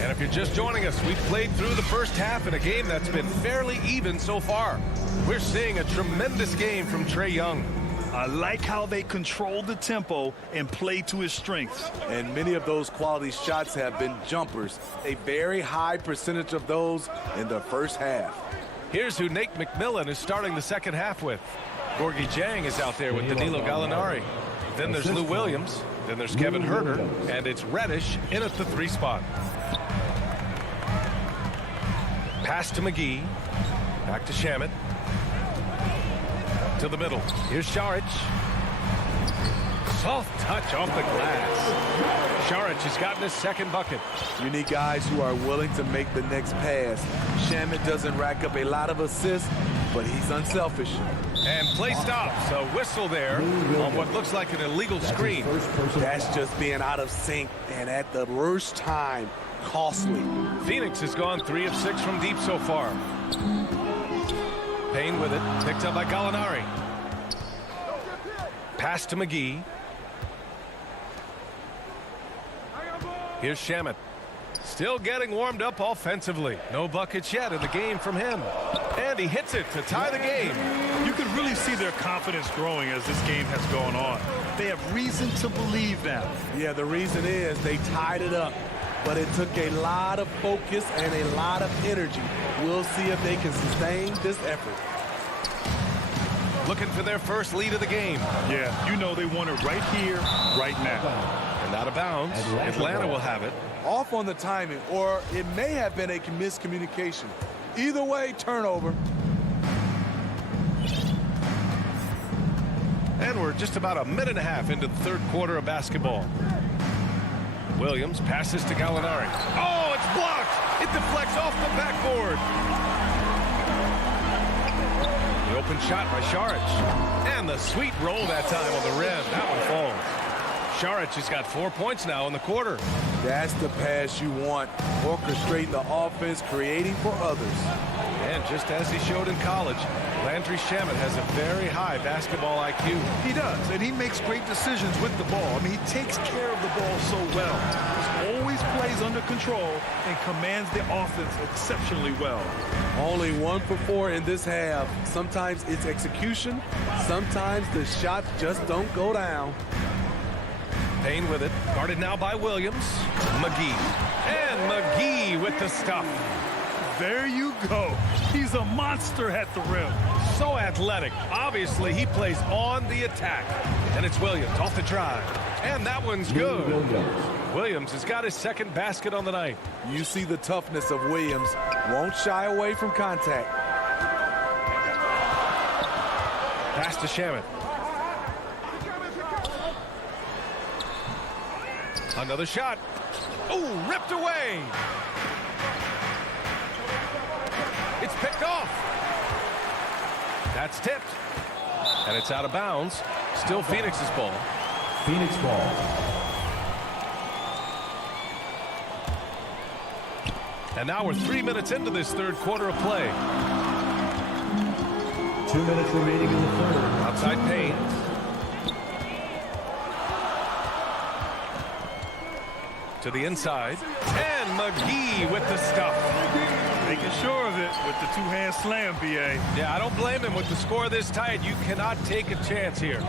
And if you're just joining us, we've played through the first half in a game that's been fairly even so far. We're seeing a tremendous game from Trae Young. I like how they control the tempo and play to his strengths. And many of those quality shots have been jumpers. A very high percentage of those in the first half. Here's who Nate McMillan is starting the second half with. Gorgie Jang is out there with Danilo Gallinari. Then there's Lou Williams. Then there's Kevin Huerter. And it's Reddish in at the 3 spot. Pass to McGee. Back to Shamet. To the middle. Here's Saric. Soft touch off the glass. Saric has gotten his second bucket. You need guys who are willing to make the next pass. Shamet doesn't rack up a lot of assists, but he's unselfish. And play stops. A whistle there on what looks like an illegal screen. That's just being out of sync and at the worst time, costly. Phoenix has gone 3 of 6 from deep so far. Payne with it, picked up by Gallinari. Pass to McGee. Here's Shamet. Still getting warmed up offensively. No buckets yet in the game from him. And he hits it to tie the game. You can really see their confidence growing as this game has gone on. They have reason to believe now. Yeah, the reason is they tied it up. But it took a lot of focus and a lot of energy. We'll see if they can sustain this effort. Looking for their first lead of the game. Yeah, you know they want it right here, right now. And out of bounds. Atlanta will have it. Off on the timing, or it may have been a miscommunication. Either way, turnover. And we're just about a minute and a half into the third quarter of basketball. Williams passes to Gallinari. Oh, it's blocked! It deflects off the backboard. The open shot by Šarić. And the sweet roll that time on the rim. That one falls. Šarić has got 4 points now in the quarter. That's the pass you want. Orchestrating the offense, creating for others. And just as he showed in college, Landry Shamet has a very high basketball IQ. He does, and he makes great decisions with the ball. I mean, he takes care of the ball so well. He always plays under control and commands the offense exceptionally well. Only 1 for 4 in this half. Sometimes it's execution. Sometimes the shots just don't go down. Payne with it. Guarded now by Williams. McGee. And McGee with the stuff. There you go. He's a monster at the rim. So athletic. Obviously, he plays on the attack. And it's Williams off the drive. And that one's good. Williams has got his second basket on the night. You see the toughness of Williams. Won't shy away from contact. Pass to Shamet. Another shot. Oh, ripped away. It's picked off. That's tipped. And it's out of bounds. Still Phoenix's ball. Phoenix ball. And now we're 3 minutes into this third quarter of play. 2 minutes remaining in the third. Outside Payne. To the inside. And McGee with the stuff. Making sure of it with the two-hand slam, B.A. Yeah, I don't blame him with the score this tight. You cannot take a chance here.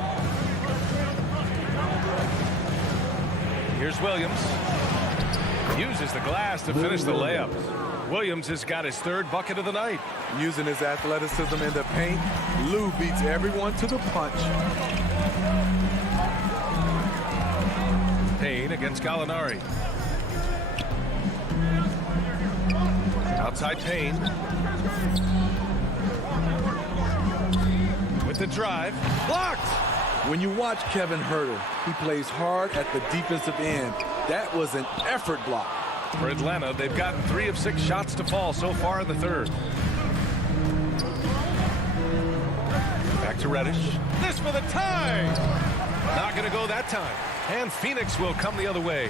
Here's Williams. Uses the glass to finish the layup. Williams has got his third bucket of the night. Using his athleticism in the paint, Lou beats everyone to the punch. Payne against Gallinari. Outside Payne. With the drive. Blocked! When you watch Kevin Huerter, he plays hard at the defensive end. That was an effort block. For Atlanta, they've gotten 3 of 6 shots to fall so far in the third. Back to Reddish. This for the tie! Not going to go that time. And Phoenix will come the other way.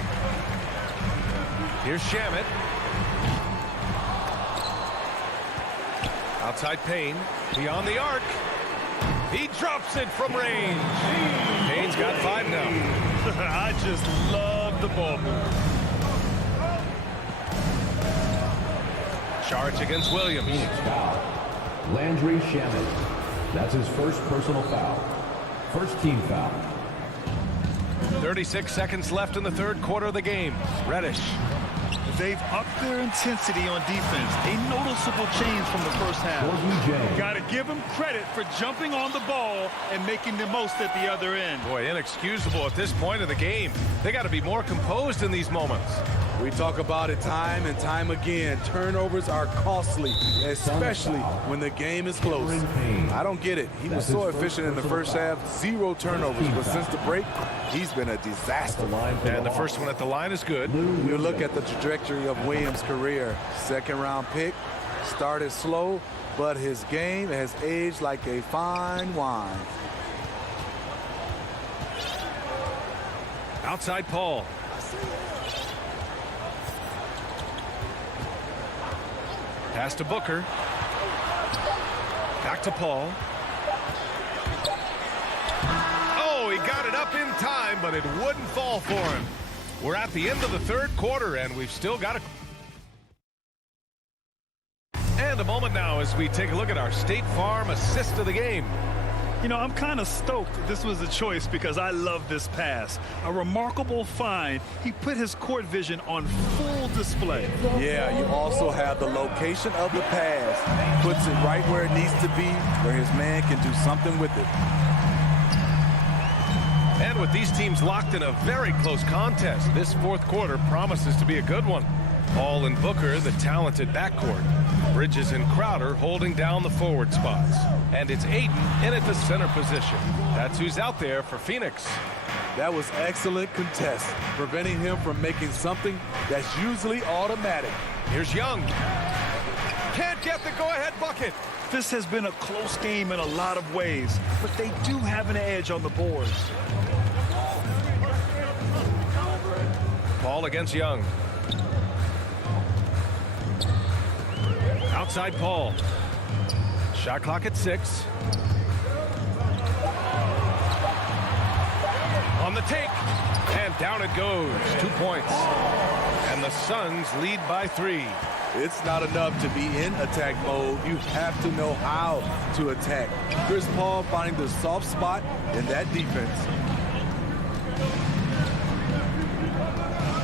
Here's Shamet. Outside Payne. Beyond the arc. He drops it from range. Payne's got 5 now. I just love the ball move. Šarić against Williams. Foul. Landry Shamet. That's his first personal foul. First team foul. 36 seconds left in the third quarter of the game. Reddish. They've upped their intensity on defense. A noticeable change from the first half. Got to give them credit for jumping on the ball and making the most at the other end. Boy, inexcusable at this point of the game. They got to be more composed in these moments. We talk about it time and time again. Turnovers are costly, especially when the game is close. I don't get it. He was so efficient in the first half, 0 turnovers. But since the break, he's been a disaster. And the first one at the line is good. You look at the trajectory of Williams' career. Second-round pick, started slow, but his game has aged like a fine wine. Outside Paul. Pass to Booker. Back to Paul. Oh, he got it up in time, but it wouldn't fall for him. We're at the end of the third quarter, and we've still got a And a moment now as we take a look at our State Farm assist of the game. You know, I'm kind of stoked this was a choice because I love this pass. A remarkable find. He put his court vision on full display. Yeah, you also have the location of the pass. Puts it right where it needs to be, where his man can do something with it. And with these teams locked in a very close contest, this fourth quarter promises to be a good one. Paul and Booker, the talented backcourt. Bridges and Crowder holding down the forward spots. And it's Aiden in at the center position. That's who's out there for Phoenix. That was excellent contest, preventing him from making something that's usually automatic. Here's Young. Can't get the go-ahead bucket. This has been a close game in a lot of ways, but they do have an edge on the boards. Paul against Young. Outside Paul. Shot clock at 6. On the take. And down it goes. 2 points. And the Suns lead by 3. It's not enough to be in attack mode. You have to know how to attack. Chris Paul finding the soft spot in that defense.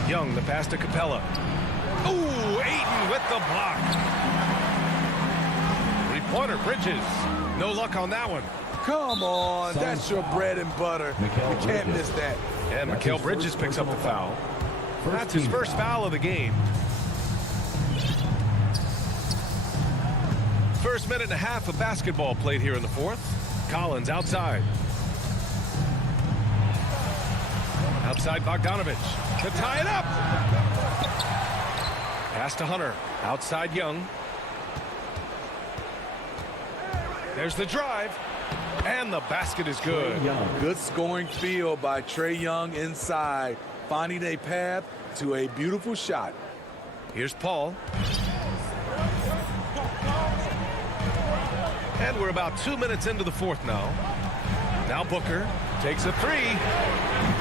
Young, the pass to Capella. Ooh, Ayton with the block. Three-pointer, Bridges. No luck on that one. Come on, that's your bread and butter. You can't miss that. And Mikal Bridges picks up the foul. That's his first foul of the game. First minute and a half of basketball played here in the fourth. Collins outside. Outside Bogdanovich to tie it up. Pass to Hunter. Outside Young. There's the drive. And the basket is good. Good scoring field by Trae Young inside, finding a path to a beautiful shot. Here's Paul. And we're about 2 minutes into the fourth now. Now Booker takes a three.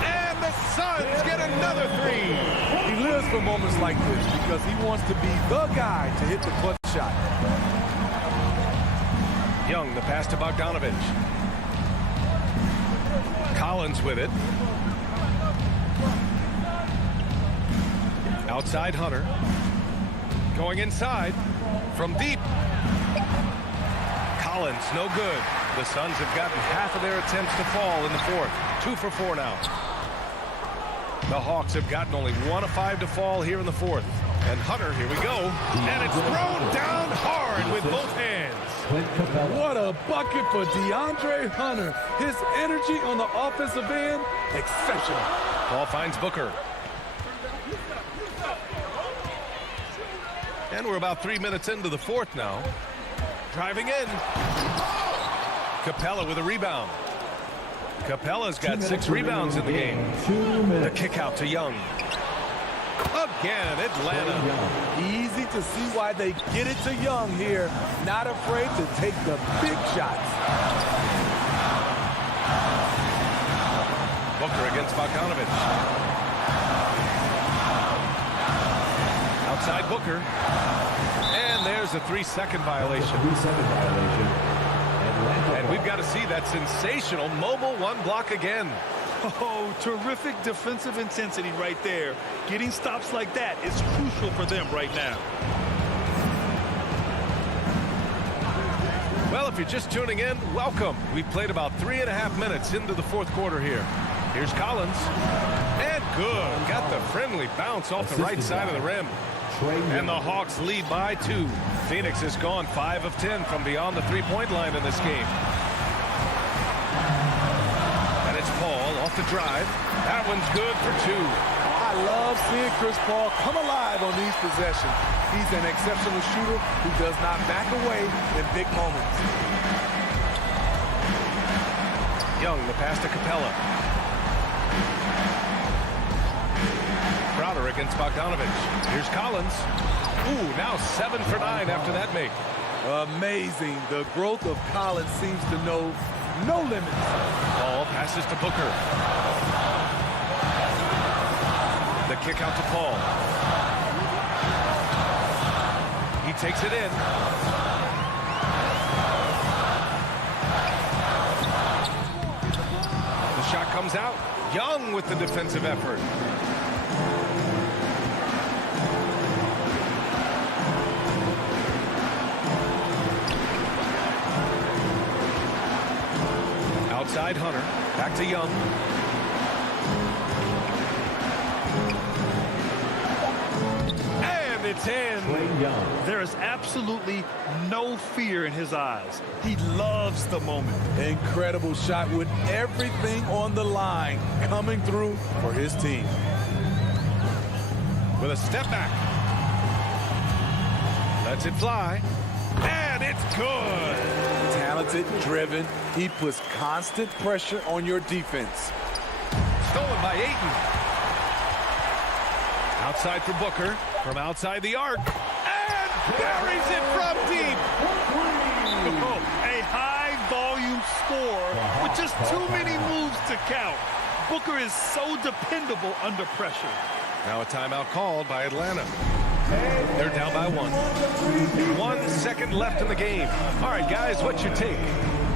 And the Suns get another three. He lives for moments like this because he wants to be the guy to hit the clutch shot. Young, the pass to Bogdanovich. Collins with it. Outside Hunter. Going inside from deep. Collins, no good. The Suns have gotten half of their attempts to fall in the fourth. 2 for 4 now. The Hawks have gotten only 1 of 5 to fall here in the fourth. And Hunter, here we go. And it's thrown down hard with both hands. What a bucket for DeAndre Hunter. His energy on the offensive end, exceptional. Paul finds Booker. And we're about 3 minutes into the fourth now. Driving in. Capella with a rebound. Capella's got 6 rebounds in the game. The kick out to Young. Again, Atlanta. Easy to see why they get it to Young here. Not afraid to take the big shots. Booker against Bogdanovich. Outside Booker. And there's a 3-second violation. And we've got to see that sensational mobile one block again. Oh, terrific defensive intensity right there. Getting stops like that is crucial for them right now. Well, if you're just tuning in, welcome. We've played about 3.5 minutes into the fourth quarter here. Here's Collins. And good. Got the friendly bounce off the right side of the rim. And the Hawks lead by 2. Phoenix has gone 5 of 10 from beyond the three-point line in this game. And it's Paul off the drive. That one's good for 2. I love seeing Chris Paul come alive on these possessions. He's an exceptional shooter who does not back away in big moments. Young, the pass to Capella. Crowder against Bogdanovich. Here's Collins. Ooh, now 7 for 9 after that make. Amazing. The growth of Collins seems to know no limits. Paul passes to Booker. The kick out to Paul. He takes it in. comes out. Young with the defensive effort. Outside Hunter. Back to Young. And it's in. There is absolutely no fear in his eyes. He loves the moment. Incredible shot with everything on the line coming through for his team. With a step back. Lets it fly. And it's good. Talented, driven. He puts constant pressure on your defense. Stolen by Ayton. Outside for Booker. From outside the arc. And buries it from deep. Oh, a high-volume score with just too many moves to count. Booker is so dependable under pressure. Now a timeout called by Atlanta. They're down by 1. 1 second left in the game. All right, guys, what's your take?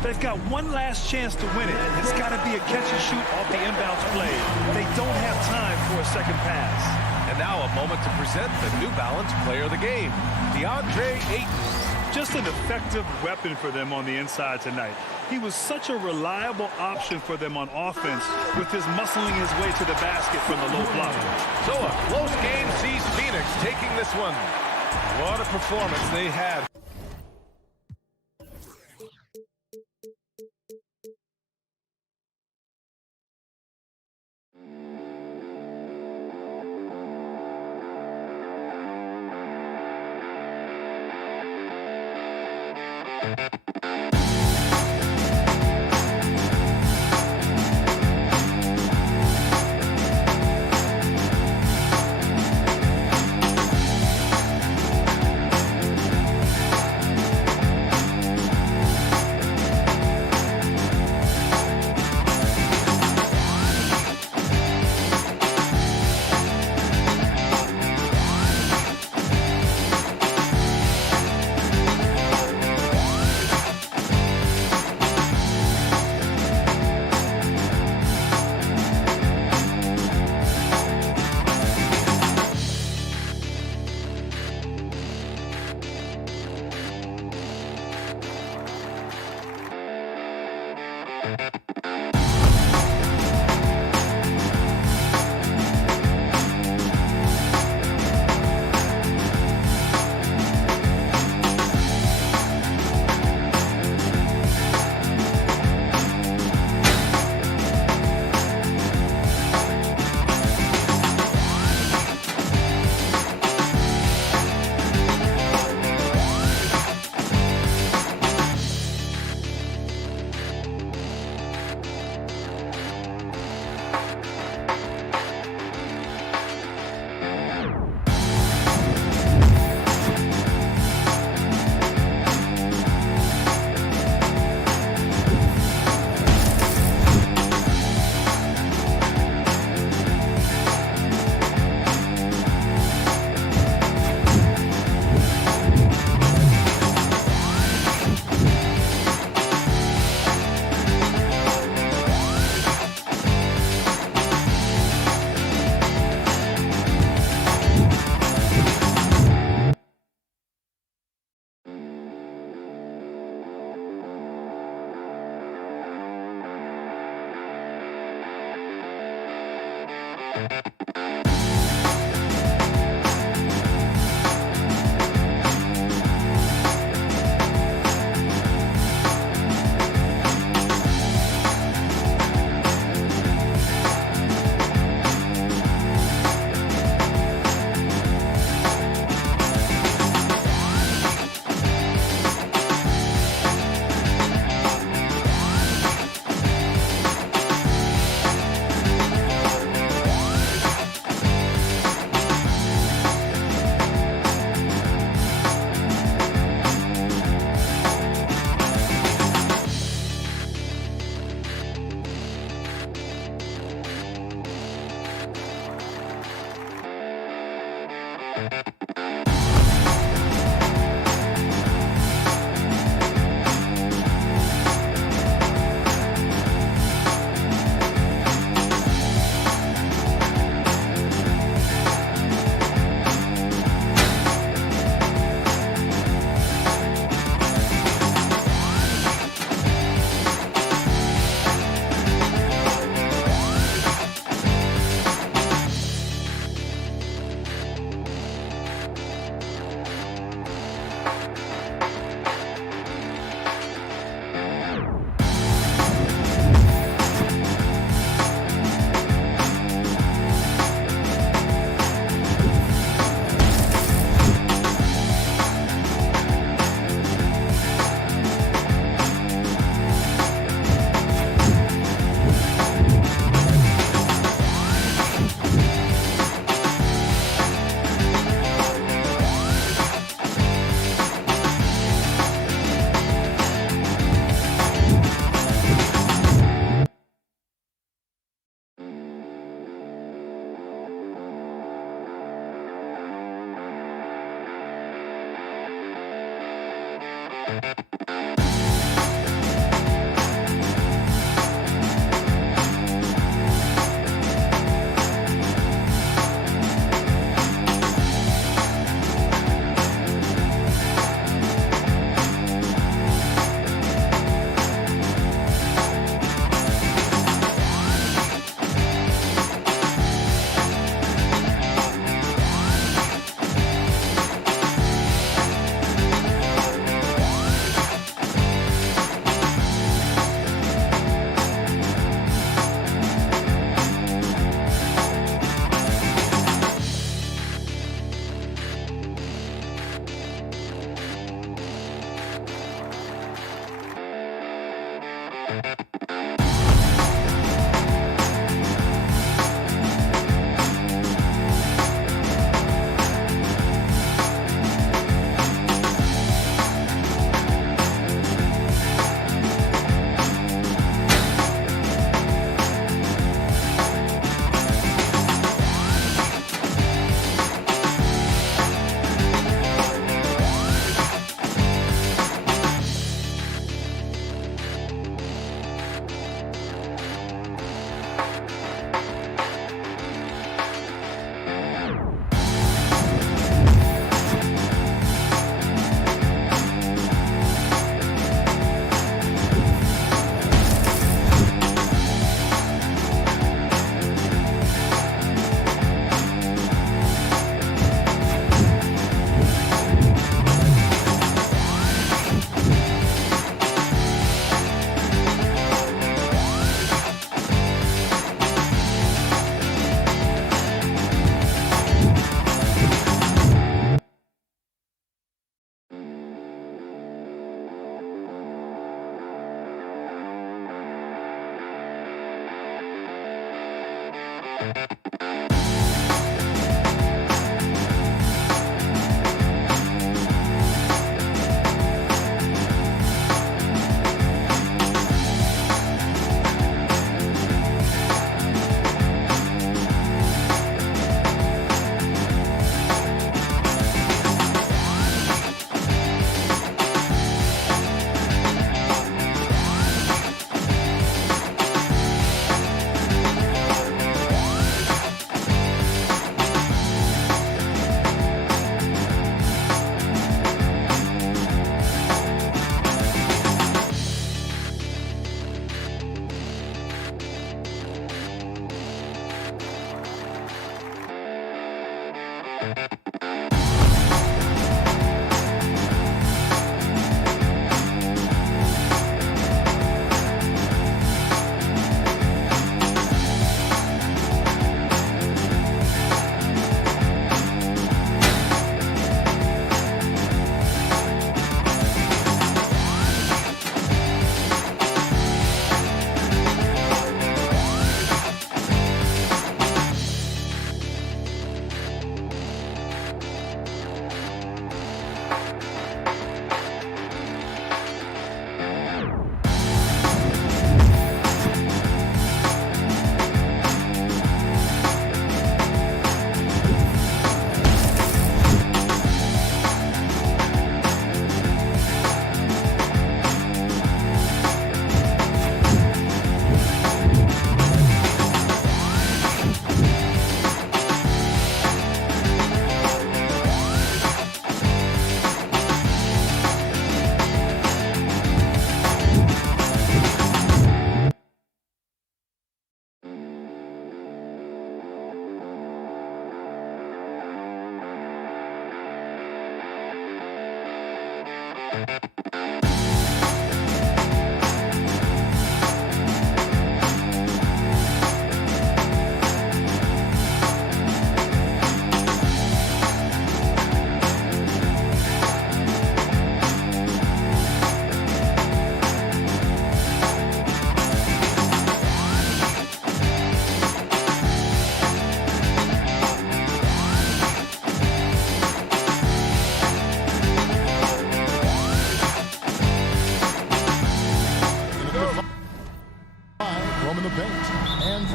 They've got one last chance to win it. It's got to be a catch and shoot off the inbounds play. They don't have time for a second pass. And now a moment to present the New Balance Player of the Game, DeAndre Ayton. Just an effective weapon for them on the inside tonight. He was such a reliable option for them on offense with his muscling his way to the basket from the low block. So a close game sees Phoenix taking this one. What a performance they had.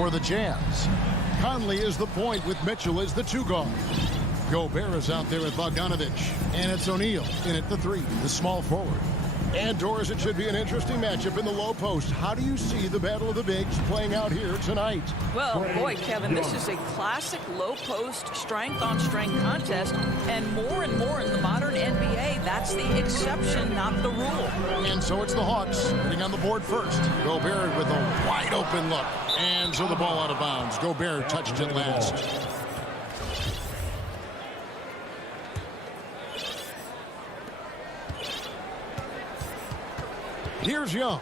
For the Jazz, Conley is the point with Mitchell as the two guard. Gobert is out there with Bogdanovich. And it's O'Neal in at the 3, the small forward. And Doris, it should be an interesting matchup in the low post. How do you see the battle of the bigs playing out here tonight? Well, boy, Kevin, this is a classic low post strength-on-strength contest. And more in the modern NBA, that's the exception, not the rule. And so it's the Hawks getting on the board first. Gobert with a wide open look. And so the ball out of bounds. Gobert touched it last. Here's Young.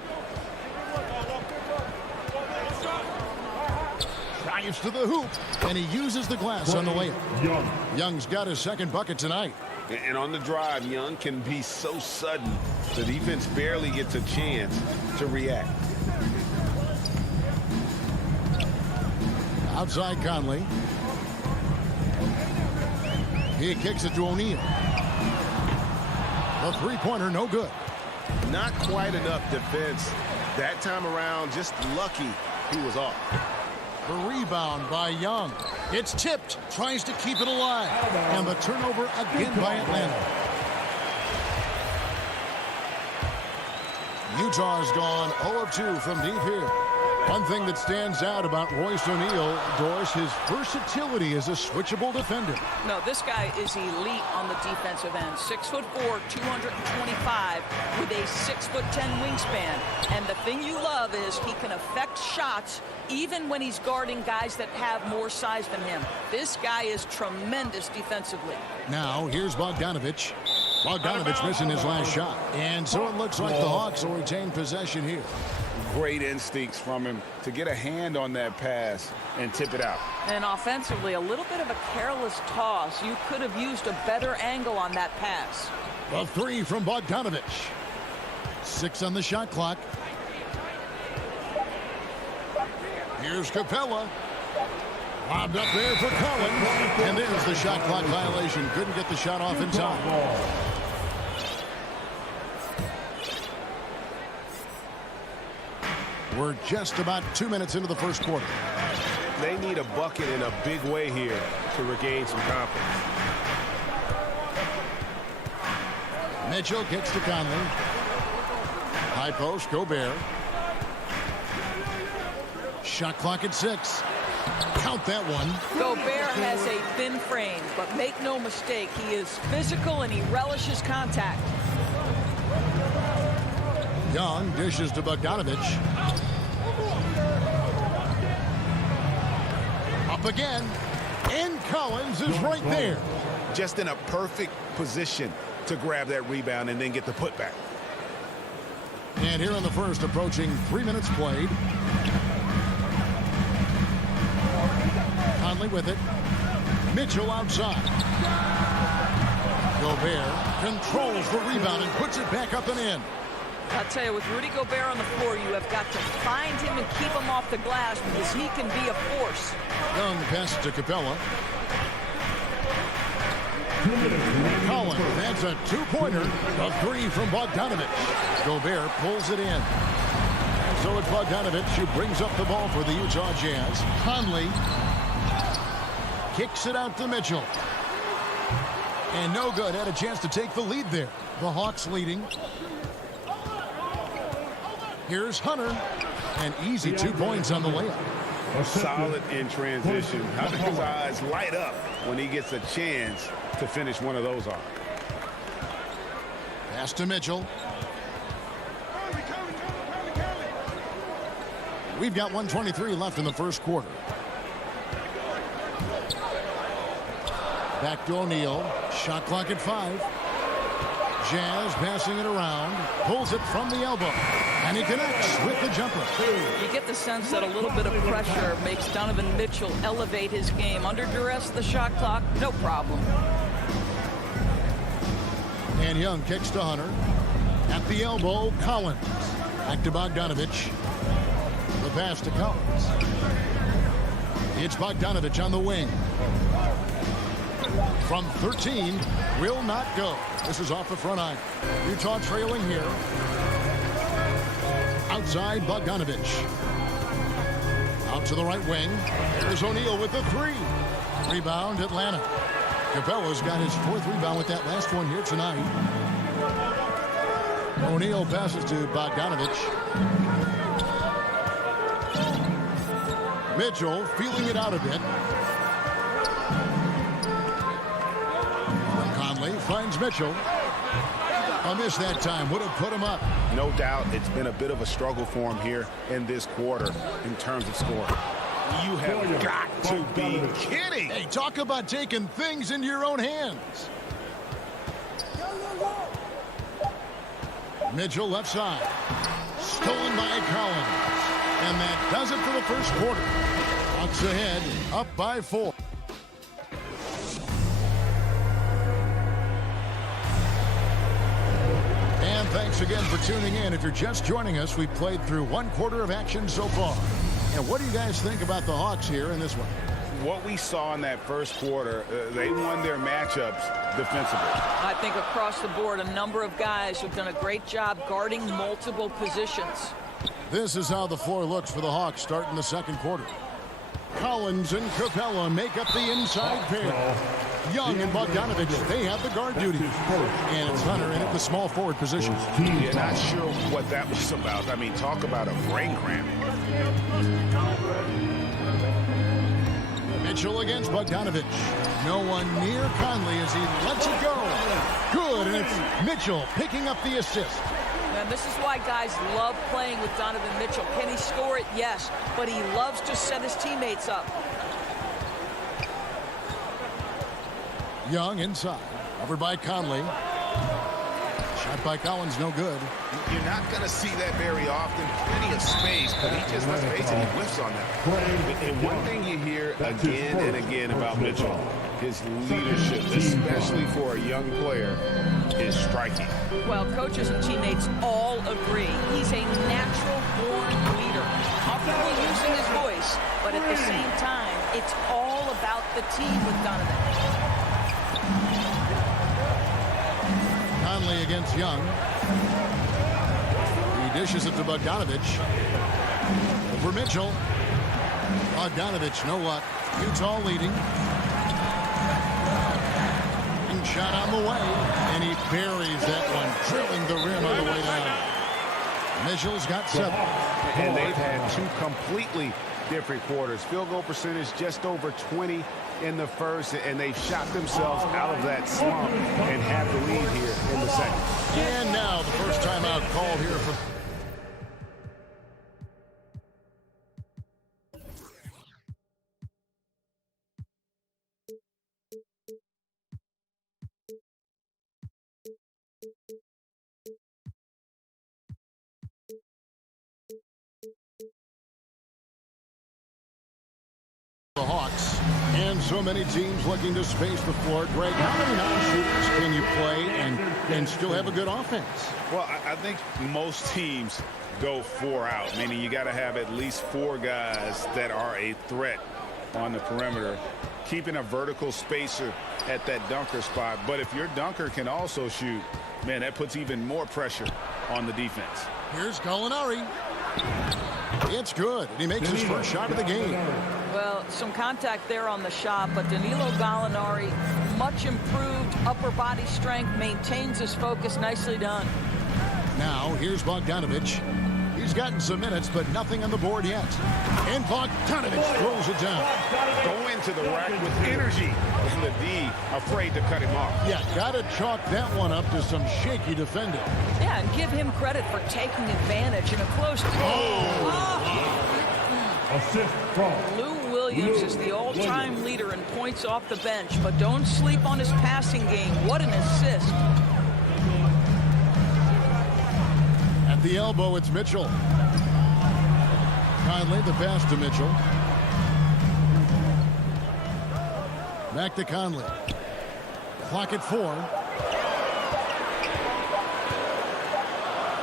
Drives to the hoop, and he uses the glass on the layup. Young's got his second bucket tonight. And on the drive, Young can be so sudden. The defense barely gets a chance to react. Outside Conley. He kicks it to O'Neal. The three-pointer, no good. Not quite enough defense that time around. Just lucky he was off. The rebound by Young. It's tipped. Tries to keep it alive. And the turnover again by Atlanta. Utah's gone 0 of 2 from deep here. One thing that stands out about Royce O'Neal, Doris, his versatility as a switchable defender. No, this guy is elite on the defensive end. 6'4", 225, with a 6'10" wingspan. And the thing you love is he can affect shots even when he's guarding guys that have more size than him. This guy is tremendous defensively. Now, here's Bogdanovich. Bogdanovich missing his last shot. And so it looks like the Hawks will retain possession here. Great instincts from him to get a hand on that pass and tip it out. And offensively, a little bit of a careless toss. You could have used a better angle on that pass. The 3 from Bogdanovich. 6 on the shot clock. Here's Capella. Lobbed up there for Collins. And there's the shot clock violation. Couldn't get the shot off in time. We're just about 2 minutes into the first quarter. They need a bucket in a big way here to regain some confidence. Mitchell kicks to Conley. High post, Gobert. Shot clock at 6. Count that one. Gobert has a thin frame, but make no mistake, he is physical and he relishes contact. Young dishes to Bogdanovich. Up again. And Collins is right there. Just in a perfect position to grab that rebound and then get the putback. And here in the first, approaching 3 minutes played. Conley with it. Mitchell outside. Gobert controls the rebound and puts it back up and in. I'll tell you, with Rudy Gobert on the floor, you have got to find him and keep him off the glass because he can be a force. Young pass to Capella. Collins, that's a two-pointer. A 3 from Bogdanovich. Gobert pulls it in. And so it's Bogdanovich who brings up the ball for the Utah Jazz. Conley kicks it out to Mitchell. And no good. Had a chance to take the lead there. The Hawks leading. Here's Hunter. An easy 2 points on the layup. Solid in transition. How did his eyes light up when he gets a chance to finish one of those off? Pass to Mitchell. We've got 1:23 left in the first quarter. Back to O'Neal. Shot clock at 5. Jazz passing it around. Pulls it from the elbow. And he connects with the jumper. You get the sense that a little bit of pressure makes Donovan Mitchell elevate his game. Under duress, the shot clock, no problem. And Young kicks to Hunter. At the elbow, Collins. Back to Bogdanovich. The pass to Collins. It's Bogdanovich on the wing. From 13, will not go. This is off the front iron. Utah trailing here. Outside, Bogdanovich. Out to the right wing. There's O'Neal with the 3. Rebound, Atlanta. Capella's got his 4th rebound with that last one here tonight. O'Neal passes to Bogdanovich. Mitchell feeling it out a bit. Conley finds Mitchell. A miss that time would have put him up. No doubt it's been a bit of a struggle for him here in this quarter in terms of scoring. You have got to be kidding. Hey, talk about taking things into your own hands. Mitchell left side. Stolen by Collins. And that does it for the first quarter. Hawks ahead, up by 4. And thanks again for tuning in. If you're just joining us, we played through 1 quarter of action so far. And what do you guys think about the Hawks here in this one? What we saw in that first quarter, they won their matchups defensively. I think across the board, a number of guys have done a great job guarding multiple positions. This is how the floor looks for the Hawks starting the second quarter. Collins and Capella make up the inside pair. Young and Bogdanovich, they have the guard duty. And it's Hunter in at the small forward position. You're not sure what that was about. I mean, talk about a brain cramp. Mitchell against Bogdanovich. No one near Conley as he lets it go. Good, and it's Mitchell picking up the assist. And this is why guys love playing with Donovan Mitchell. Can he score it? Yes. But he loves to set his teammates up. Young inside. Over by Conley. Shot by Collins, no good. You're not going to see that very often. Plenty of space, but he just, let's face it, he whiffs on that. And one thing you hear again and again about Mitchell, his leadership, especially for a young player, is striking. Well, coaches and teammates all agree. He's a natural-born leader. Comfortable using his voice, but at the same time, it's all about the team with Donovan. Conley against Young. He dishes it to Bogdanovich. Over Mitchell. Bogdanovich, no luck. Utah leading. And shot on the way. And he buries that one, drilling the rim on the way down. Mitchell's got 7. And they've had 2 completely different quarters. Field goal percentage just over 20 in the first, and they've shot themselves out of that slump and have the lead here in the second. And now the first timeout called here for... the Hawks, and so many teams looking to space the floor. Greg, how many non-shooters can you play and still have a good offense? Well, I think most teams go 4 out, meaning you got to have at least 4 guys that are a threat on the perimeter, keeping a vertical spacer at that dunker spot. But if your dunker can also shoot, man, that puts even more pressure on the defense. Here's Gallinari. It's good, and he makes his first shot of the game. Well, some contact there on the shot, but Danilo Gallinari, much improved upper body strength, maintains his focus. Nicely done. Now, here's Bogdanovich. He's gotten some minutes, but nothing on the board yet. And Bogdanovich throws it down. Go into the rack with energy. And the D afraid to cut him off. Yeah, got to chalk that one up to some shaky defending. Yeah, and give him credit for taking advantage in a close Assist from Lou Williams is the all-time leader in points off the bench, but don't sleep on his passing game. What an assist. At the elbow, it's Mitchell. Conley, the pass to Mitchell. Back to Conley. Clock at 4.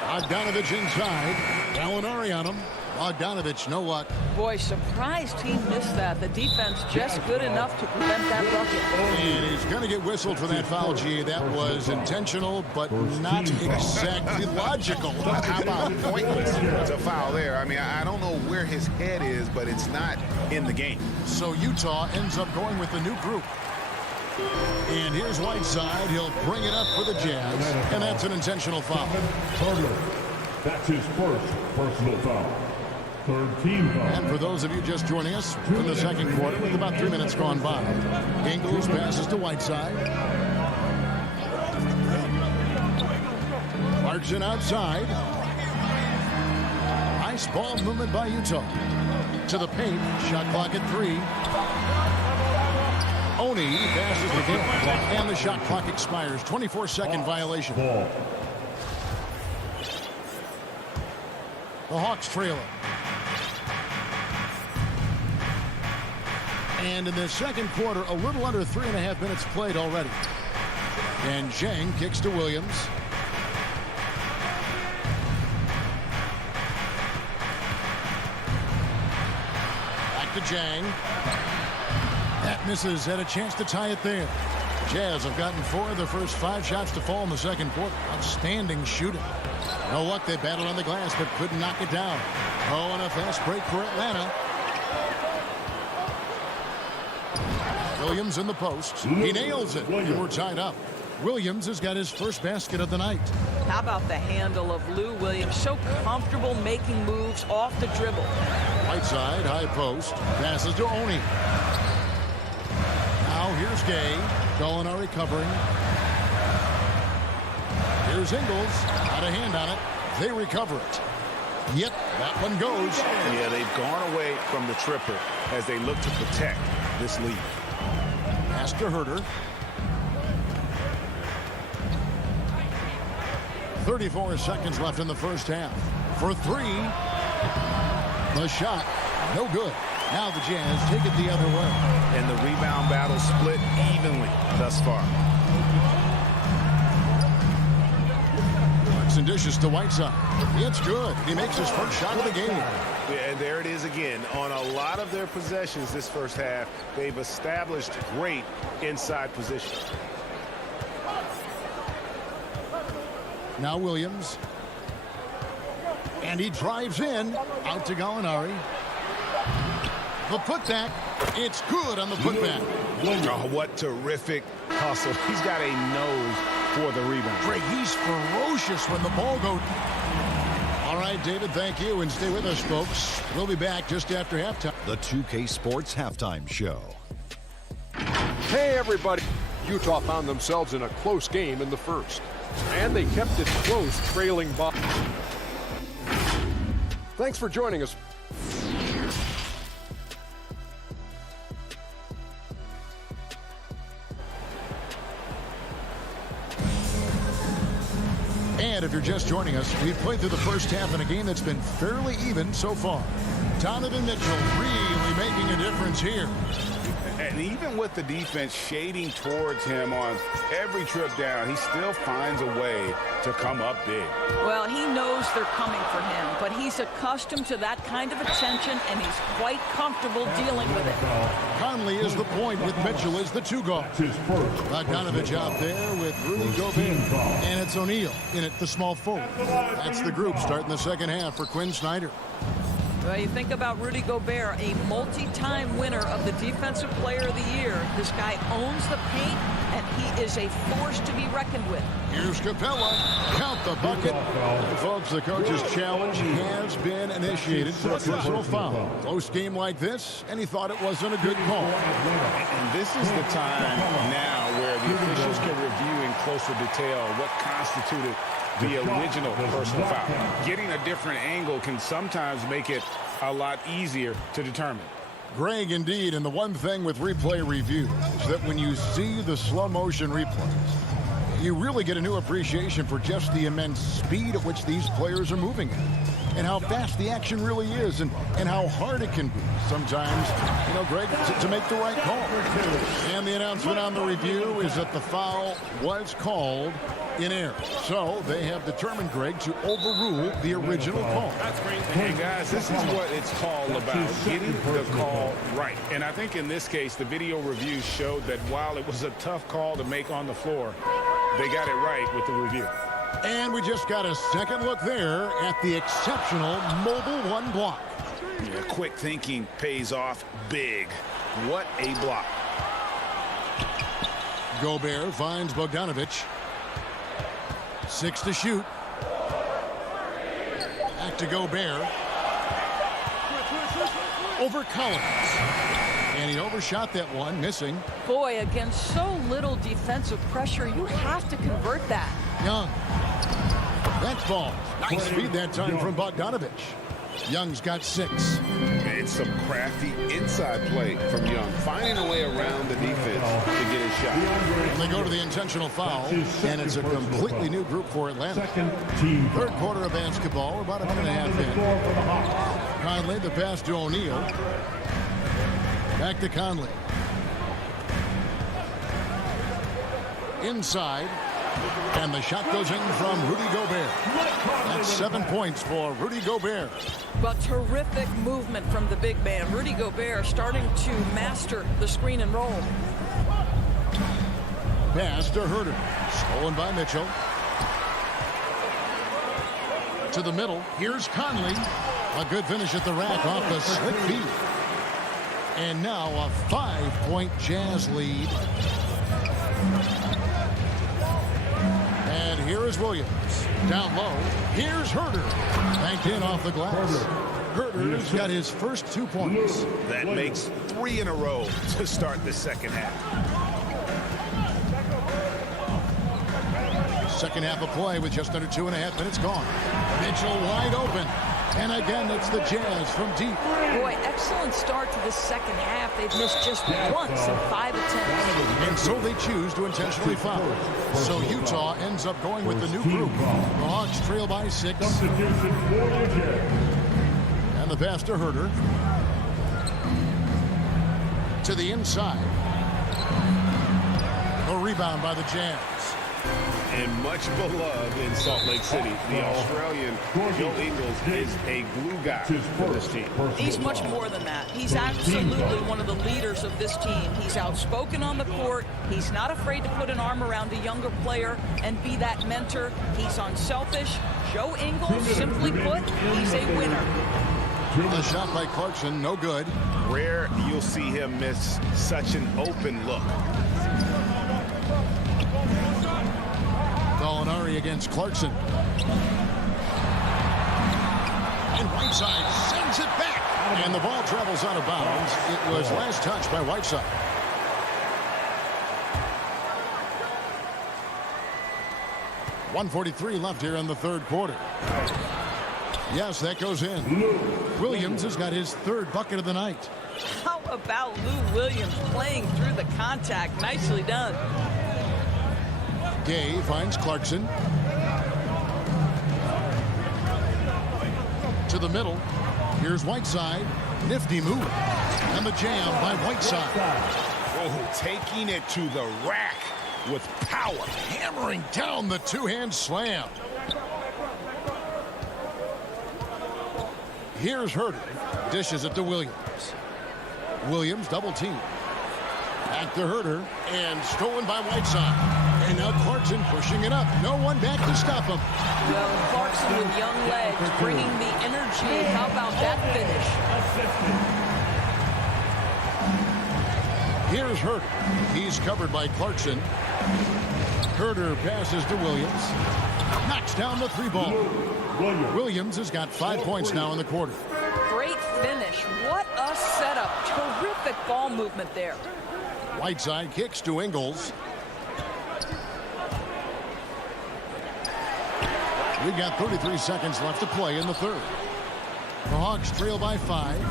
Bogdanovich inside. Gallinari on him. Bogdanovich, no luck. Boy, surprised he missed that. The defense just good enough to prevent that bucket. And he's going to get whistled for that foul, G. That was intentional, but not exactly logical. How about pointless? It's a foul there. I mean, I don't know where his head is, but it's not in the game. So Utah ends up going with the new group. And here's Whiteside. He'll bring it up for the Jazz. And that's an intentional foul. That's his first personal foul. Third team foul. And for those of you just joining us in the second quarter, with about 3 minutes gone by, Ingles passes to Whiteside. Clarkson outside. Nice ball movement by Utah. To the paint. Shot clock at 3. Oni passes again. And the shot clock expires. 24-second violation. The Hawks trail it. And in the second quarter, a little under 3.5 minutes played already. And Zhang kicks to Williams. Back to Zhang. That misses. Had a chance to tie it there. Jazz have gotten 4 of their first 5 shots to fall in the second quarter. Outstanding shooting. No luck. They battled on the glass, but couldn't knock it down. Oh, and a fast break for Atlanta. Williams in the post. He nails it. And we're tied up. Williams has got his first basket of the night. How about the handle of Lou Williams? So comfortable making moves off the dribble. Whiteside, high post. Passes to Oni. Now here's Gay. Gallinari covering. Here's Ingles. Got a hand on it. They recover it. Yep, that one goes. Yeah, they've gone away from the triple as they look to protect this lead. Pass to Herter. 34 seconds left in the first half. For 3. The shot, no good. Now the Jazz take it the other way. And the rebound battle split evenly thus far. Clarkson dishes to Whiteside. It's good. He makes his first shot of the game. Yeah, and there it is again. On a lot of their possessions this first half, they've established great inside position. Now Williams. And he drives in. Out to Gallinari. The putback. It's good on the putback. Oh, what terrific hustle. He's got a nose for the rebound. Greg, he's ferocious when the ball goes. All right, David, thank you. And stay with us, folks. We'll be back just after halftime. The 2K Sports Halftime Show. Hey, everybody. Utah found themselves in a close game in the first. And they kept it close, trailing by. Thanks for joining us. And if you're just joining us, we've played through the first half in a game that's been fairly even so far. Donovan Mitchell really making a difference here. And even with the defense shading towards him on every trip down, he still finds a way to come up big. Well, he knows they're coming for him, but he's accustomed to that kind of attention, and he's quite comfortable dealing with it. Conley is the point with Mitchell as the 2 guard. Bogdanovich out there with Rudy Gobert. And it's O'Neal in at the small forward. That's the group starting the second half for Quinn Snyder. Well, you think about Rudy Gobert, a multi-time winner of the Defensive Player of the Year. This guy owns the paint, and he is a force to be reckoned with. Here's Capella. Count the bucket. And folks, the coach's challenge has been initiated for a personal foul. Close game like this, and he thought it wasn't a good call. And this is the time now where the officials can review in closer detail what constituted the original personal foul. Getting a different angle can sometimes make it a lot easier to determine. Greg, indeed, and the one thing with replay review is that when you see the slow motion replays, you really get a new appreciation for just the immense speed at which these players are moving at, and how fast the action really is, and how hard it can be sometimes, Greg, to make the right call. And the announcement on the review is that the foul was called in error. So they have determined, Greg, to overrule the original call. Hey, guys, this is what it's all about, getting the call right. And I think in this case, the video review showed that while it was a tough call to make on the floor, they got it right with the review. And we just got a second look there at the exceptional Mobile One block. Yeah, quick thinking pays off big. What a block. Gobert finds Bogdanovic. 6 to shoot. Back to Gobert. Over Collins. And he overshot that one, missing. Boy, against so little defensive pressure, you have to convert that. Young. That's ball. Nice feed that time from Bogdanovic. Young's got 6. It's some crafty inside play from Young, finding a way around the defense to get his shot. And they go to the intentional foul, and it's a completely new group for Atlanta. Third quarter of basketball, about a minute and a half in. Conley, the pass to O'Neal. Back to Conley. Inside. And the shot goes in from Rudy Gobert. That's 7 points for Rudy Gobert. But terrific movement from the big man. Rudy Gobert starting to master the screen and roll. Pass to Herter. Stolen by Mitchell. To the middle. Here's Conley. A good finish at the rack off the slick feed. And now a 5-point Jazz lead. And here is Williams. Down low. Here's Herter. Banked in off the glass. Herter's got his first 2 points. That makes 3 in a row to start the second half. Second half of play with just under 2.5 minutes gone. Mitchell wide open. And again, it's the Jazz from deep. Boy, excellent start to the second half. They've missed just once in 5 attempts. And so they choose to intentionally foul. So Utah ends up going with the new group. The Hawks trail by 6. And the pass to Herter. To the inside. The rebound by the Jazz. And much beloved in Salt Lake City, the Australian Joe Ingles is a glue guy for this team. He's much more than that. He's absolutely one of the leaders of this team. He's outspoken on the court. He's not afraid to put an arm around a younger player and be that mentor. He's unselfish. Joe Ingles, simply put, he's a winner. The shot by Clarkson, no good. Rare you'll see him miss such an open look. Gallinari against Clarkson. And Whiteside sends it back. And the ball travels out of bounds. It was last touched by Whiteside. .143 left here in the third quarter. Yes, that goes in. Williams has got his third bucket of the night. How about Lou Williams playing through the contact? Nicely done. Gay finds Clarkson. To the middle. Here's Whiteside. Nifty move. And the jam by Whiteside. Oh, taking it to the rack with power. Hammering down the two-hand slam. Here's Herter. Dishes it to Williams. Williams double team. Back to Herter. And stolen by Whiteside. And now Clarkson pushing it up. No one back to stop him. Well, Clarkson with young legs, bringing the energy. How about that finish? Here's Herter. He's covered by Clarkson. Herter passes to Williams. Knocks down the 3-ball. Williams has got 5 points now in the quarter. Great finish. What a setup. Terrific ball movement there. Whiteside kicks to Ingles. We've got 33 seconds left to play in the third. The Hawks trail by 5.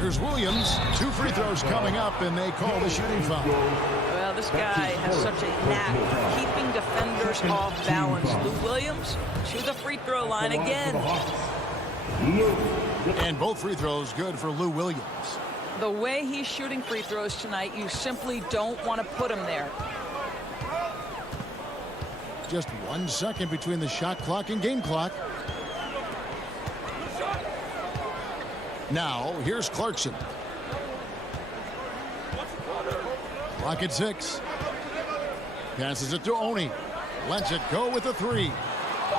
Here's Williams. 2 free throws coming up, and they call the shooting foul. Well, this guy has such a knack for keeping defenders off balance. Lou Williams to the free throw line again. And both free throws good for Lou Williams. The way he's shooting free throws tonight, you simply don't want to put him there. Just 1 second between the shot clock and game clock. Now, here's Clarkson. Clock at 6. Passes it to Oni. Lets it go with a 3.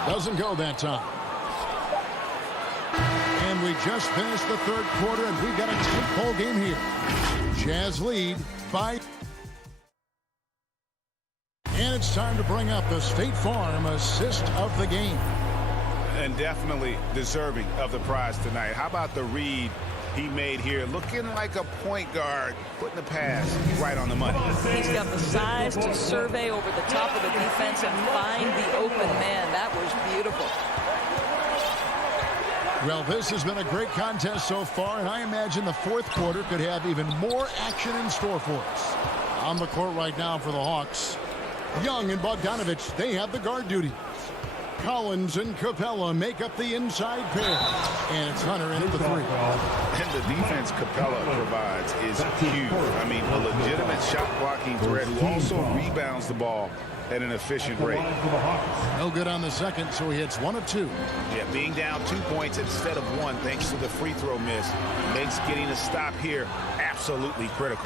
Doesn't go that time. And we just finished the third quarter, and we've got a tight ball game here. Jazz lead by And it's time to bring up the State Farm assist of the game. And definitely deserving of the prize tonight. How about the read he made here? Looking like a point guard, putting the pass right on the money. He's got the size to survey over the top of the defense and find the open man. That was beautiful. Well, this has been a great contest so far, and I imagine the fourth quarter could have even more action in store for us. On the court right now for the Hawks, Young and Bogdanovich, they have the guard duty. Collins and Capella make up the inside pair. And it's Hunter in at the three. And the defense Capella provides is huge. I mean, a legitimate shot blocking threat who also rebounds the ball at an efficient rate. No good on the second, so he hits 1 of 2. Yeah, being down 2 points instead of 1 thanks to the free throw miss makes getting a stop here absolutely critical.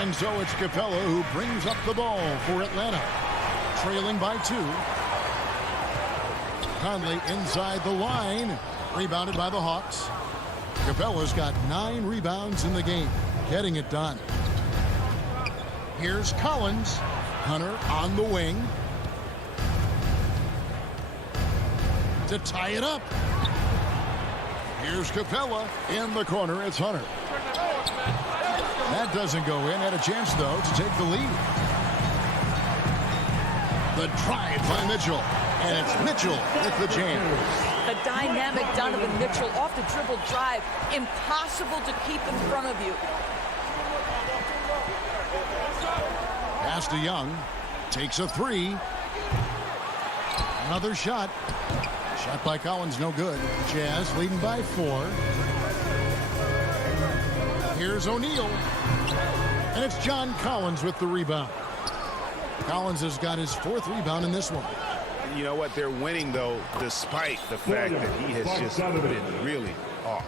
And so it's Capella who brings up the ball for Atlanta. Trailing by 2. Conley inside the line. Rebounded by the Hawks. Capella's got 9 rebounds in the game. Getting it done. Here's Collins. Hunter on the wing. To tie it up. Here's Capella. In the corner, it's Hunter. That doesn't go in. Had a chance, though, to take the lead. The drive by Mitchell. And it's Mitchell with the jam. The dynamic Donovan Mitchell off the dribble drive. Impossible to keep in front of you. Pass to Young. Takes a 3. Another shot. Shot by Collins, no good. Jazz leading by 4. Here's O'Neal. And it's John Collins with the rebound. Collins has got his 4th rebound in this one. You know what? They're winning, though, despite the fact that he has just been really off.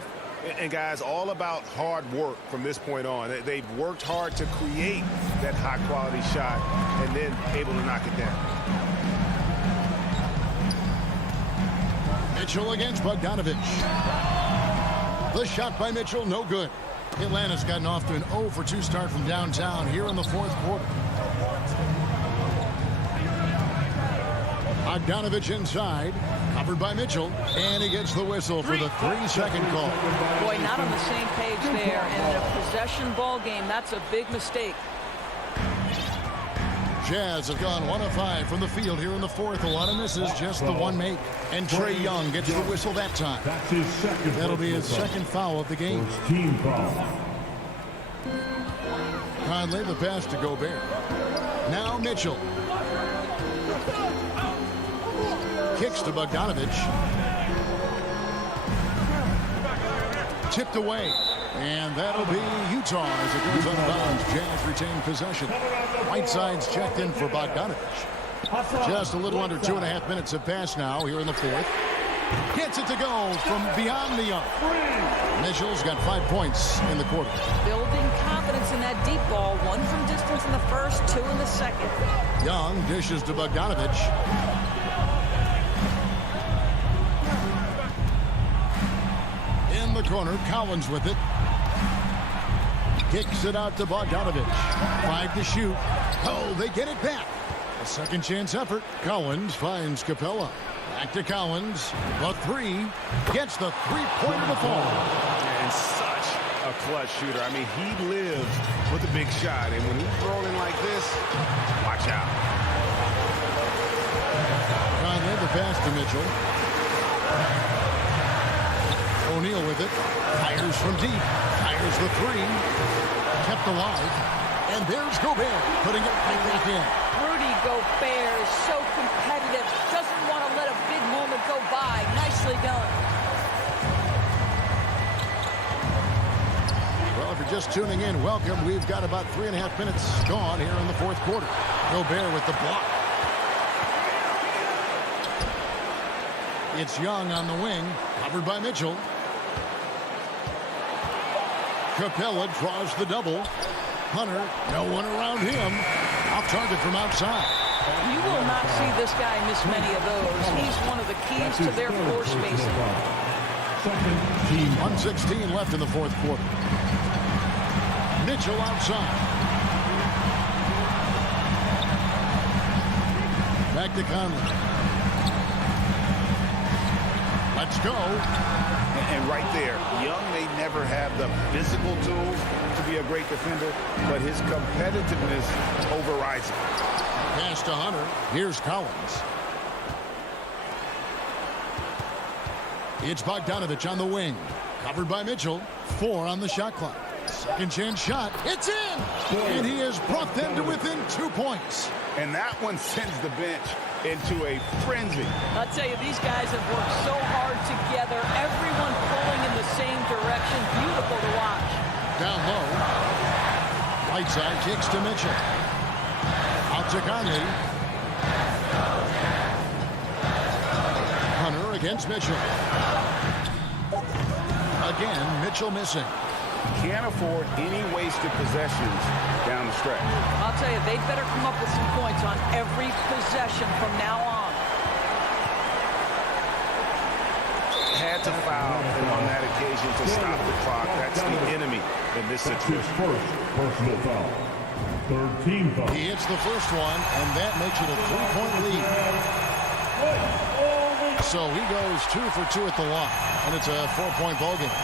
And, guys, all about hard work from this point on. They've worked hard to create that high-quality shot and then able to knock it down. Mitchell against Bogdanovich. The shot by Mitchell, no good. Atlanta's gotten off to an 0 for 2 start from downtown here in the 4th quarter. Bogdanovich inside, covered by Mitchell, and he gets the whistle for the 3-second call. Boy, not on the same page there, and in a possession ball game, that's a big mistake. Jazz have gone 1 of 5 from the field here in the 4th. A lot of misses, just the 1 make. And Trae Young gets the whistle that time. That's his second. That'll be his 2nd foul of the game. First team foul. Conley, the pass to Gobert. Now Mitchell. Kicks to Bogdanovich. Tipped away. And that'll be Utah as it goes out of bounds. Jazz retain possession. Whiteside's checked in for Bogdanovich. Just a little under 2.5 minutes have passed now here in the 4th. Gets it to go from beyond the arc. Mitchell's got 5 points in the quarter. Building confidence in that deep ball. 1 from distance in the first, 2 in the second. Young dishes to Bogdanovich. In the corner, Collins with it. Kicks it out to Bogdanovich. 5 to shoot. Oh, they get it back. A second chance effort. Collins finds Capella. Back to Collins. The 3. Gets the 3-pointer to fall. And such a clutch shooter. I mean, he lives with a big shot. And when he's rolling like this, watch out. Conley, the pass to Mitchell. O'Neal with it. Fires from deep. Fires the 3. Kept alive. And there's Gobert putting it right back in. Rudy Gobert is so competitive. Doesn't want to let a big moment go by. Nicely done. Well, if you're just tuning in, welcome. We've got about 3.5 minutes gone here in the 4th quarter. Gobert with the block. It's Young on the wing, covered by Mitchell. Capella draws the double. Hunter, no one around him. Off target from outside. You will not see this guy miss many of those. He's one of the keys to their floor spacing. 1:16 left in the 4th quarter. Mitchell outside. Back to Conley. Let's go. And right there, Young may never have the physical tools to be a great defender, but his competitiveness overrides it. Pass to Hunter. Here's Collins. It's Bogdanovich on the wing. Covered by Mitchell. 4 on the shot clock. Second chance shot. It's in! And he has brought them to within 2 points. And that one sends the bench into a frenzy. I'll tell you, these guys have worked so hard together. Everyone pulling in the same direction. Beautiful to watch. Down low. Right side kicks to Mitchell. Out to Conley. Hunter against Mitchell. Again, Mitchell missing. Can't afford any wasted possessions down the stretch. I'll tell you, they'd better come up with some points on every possession from now on. Had to foul on that occasion to stop the clock. That's the enemy in this situation. First personal foul. Third team foul. He hits the first one, and that makes it a 3-point lead. So he goes 2 for 2 at the line, and it's a 4-point ball game.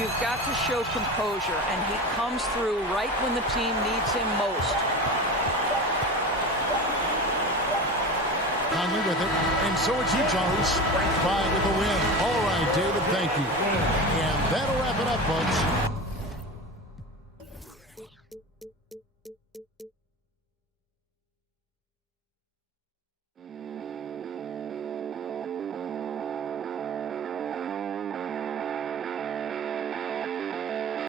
You've got to show composure, and he comes through right when the team needs him most. Conley with it, and so it's Utah who's scraped by with a win. All right, David, thank you. And that'll wrap it up, folks.